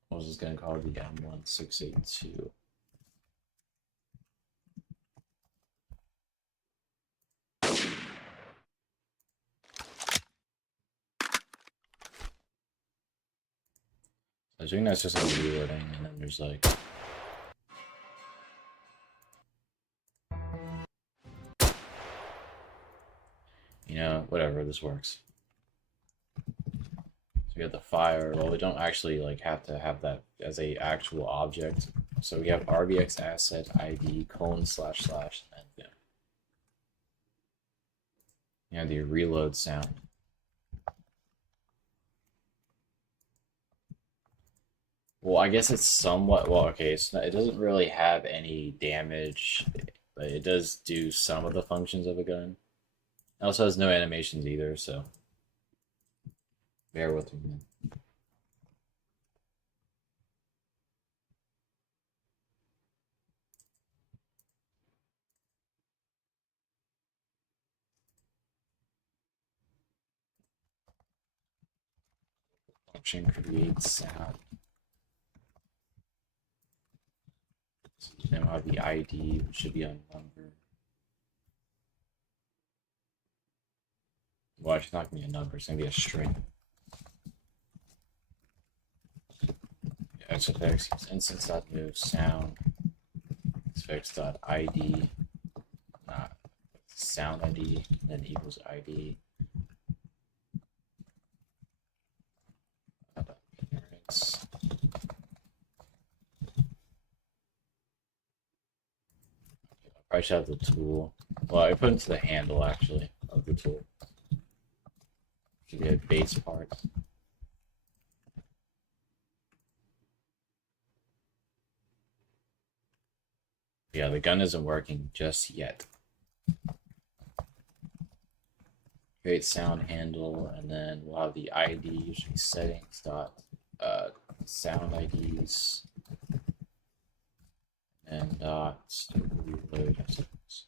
what was this gun called? The M1682. I think that's just like reloading, and then there's like, you know, whatever, this works. So we have the fire. Well, we don't actually like have to have that as a actual object. So we have RBX asset ID : / and then you know, the reload sound. Well, I guess it's somewhat well. Okay, it doesn't really have any damage, but it does do some of the functions of a gun. It also has no animations either, so bear with me. Function creates sound. So then we'll have the ID, which should be on number. Well, it's not gonna be a number. It's gonna be a string. SFX instance.move sound SFX.id sound ID, and then equals ID. Appearance. I should have the tool. Well, I put into the handle actually of the tool. Should be a base part. Yeah, the gun isn't working just yet. Create sound handle, and then we'll have the ID, usually settings dot sound IDs, and dot reload settings.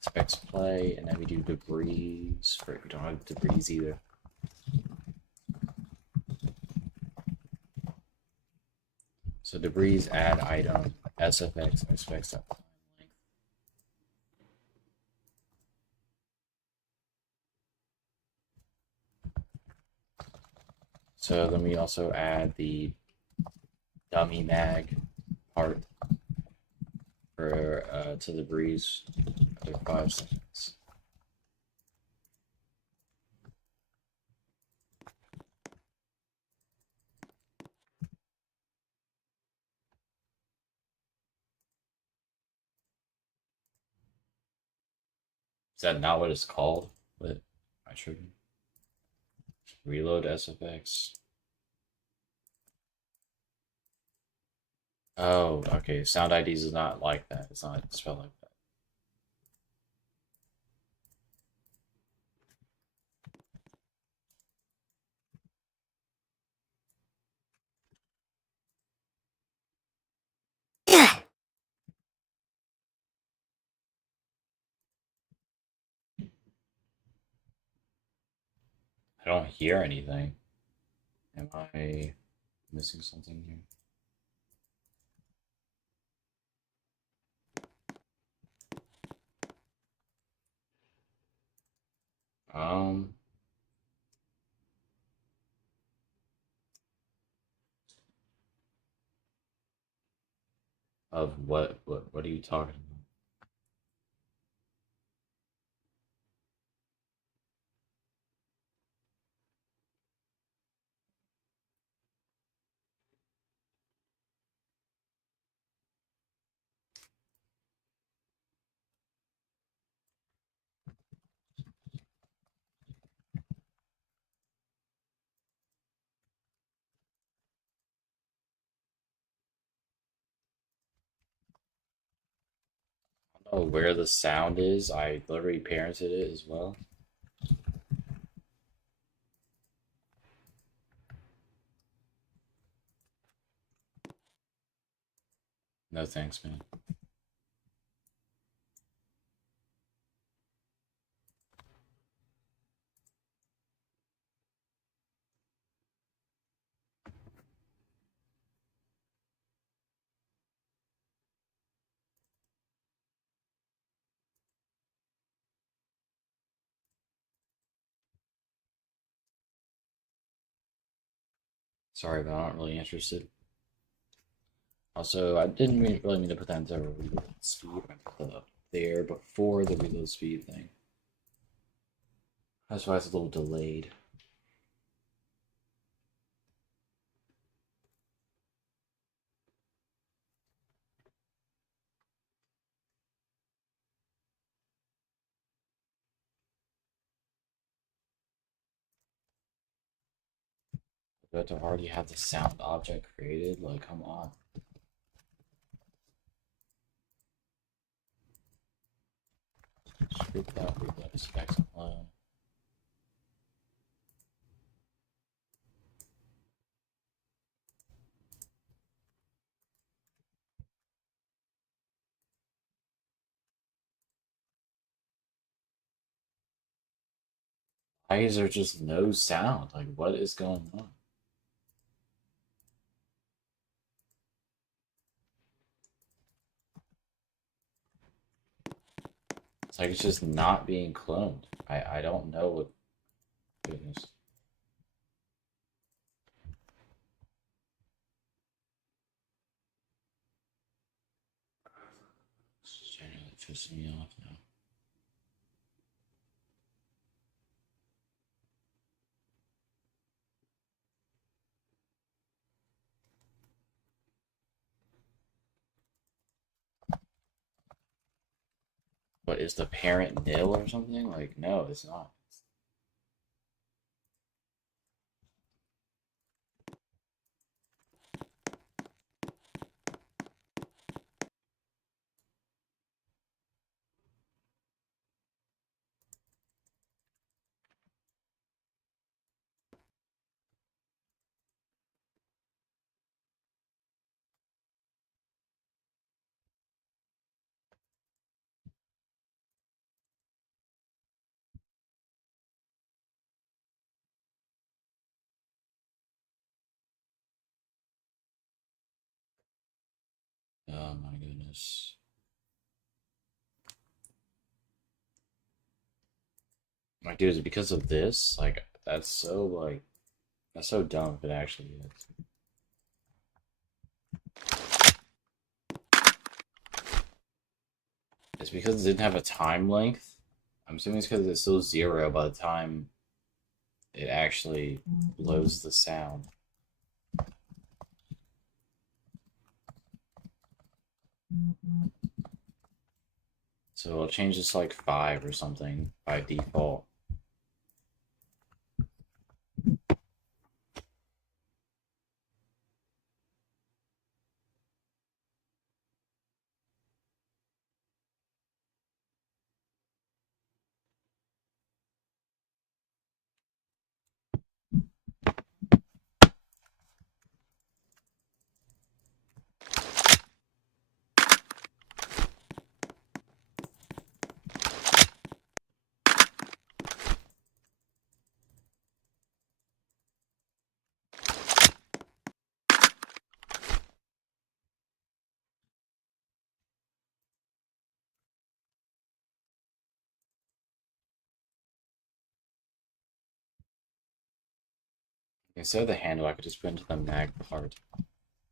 Specs play, and then we do debris. For we don't have debris either. So debris add item SFX SFX length. So then we also add the dummy mag part for to the breeze after 5 seconds. Is that not what it's called? But I should reload SFX. Oh, okay. Sound IDs is not like that. It's not spelled like that. don't hear anything. Am I missing something here? Um, of what? What are you talking about? I don't know where the sound is. I literally parented it as well. No thanks, man. Sorry, but I'm not really interested. Also, I didn't really mean to put that into reload speed. I put that up there before the reload speed thing. That's why it's a little delayed. But to already have the sound object created, like, come on. Screw that reload specs alone. Why is there just no sound? Like, what is going on? It's like it's just not being cloned. I don't know what. Goodness. It's genuinely pissing me off now. What is the parent nil or something? Like, no, it's not. Oh my goodness. Like, dude, is it because of this? Like, that's so dumb if it actually is. It's because it didn't have a time length. I'm assuming it's because it's still zero by the time it actually loads the sound. So it'll change this to like 5 or something by default. Instead of the handle, I could just put into the mag part.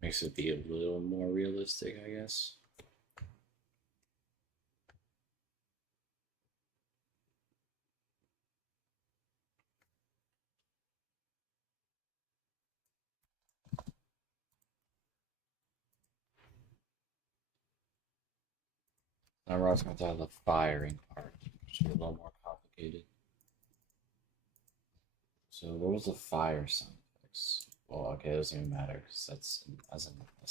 Makes it be a little more realistic, I guess. Now we're also going to have the firing part, which is a little more complicated. So what was the fire sound effects? Well, okay, it doesn't even matter because that's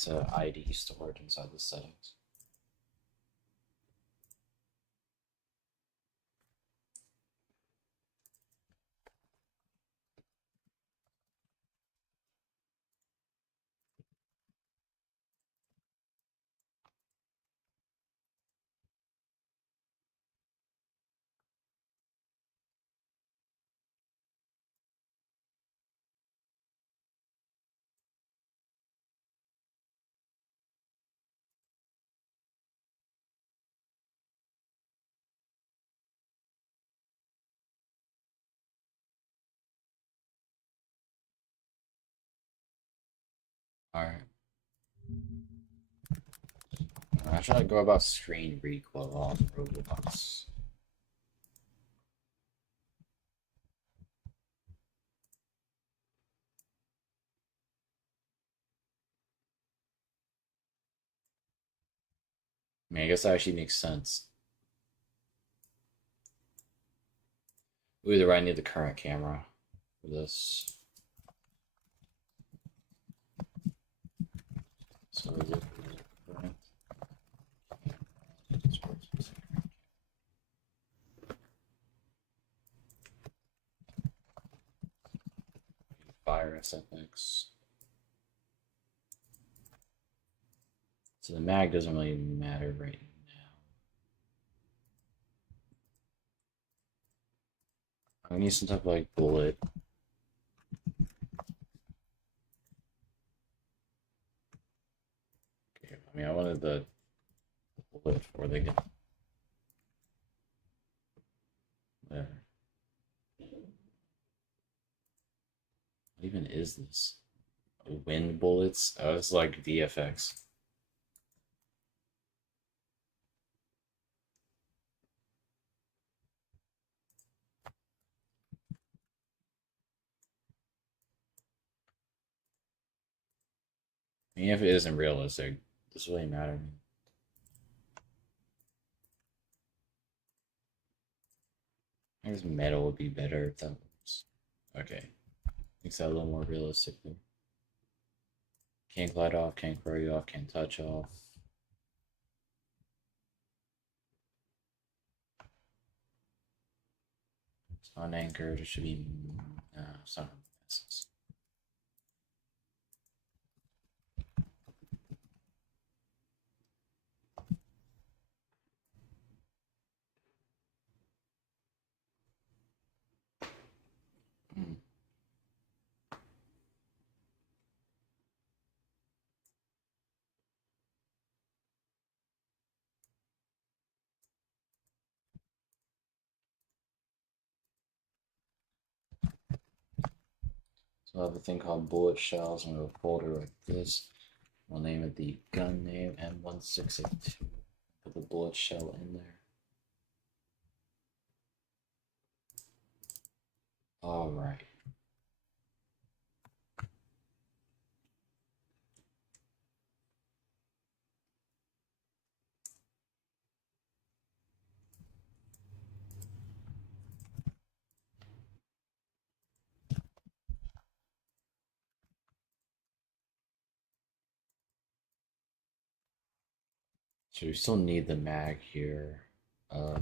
an ID stored inside the settings. All right. How should I go about screen recoil on robots? I mean, I guess that actually makes sense. Either I need the current camera for this. So is it current? Fire SFX. So the mag doesn't really matter right now. I need some type of like bullet. Okay, I mean, I wanted the bullet before they get there. What even is this? Wind bullets? Oh, it's like VFX. I mean, if it isn't realistic, does it really matter? I guess metal would be better if that works. Okay. Makes that a little more realistic there. Can't glide off, can't query off, can't touch off. It's unanchored, it should be. No, it's not. Hmm. So I have a thing called bullet shells. I'm going to folder like this. We'll name it the gun name M1682. Put the bullet shell in there. All right. So we still need the mag here. Uh,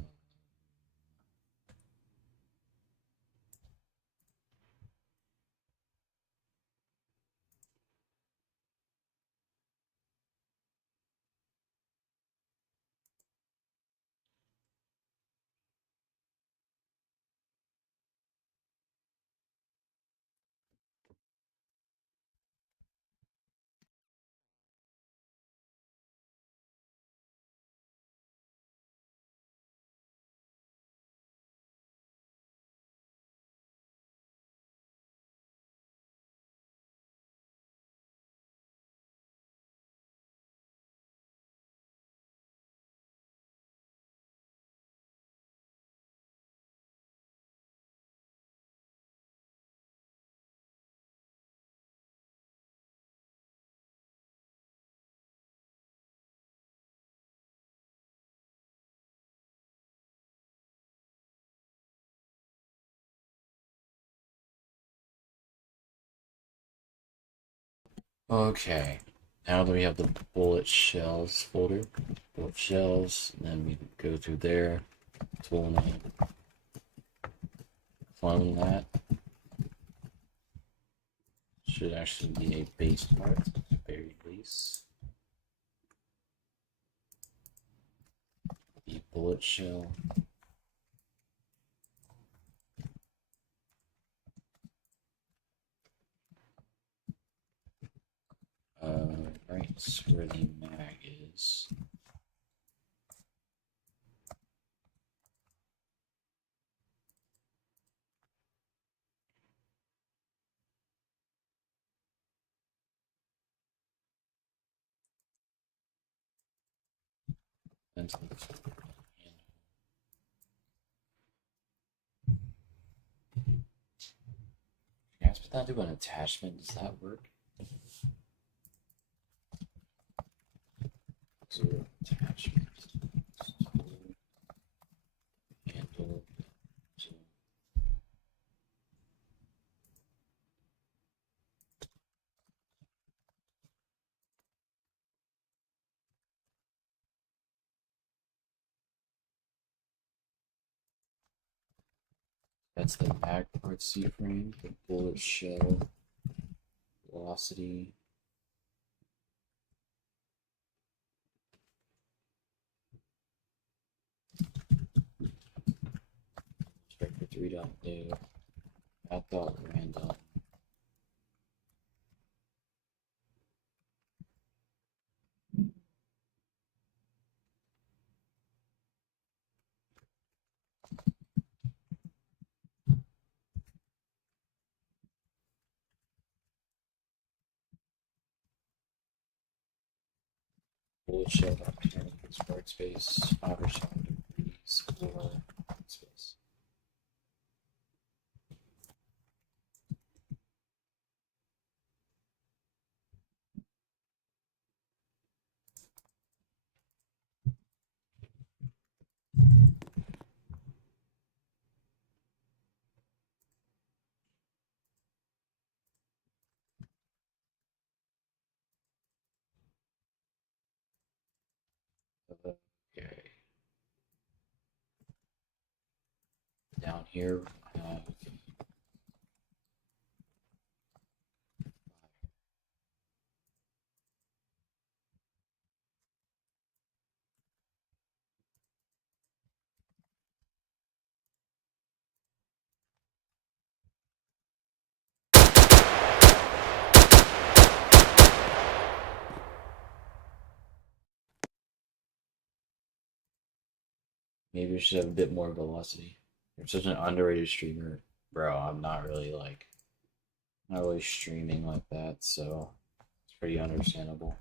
Okay, now that we have the bullet shells folder, bullet shells, then we go through there, tool name, clone that. Should actually be a base part, very base. The bullet shell. Right where the mag is. Then to the guys, put that to an attachment. Does that work? Zero attachment. Handle. That's the mag part C frame, the bullet shell, velocity. Vector 3.new. Random. Bullet shell mechanics workspace, fiber shell degrees, or space. Okay. Down here, I have maybe we should have a bit more velocity. You're such an underrated streamer, bro. I'm not really streaming like that, so it's pretty understandable.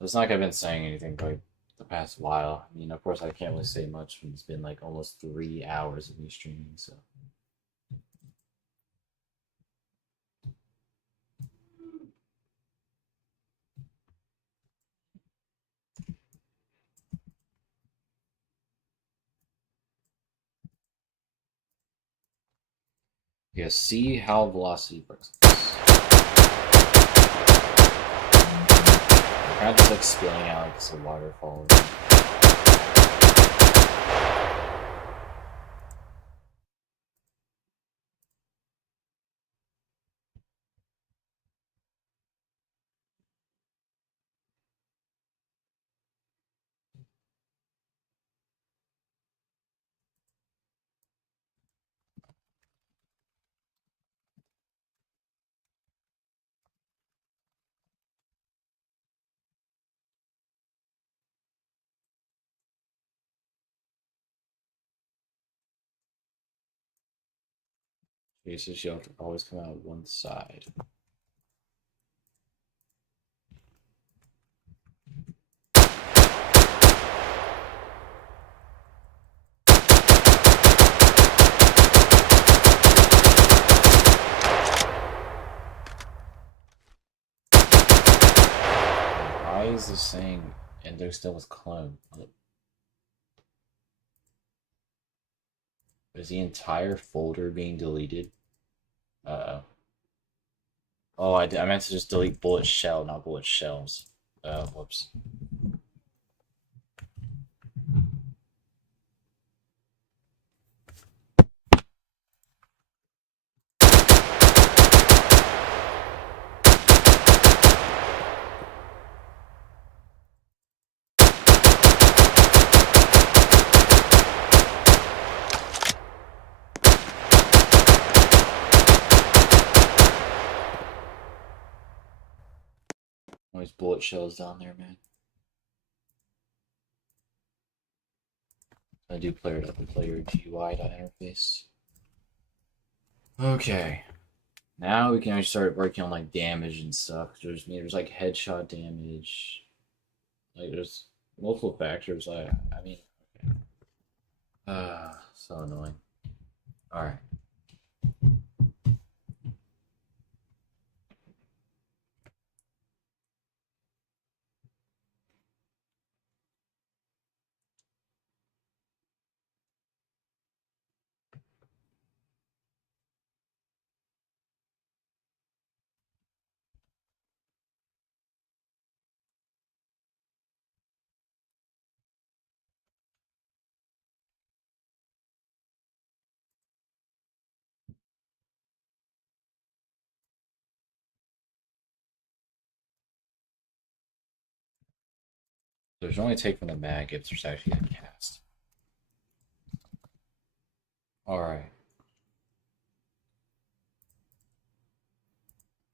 It's not like I've been saying anything for like the past while. I mean, of course, I can't really say much when it's been like almost 3 hours of me streaming, so. Yeah, see how velocity works. Kind of just like spilling out like it's a waterfall. Jesus, you have to always come out one side. Why is this saying Endo still with clone? Is the entire folder being deleted? Uh oh. Oh, I meant to just delete bullet shell, not bullet shells. Whoops. Always bullet shells down there, man. I do player GUI.interface. Okay. Now we can actually start working on like damage and stuff. There's like headshot damage. Like there's multiple factors. I mean, so annoying. All right. There's only take from the mag if there's actually a cast. All right.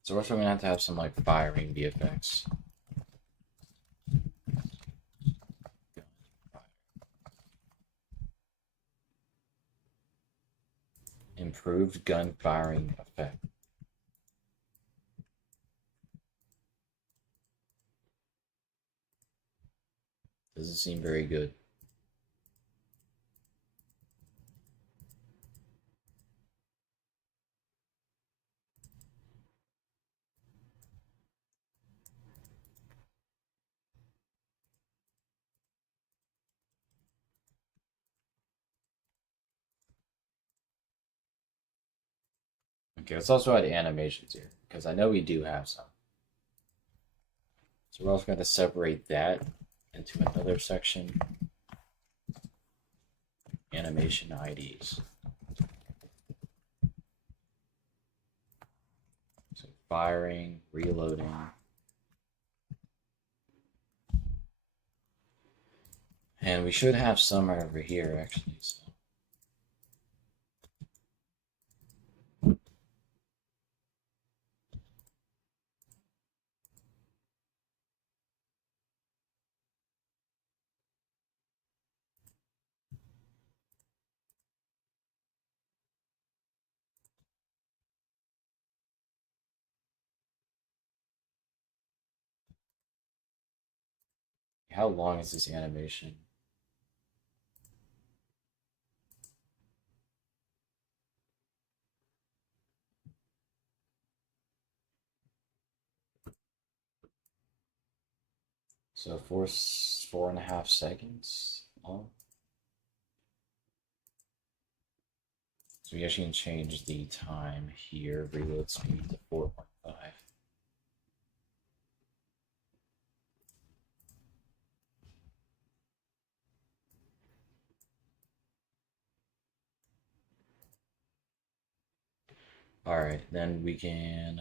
So we're gonna have to have some like firing VFX. Improved gun firing effect. Doesn't seem very good. Okay, let's also add animations here, because I know we do have some. So we're also going to separate that into another section. Animation IDs. So firing, reloading. And we should have some right over here, actually. So. How long is this animation? So 4.5 seconds long. So we actually can change the time here, reload speed to 4.5. All right, then we can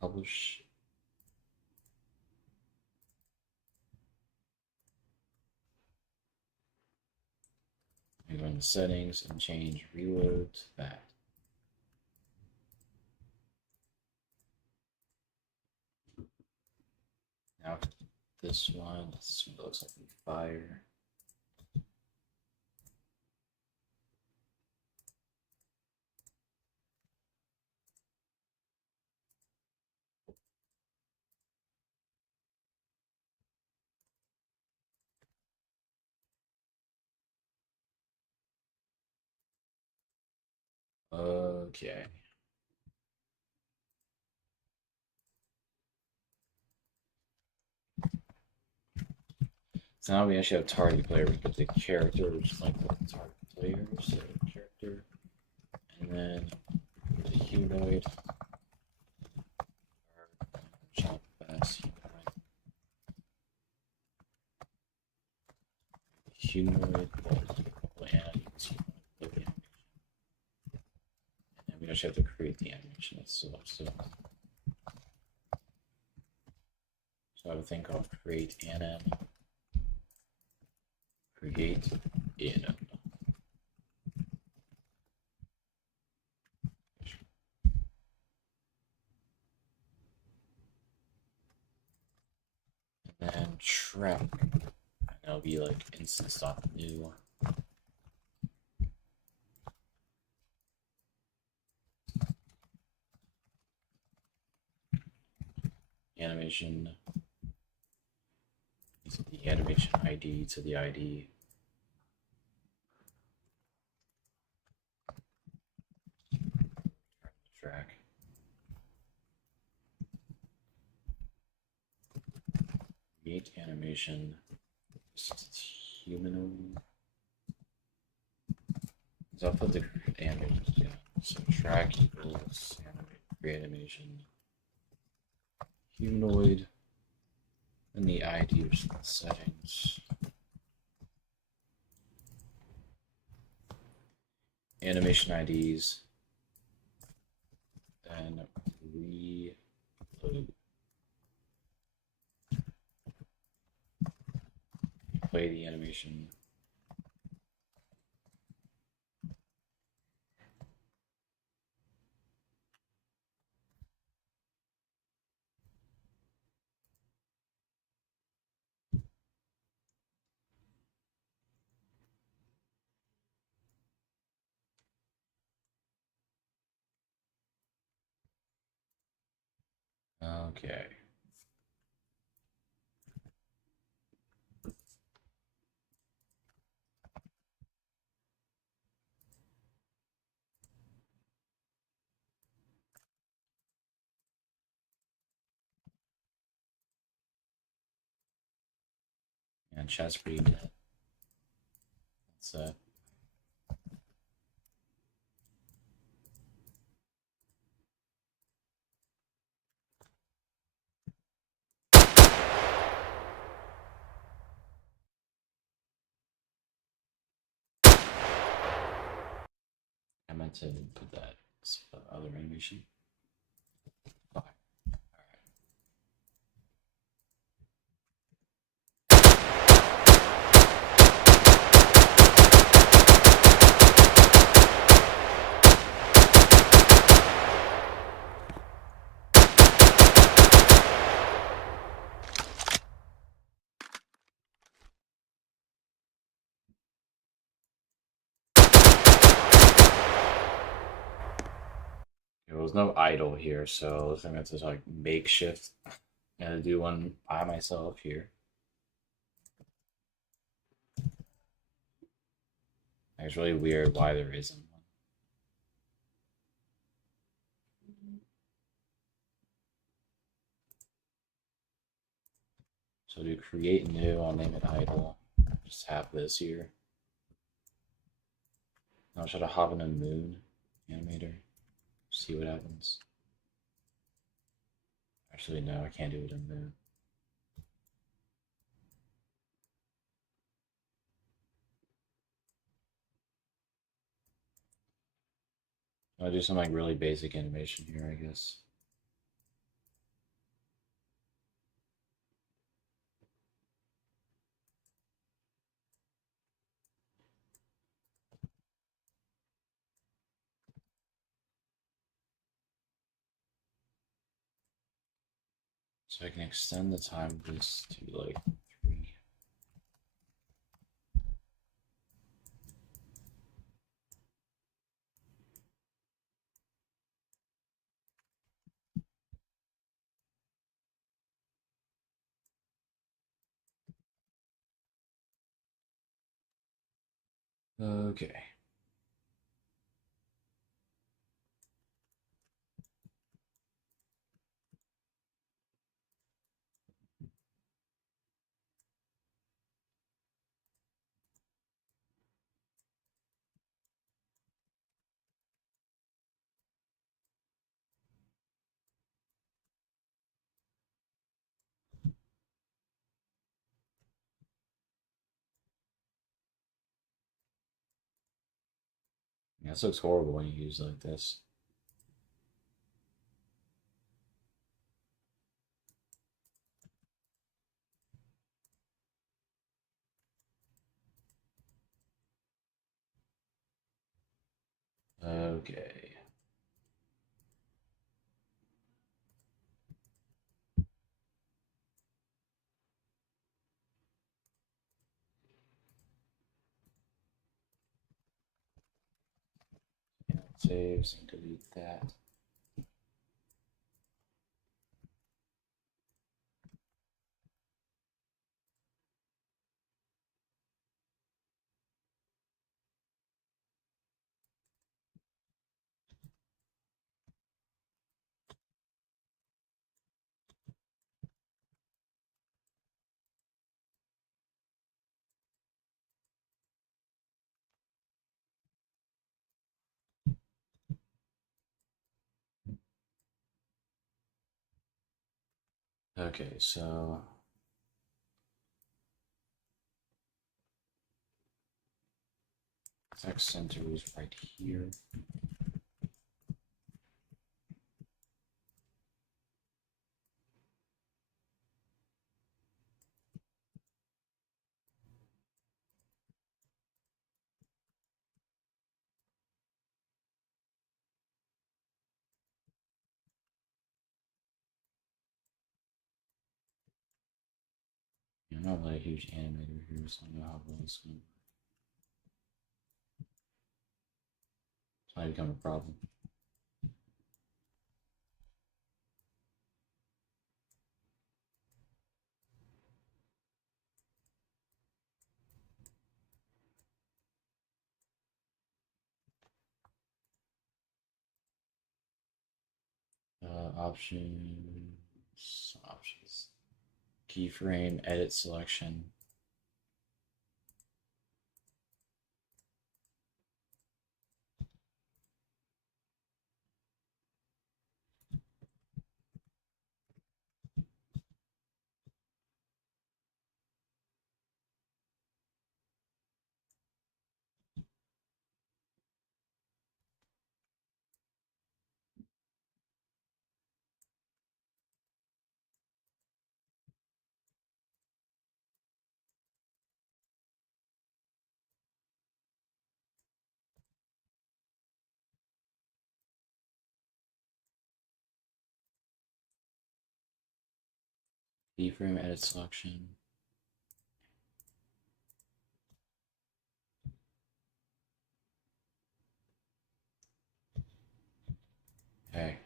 publish. We go into settings and change reload to that. Now this one looks like we fire. Okay. So now we actually have target player. We put the character, which is like the target player, so character, and then the humanoid. humanoid animation. And we actually have to create the animation itself. So I have a thing called create anim. Create anim. And then track. And that'll be like instance.new. Animation. The animation ID to the ID. Track. Create animation. Humanoid. So I'll put the animation down. So track equals create animation. Humanoid. And the ID which is the settings. Animation IDs. Then reload. Play the animation. Okay. And chat's pretty dead. That's it. I meant to put that other animation. Okay. There was no idle here, so I think that's like makeshift. I'm gonna do one by myself here. It's really weird why there isn't one. So to create new, I'll name it idle. Just have this here. I'll try to hop in a moon animator. See what happens. Actually, no, I can't do it in moon. I'll do some like really basic animation here, I guess. So I can extend the time of this to like 3. Okay. This looks horrible when you use it like this. Okay. Saves and delete that. Okay, so text center is right here. I'm not really a huge animator here, so I don't know how well it's going to work. It's might become a problem. Options. Keyframe, edit selection. Keyframe, edit selection. Okay.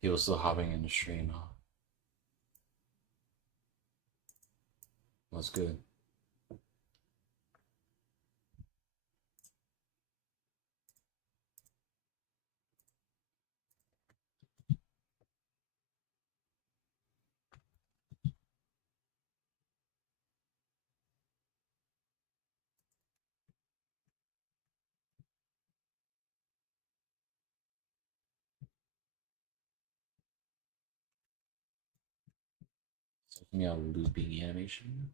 People still hopping in the stream, huh? That's good. So give me a looping animation.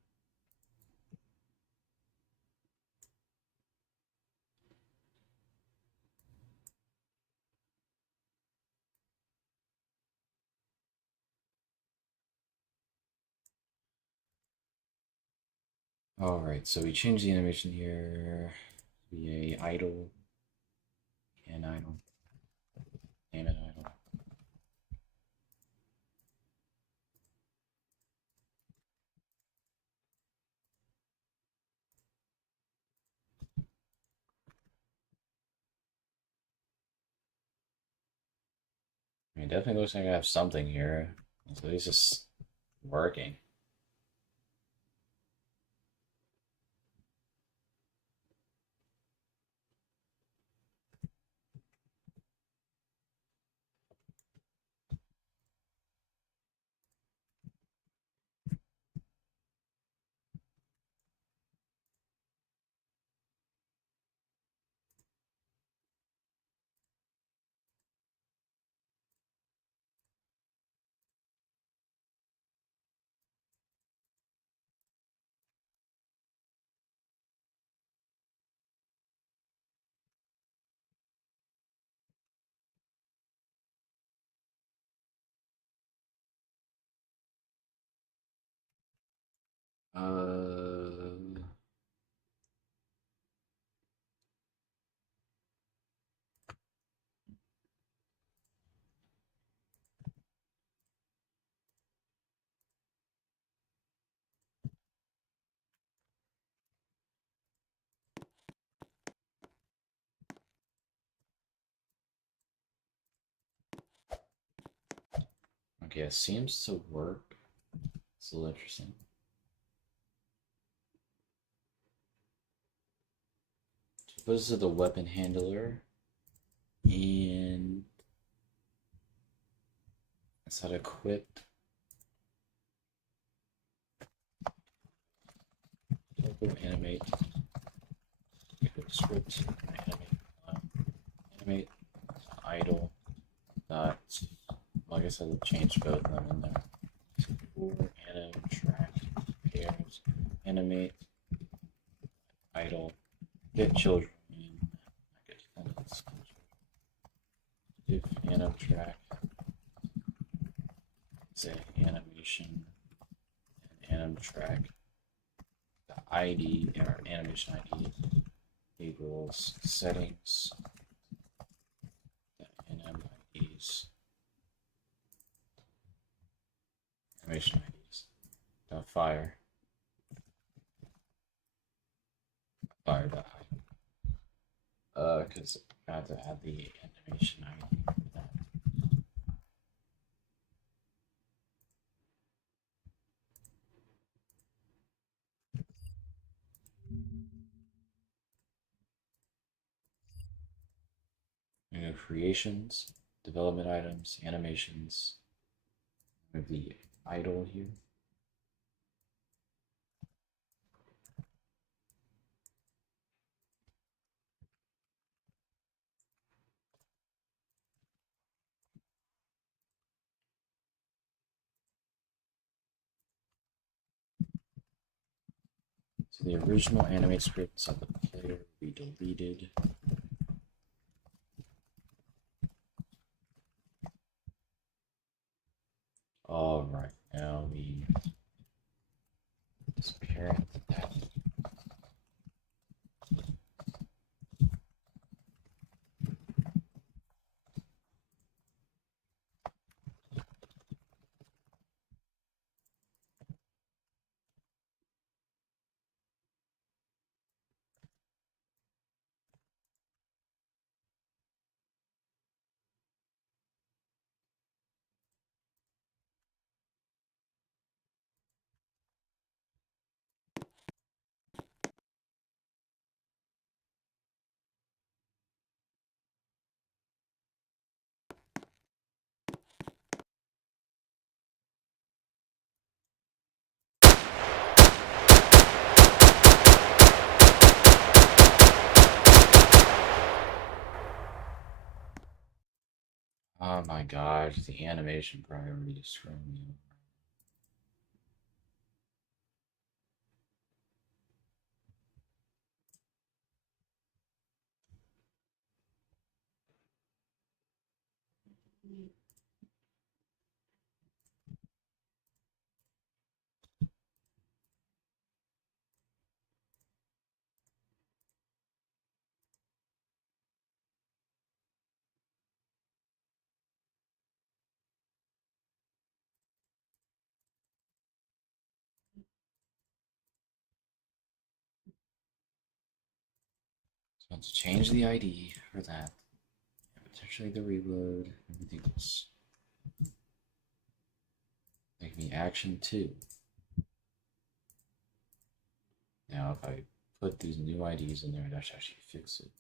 Alright, so we changed the animation here. Be a idle. And idle. Name it idle. I mean, definitely looks like I have something here. So at least it's working. Okay, it seems to work. It's a little interesting. So this is the weapon handler, and it's not equipped. Animate. Script. Animate. Idle. Dot. Like I said, change both of them in there. For anim track pairs. Animate. Idle. Get children. If anim track. Say animation. And anim track. The ID or animation ID equals settings. The anim IDs. Animation IDs. The fire. Fire. Because I had to add the animation ID for that. We have creations, development items, animations. We have the idle here. So the original animate scripts of the player will be deleted. All right, now we just parent that. Oh my gosh, the animation priority is screwing me over. So let's change the ID for that. Potentially the reload, everything else. Make me action 2. Now if I put these new IDs in there, that should actually fix it.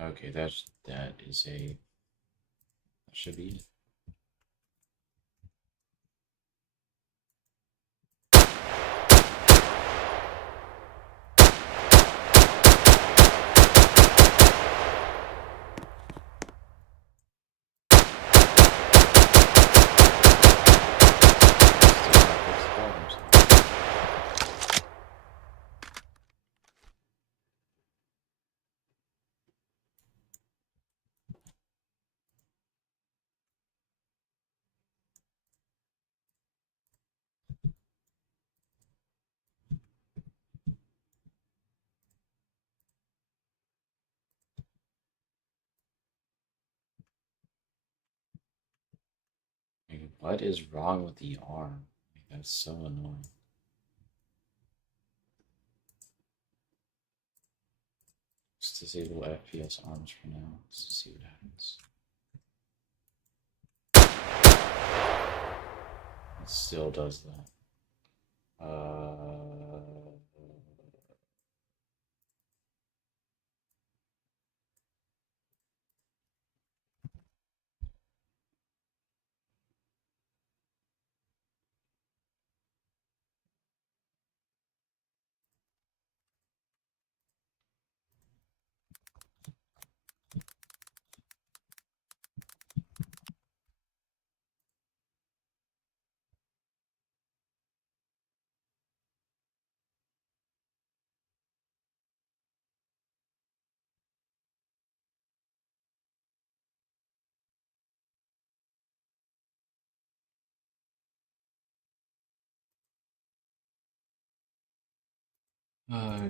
Okay, that should be it. What is wrong with the arm? That's so annoying. Just disable FPS arms for now. Let's see what happens. It still does that.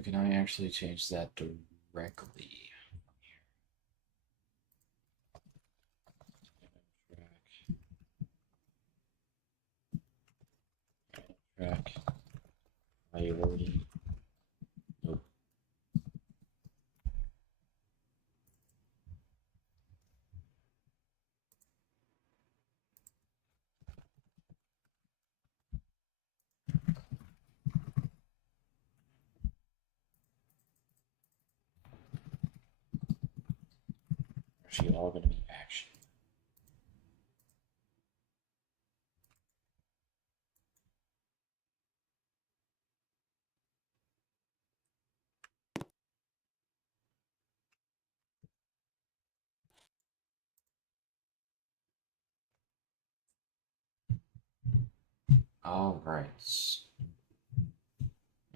Can I actually change that directly? Track priority. Nope. Actually, all going to be action. All right.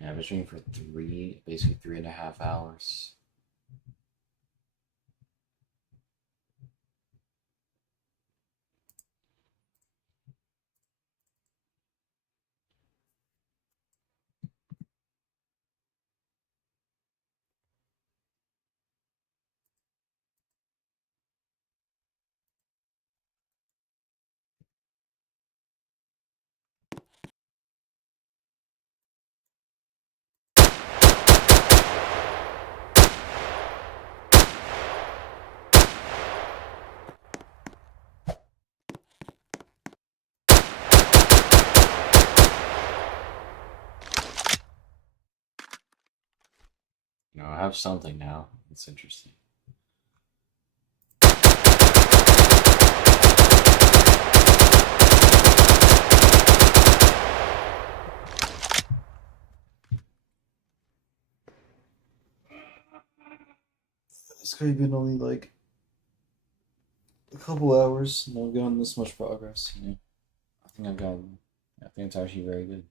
Yeah, I've been streaming for basically 3.5 hours. I have something now. It's interesting. It's could have been only like a couple hours, and I've gotten this much progress. I think it's actually very good.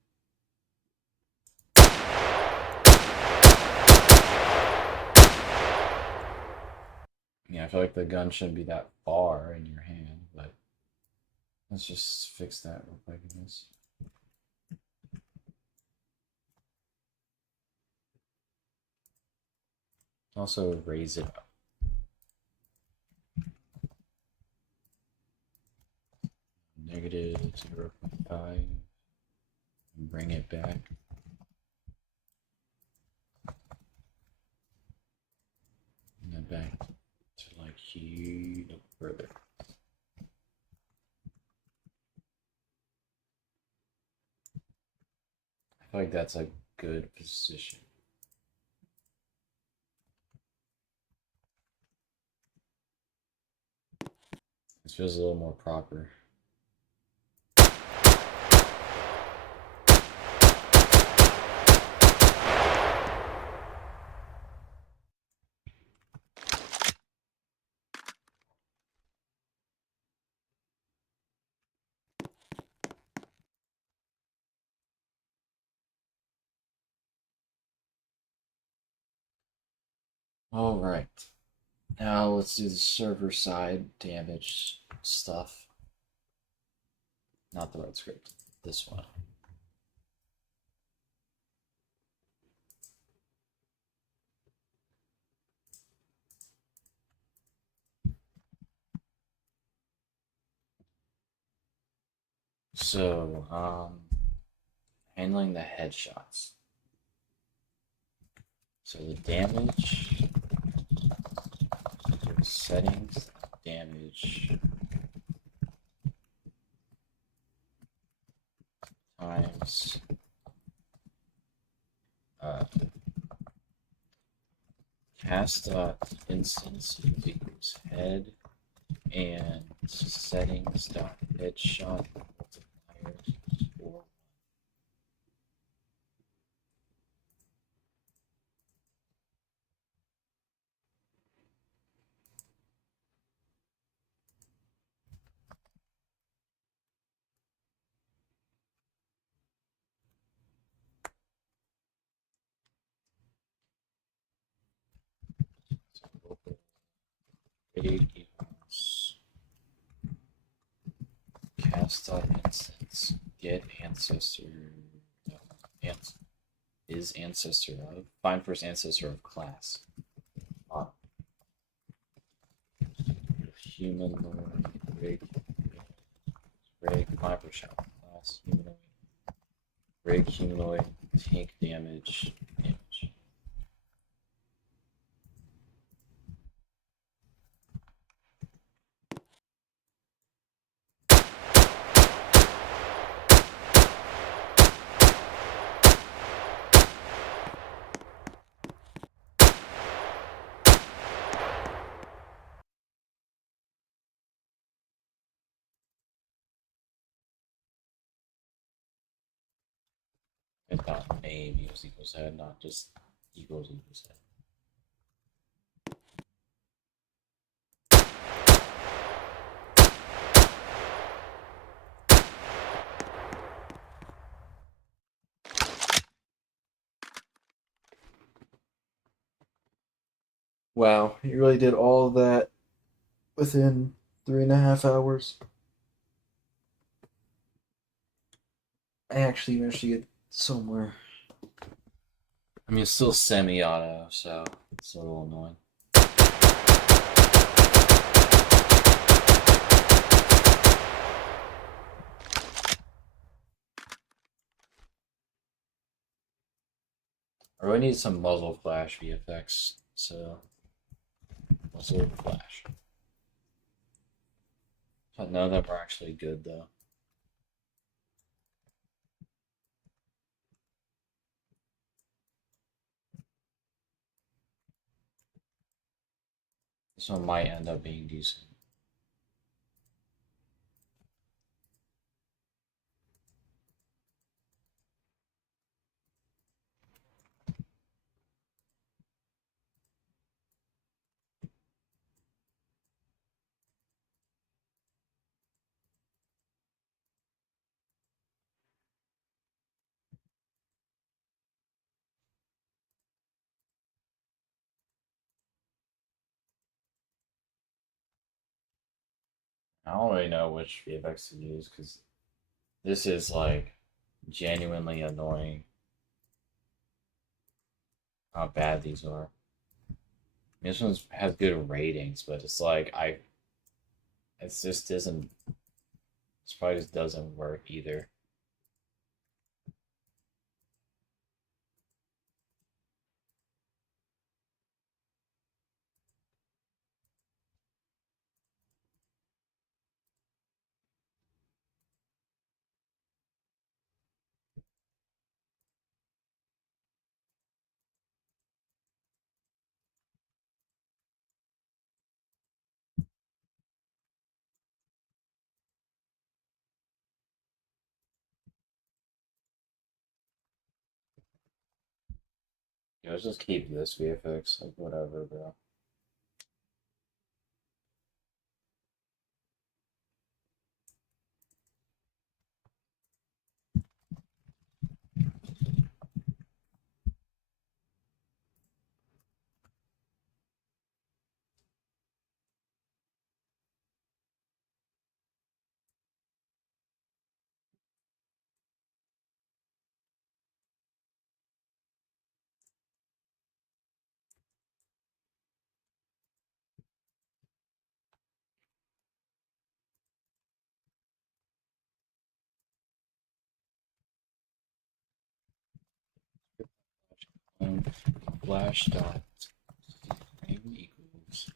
Yeah, I feel like the gun shouldn't be that far in your hand, but let's just fix that real quick, I guess. Also, raise it up. Negative 0.5. Bring it back. And then back to like here, no further. I feel like that's a good position. This feels a little more proper. All right. Now let's do the server side damage stuff. Not the right script. This one. So, handling the headshots. So the damage, settings, damage, times, uh, cast dot instance equals head and settings dot headshot multipliers for local rig equals cast dot instance get ancestor no, is ancestor of find first ancestor of class humanoid rig microshot class humanoid rig humanoid tank damage. I thought name equals head, not just equals head. Wow, you really did all of that within 3.5 hours. I actually managed to get somewhere. I mean, it's still semi-auto, so it's a little annoying. I really need some muzzle flash VFX, so muzzle flash. But none of them are actually good though. This one might end up being decent. I don't really know which VFX to use because this is like genuinely annoying how bad these are. This one has good ratings, but it's like it just doesn't. This probably just doesn't work either. Yeah, let's just keep this VFX, like whatever, bro. flash dot frame equals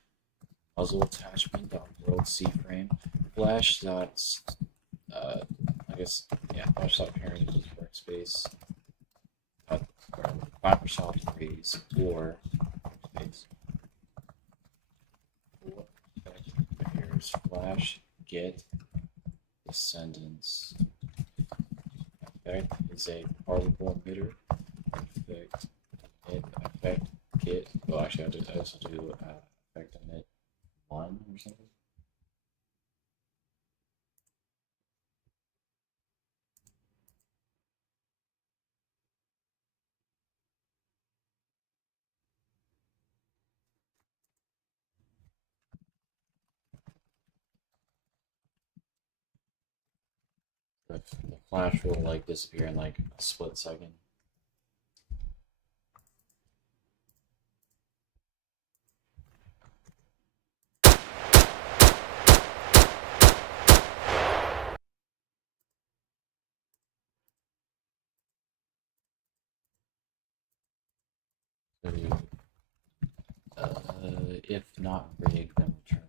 muzzle attachment dot world C frame flash dot I guess yeah flash dot parent equals workspace Microsoft raise or space. Here's flash get descendants. Effect is a particle emitter. Effect emit effect get. Well, actually, I also do effect emit 1 or something. The flash will like disappear in like a split second. If not rig, then return it.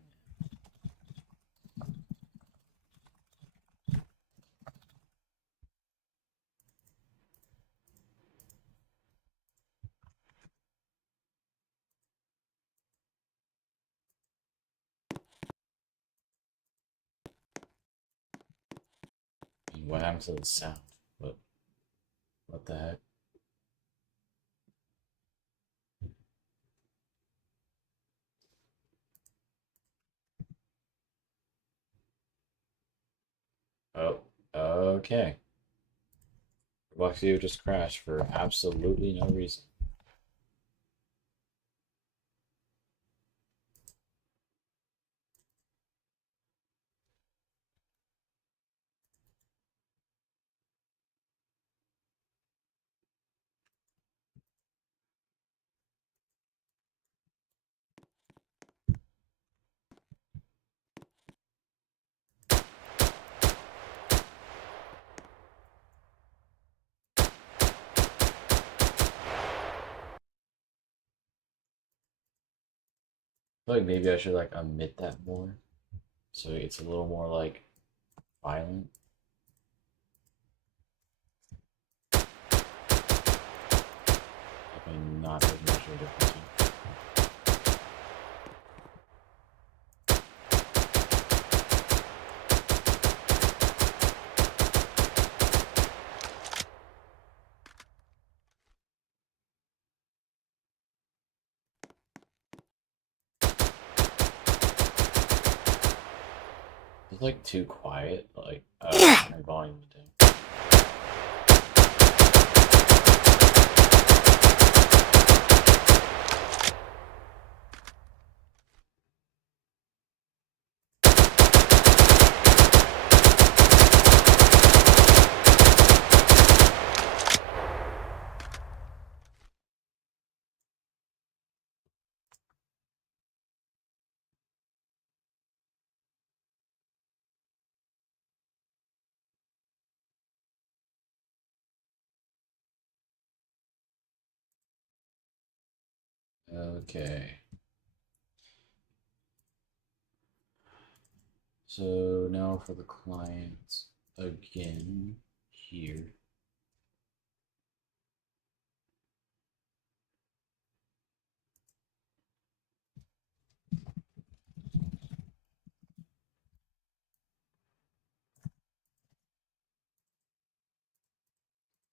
What happened to the sound? What the heck? Oh, okay. Roboxio just crashed for absolutely no reason. I feel like maybe I should like omit that more, so it's a little more like violent. Definitely not making much of a difference. It's like too quiet. Like my volume thing. Okay. So now for the client again here.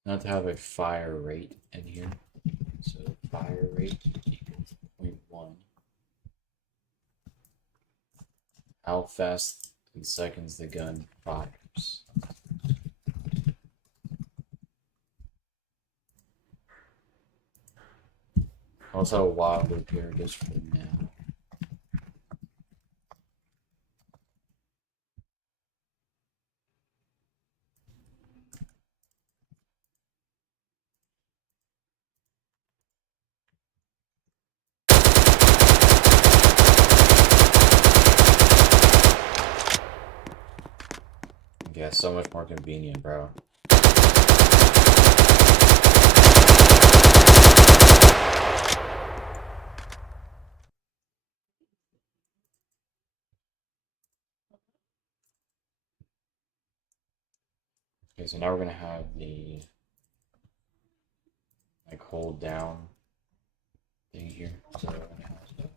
Now to have a fire rate in here. So fire rate equals 0.1. How fast in seconds the gun fires. Also a while loop here just for now. Yeah, so much more convenient, bro. Okay, so now we're gonna have the like hold down thing here. So we're gonna have the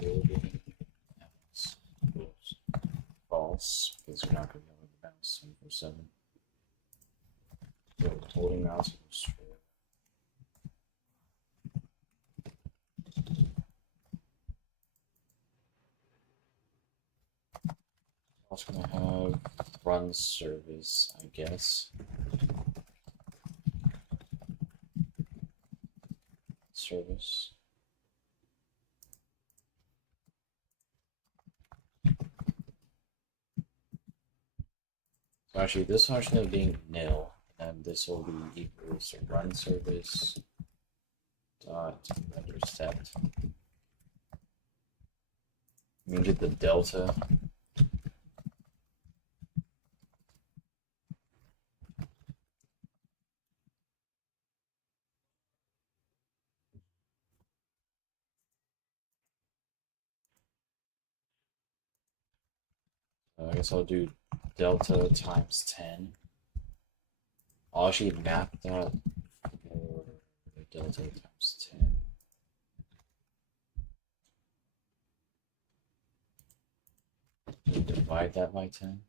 welding. That's false because we're not gonna be able to bounce 24/7. So holding mouse is true. Also gonna have run service, I guess. Service. So actually, this one should end up being nil, and this will be equals to run service dot intercept. We can get the delta. I guess I'll do delta times 10. I'll actually map that for delta times 10. Divide that by 10.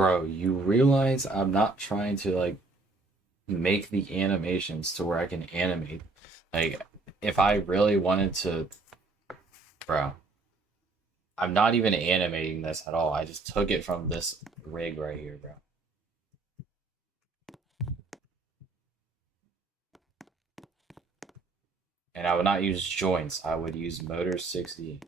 Bro, you realize I'm not trying to like make the animations to where I can animate. Like, if I really wanted to, bro, I'm not even animating this at all. I just took it from this rig right here, bro. And I would not use joints. I would use motor 60.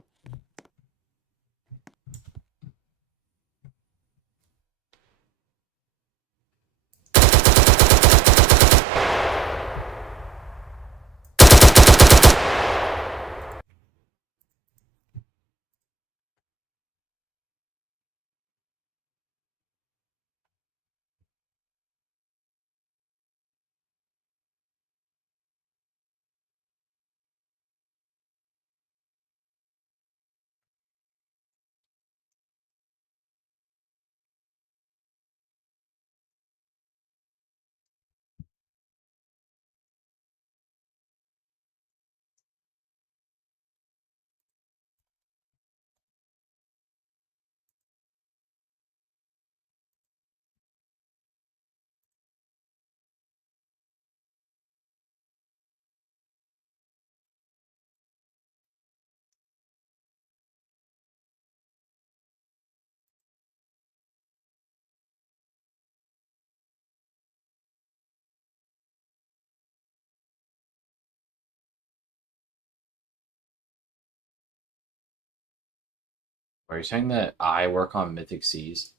Are you saying that I work on Mythic Seas?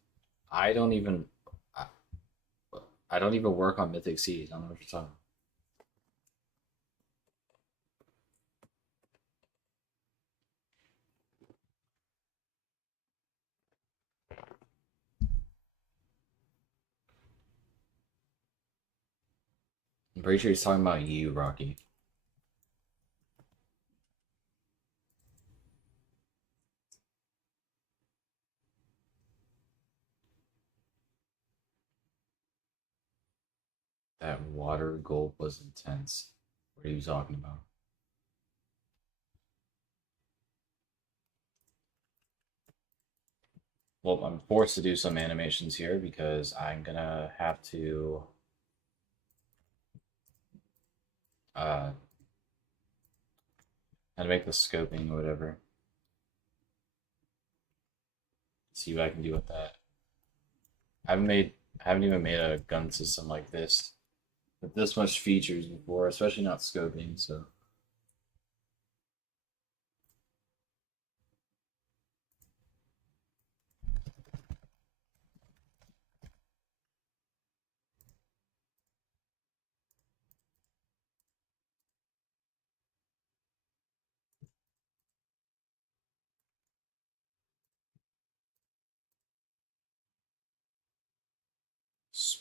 I don't even, I, I don't even work on Mythic Seas. I don't know what you're talking I'm pretty sure he's talking about you, Rocky. That water gulp was intense. What are you talking about? Well, I'm forced to do some animations here because I'm gonna have to uh how to make the scoping or whatever. See what I can do with that. I haven't even made a gun system like this with this much features before, especially not scoping, so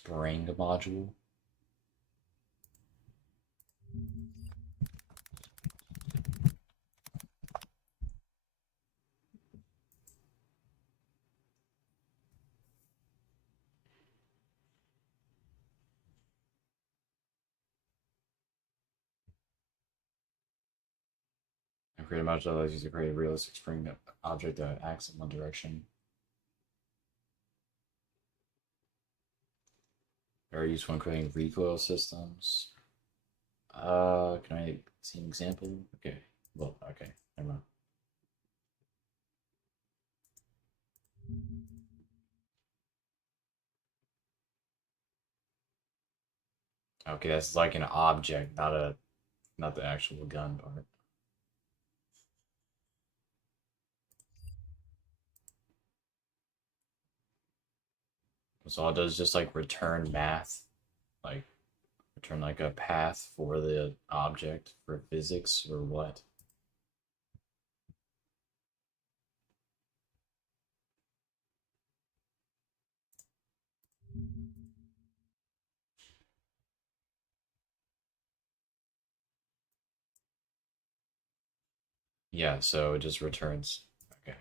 spring module. And create a module that allows you to create a realistic spring object that acts in one direction. Very useful in creating recoil systems. Can I see an example? Okay. Well, okay. Never mind. Okay, that's like an object, not the actual gun part. So all it does is just like return math, like return like a path for the object for physics or what? Yeah, so it just returns. Okay.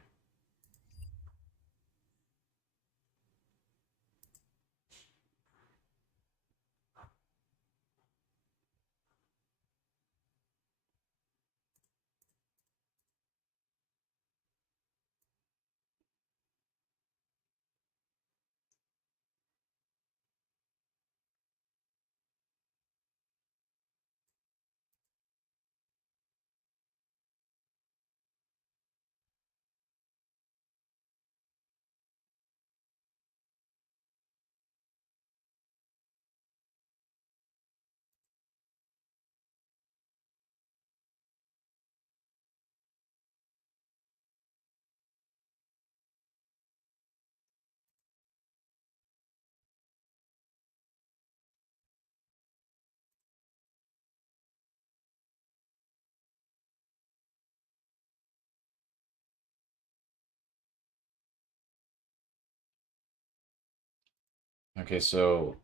Okay, so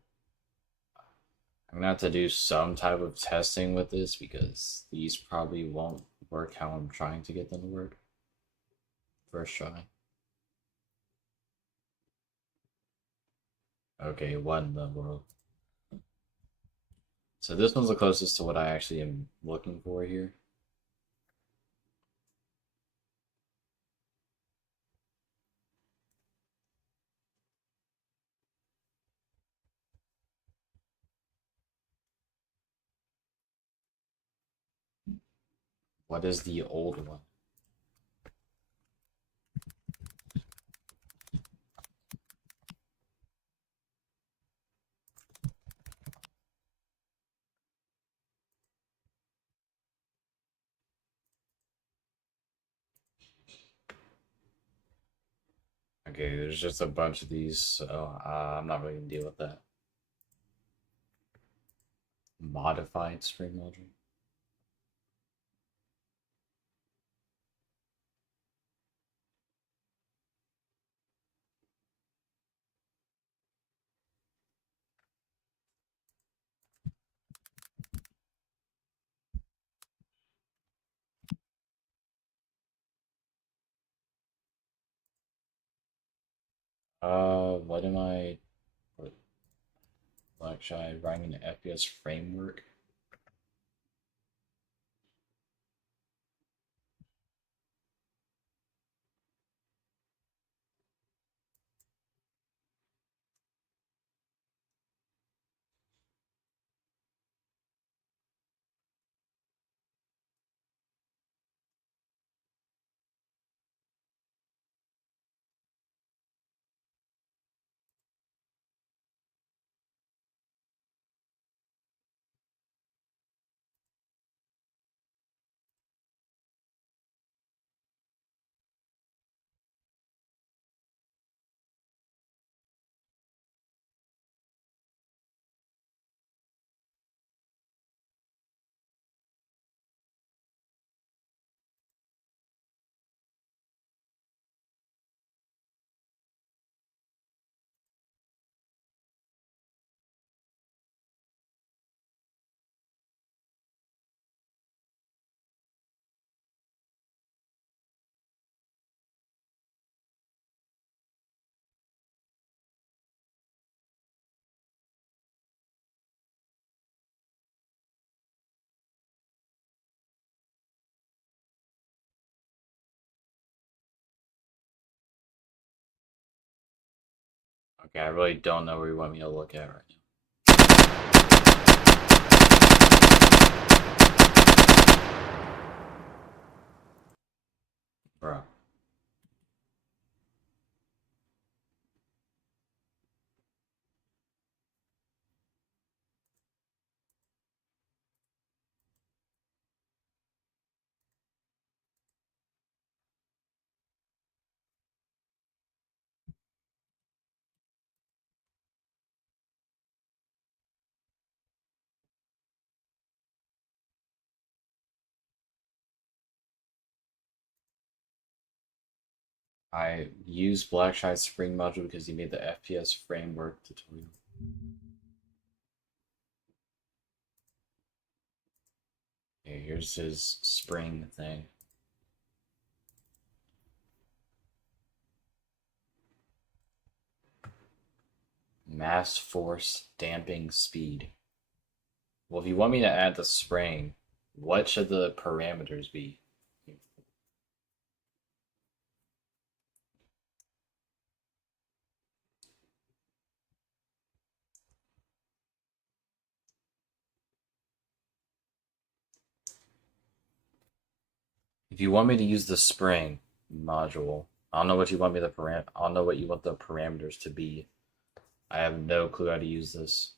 I'm gonna have to do some type of testing with this because these probably won't work how I'm trying to get them to work. First try. Okay, what in the world? So this one's the closest to what I actually am looking for here. What is the old one? Okay, there's just a bunch of these, so I'm not really gonna deal with that. Modified spring module. What am I? What, like, should I writing an FPS framework? Okay, I really don't know where you want me to look at right now, bro. I used Blackshide's spring module because he made the FPS framework tutorial. Okay, here's his spring thing. Mass force damping speed. Well, if you want me to add the spring, what should the parameters be? If you want me to use the spring module, I don't know what you want me the I don't know what you want the parameters to be. I have no clue how to use this.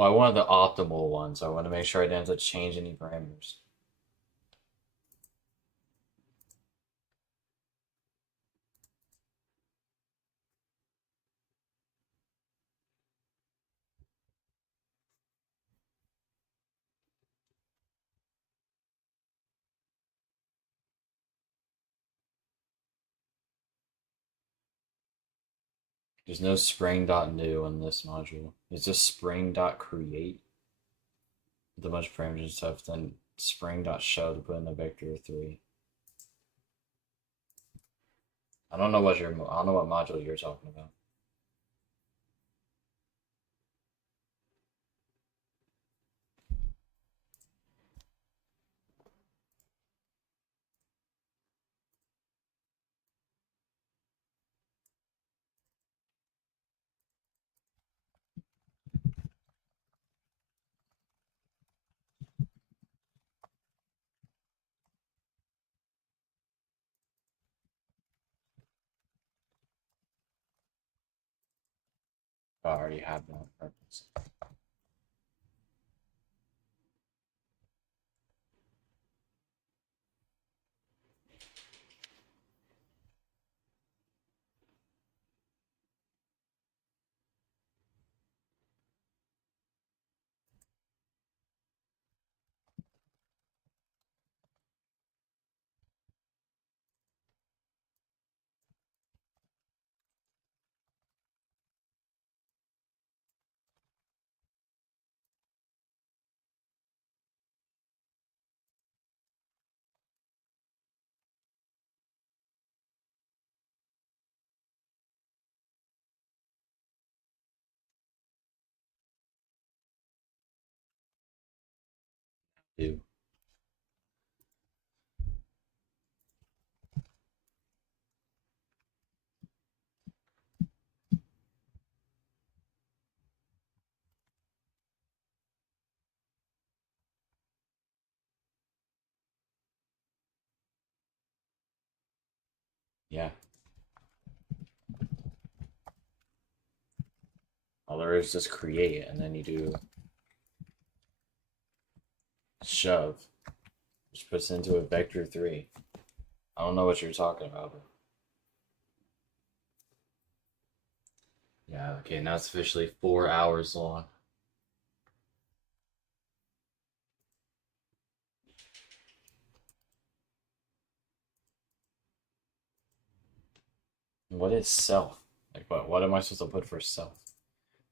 Well, I wanted the optimal one, so I want to make sure I didn't have to change any parameters. There's no spring.new in this module. It's just spring.create with a bunch of parameters and stuff, then spring.show to put in the vector 3. I don't know I don't know what module you're talking about. I already have that purpose. Do. Yeah. All there is just create, and then you do shove, which puts into a vector 3. I don't know what you're talking about. Yeah, okay, now it's officially 4 hours long. What is self? Like, what am I supposed to put for self?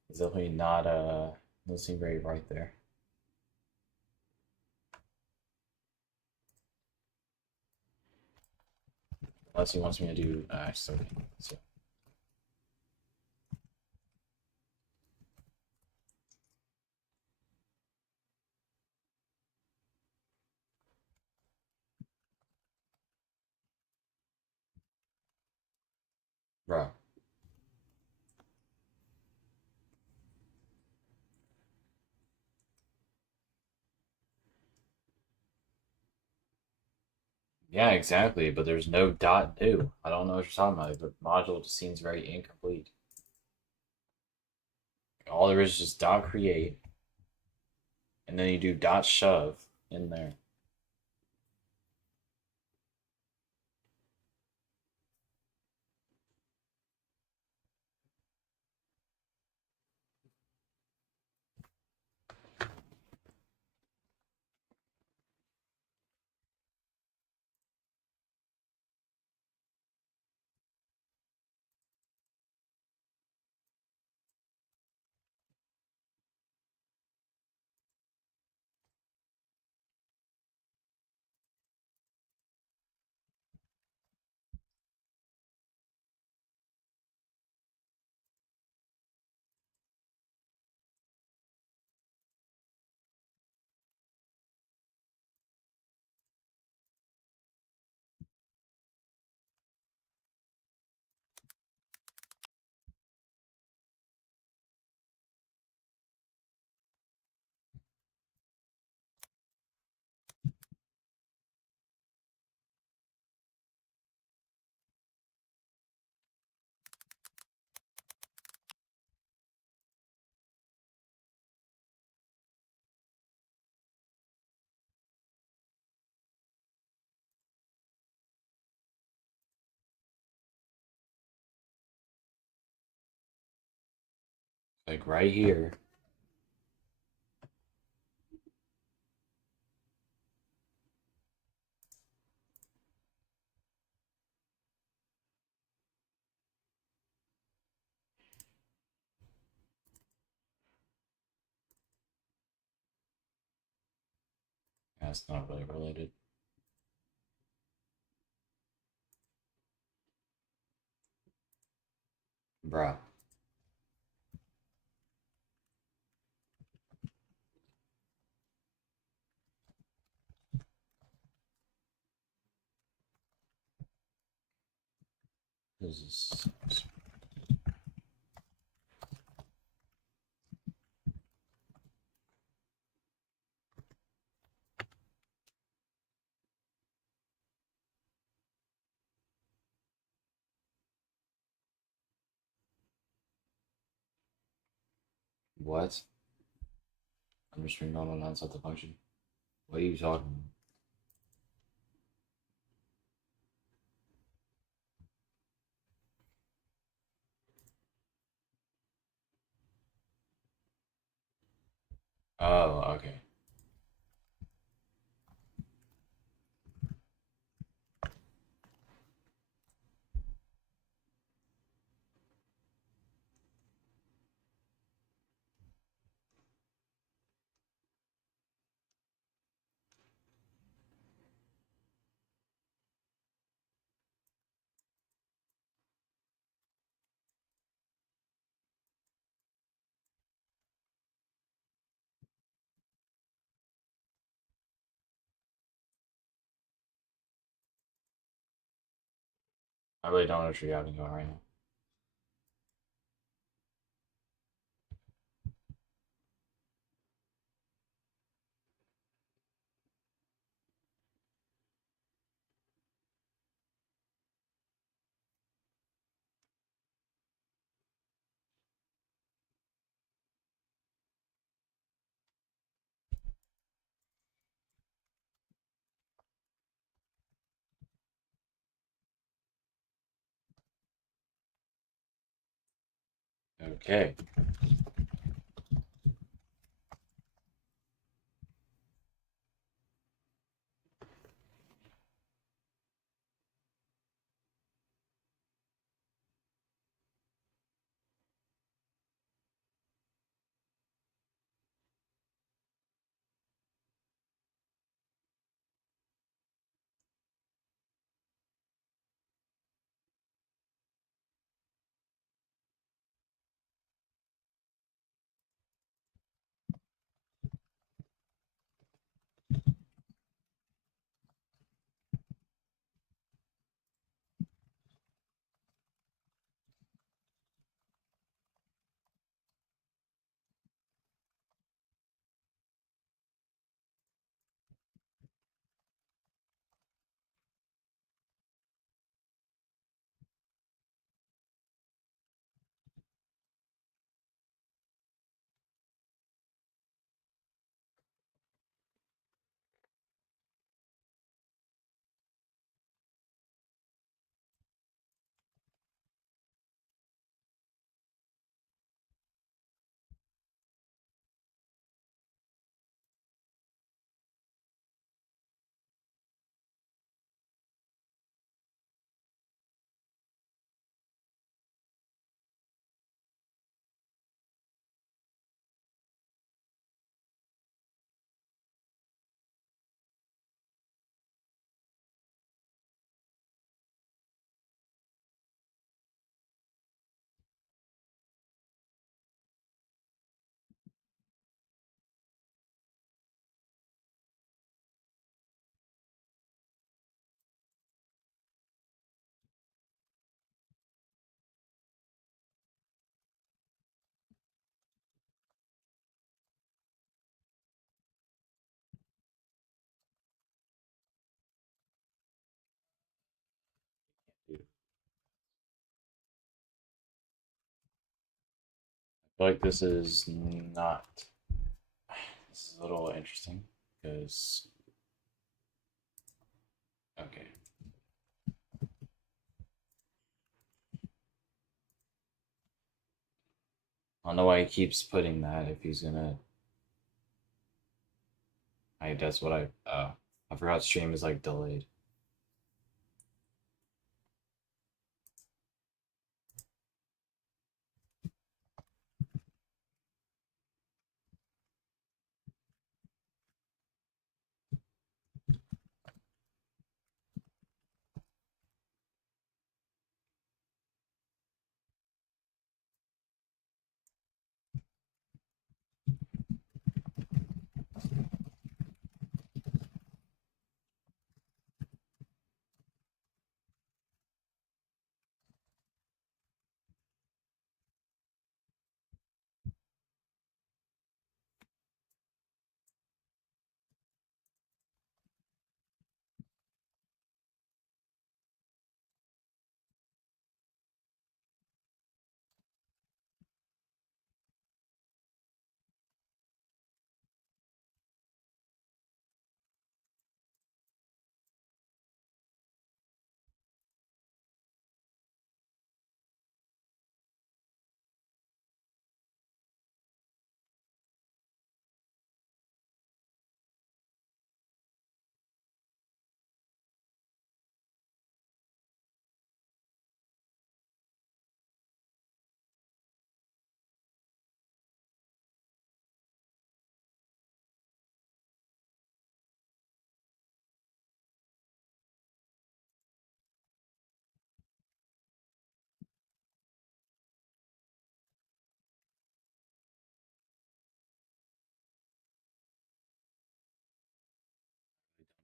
It's definitely not, doesn't seem very right there. Unless he wants me to do, so, bro. Yeah, exactly, but there's no dot new. I don't know what you're talking about. The module just seems very incomplete. All there is just dot create, and then you do dot shove in there. Like right here. That's not really related. Bruh. This is what? I'm just reading on outside the function. What are you talking about? Oh, okay. I really don't know what you're having going right now. Okay. I feel like this is not. This is a little interesting because. Okay. don't know why he keeps putting that if he's gonna. That's what I forgot stream is like delayed.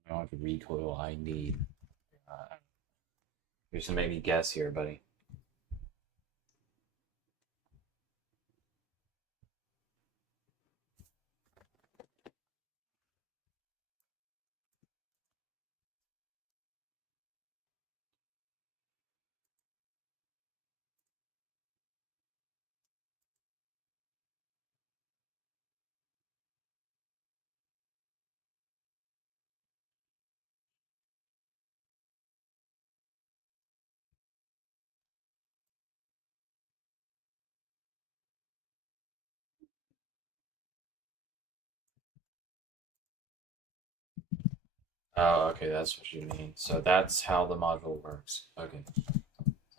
I don't have the recoil I need. You're just gonna make me guess here, buddy. Oh, okay, that's what you mean. So that's how the module works. Okay,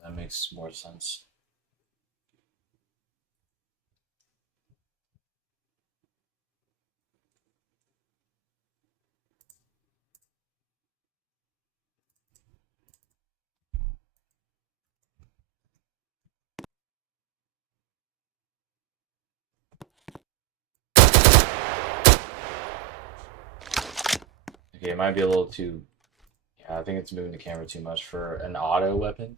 that makes more sense. Okay, it might be a little too. Yeah, I think it's moving the camera too much for an auto weapon.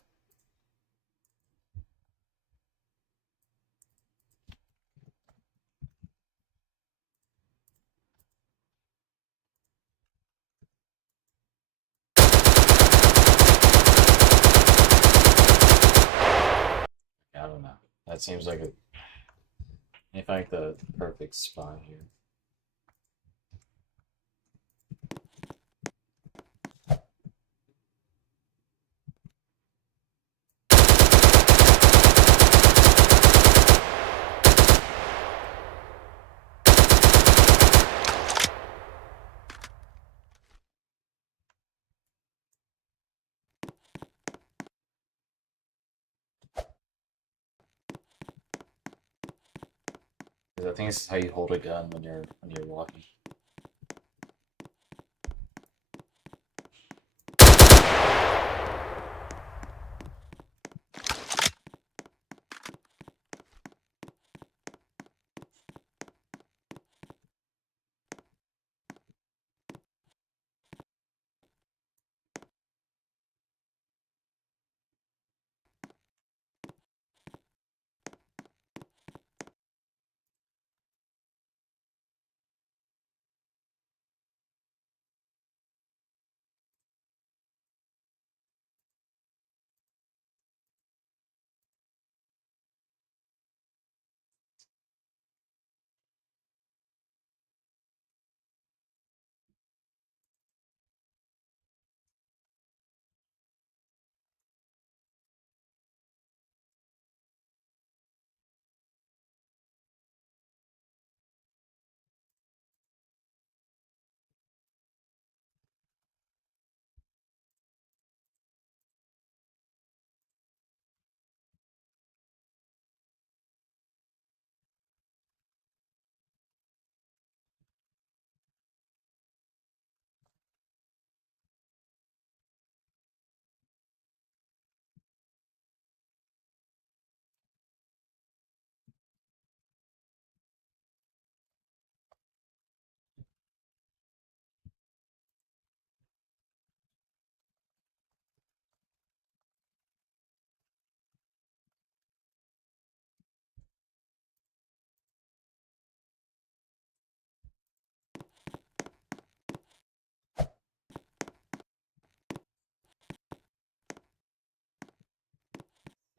Yeah, I don't know. That seems like a. I find the perfect spot here. Because I think this is how you hold a gun when you're walking.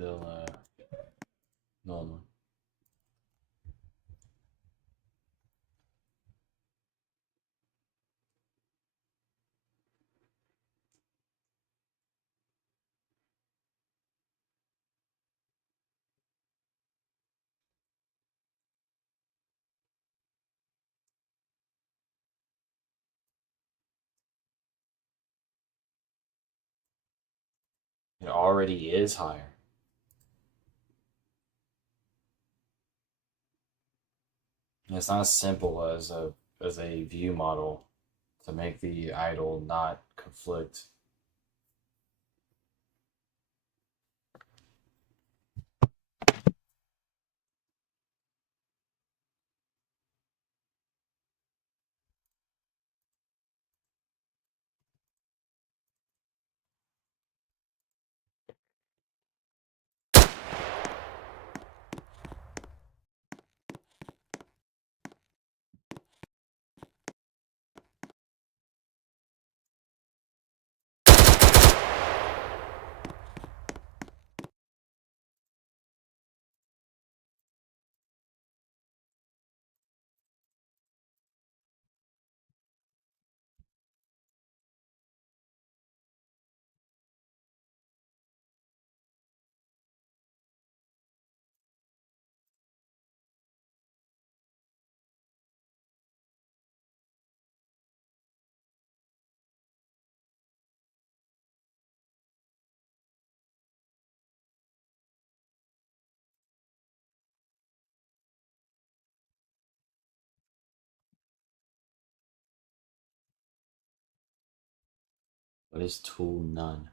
Still normal. It already is higher. And it's not as simple as a view model to make the idle not conflict. What is tool none?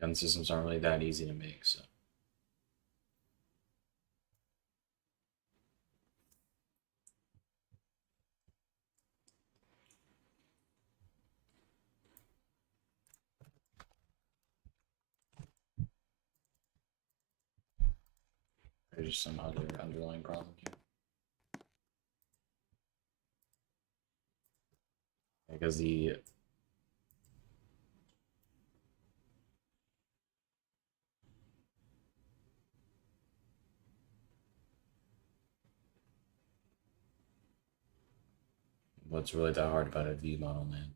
Gun systems aren't really that easy to make, so there's just some other underlying problem here. Because the what's really that hard about a V model, man?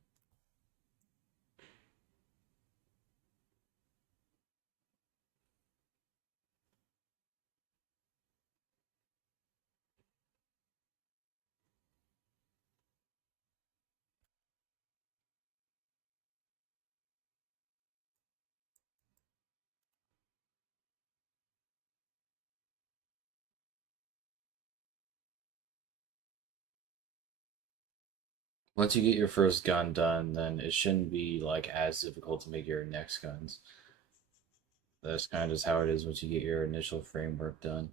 Once you get your first gun done, then it shouldn't be like as difficult to make your next guns. That's kind of just how it is once you get your initial framework done.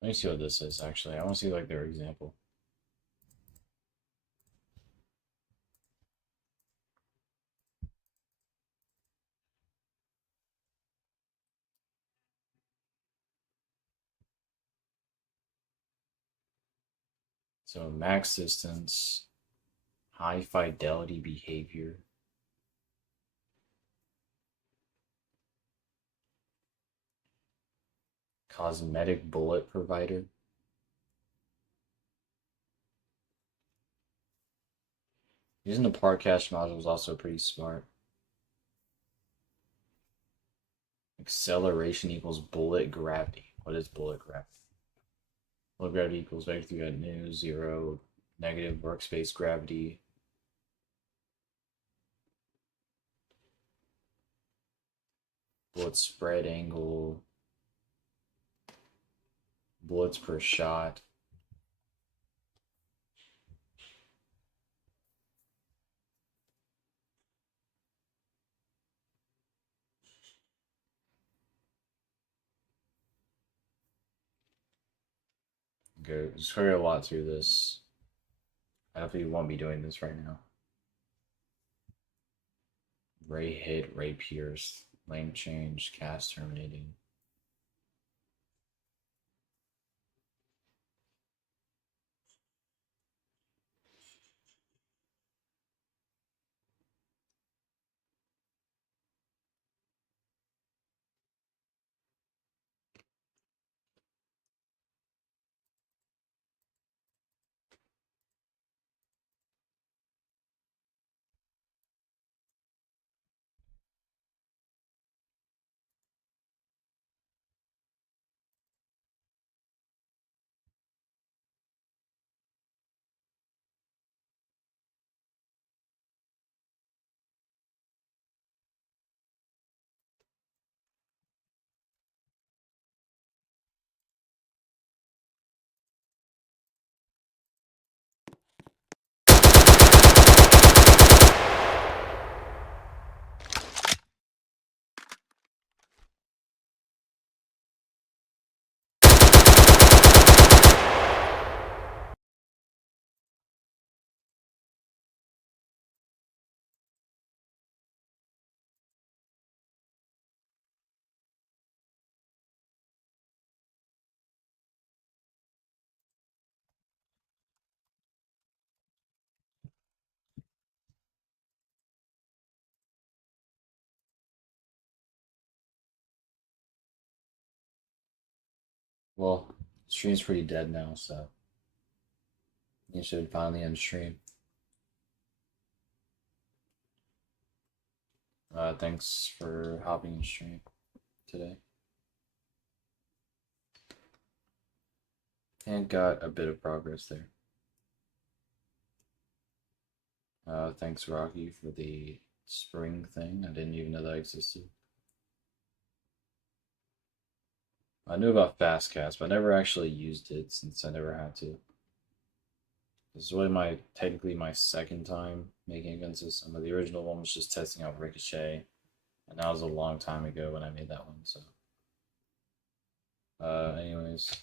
Let me see what this is actually. I want to see like their example. So max distance, high fidelity behavior, cosmetic bullet provider. Using the part cache module is also pretty smart. Acceleration equals bullet gravity. What is bullet gravity? Bullet gravity equals vector at new, 0, negative workspace gravity. Bullet spread angle. Bullets per shot. Okay, just carry a lot through this. I definitely won't be doing this right now. Ray hit, ray pierce, lane change, cast terminating. Well, the stream's pretty dead now, so you should finally end stream. Thanks for hopping in stream today. And got a bit of progress there. Thanks, Rocky, for the spring thing. I didn't even know that existed. I knew about Fastcast, but I never actually used it since I never had to. This is really technically my second time making a gun system. But the original one was just testing out Ricochet, and that was a long time ago when I made that one. So, anyways.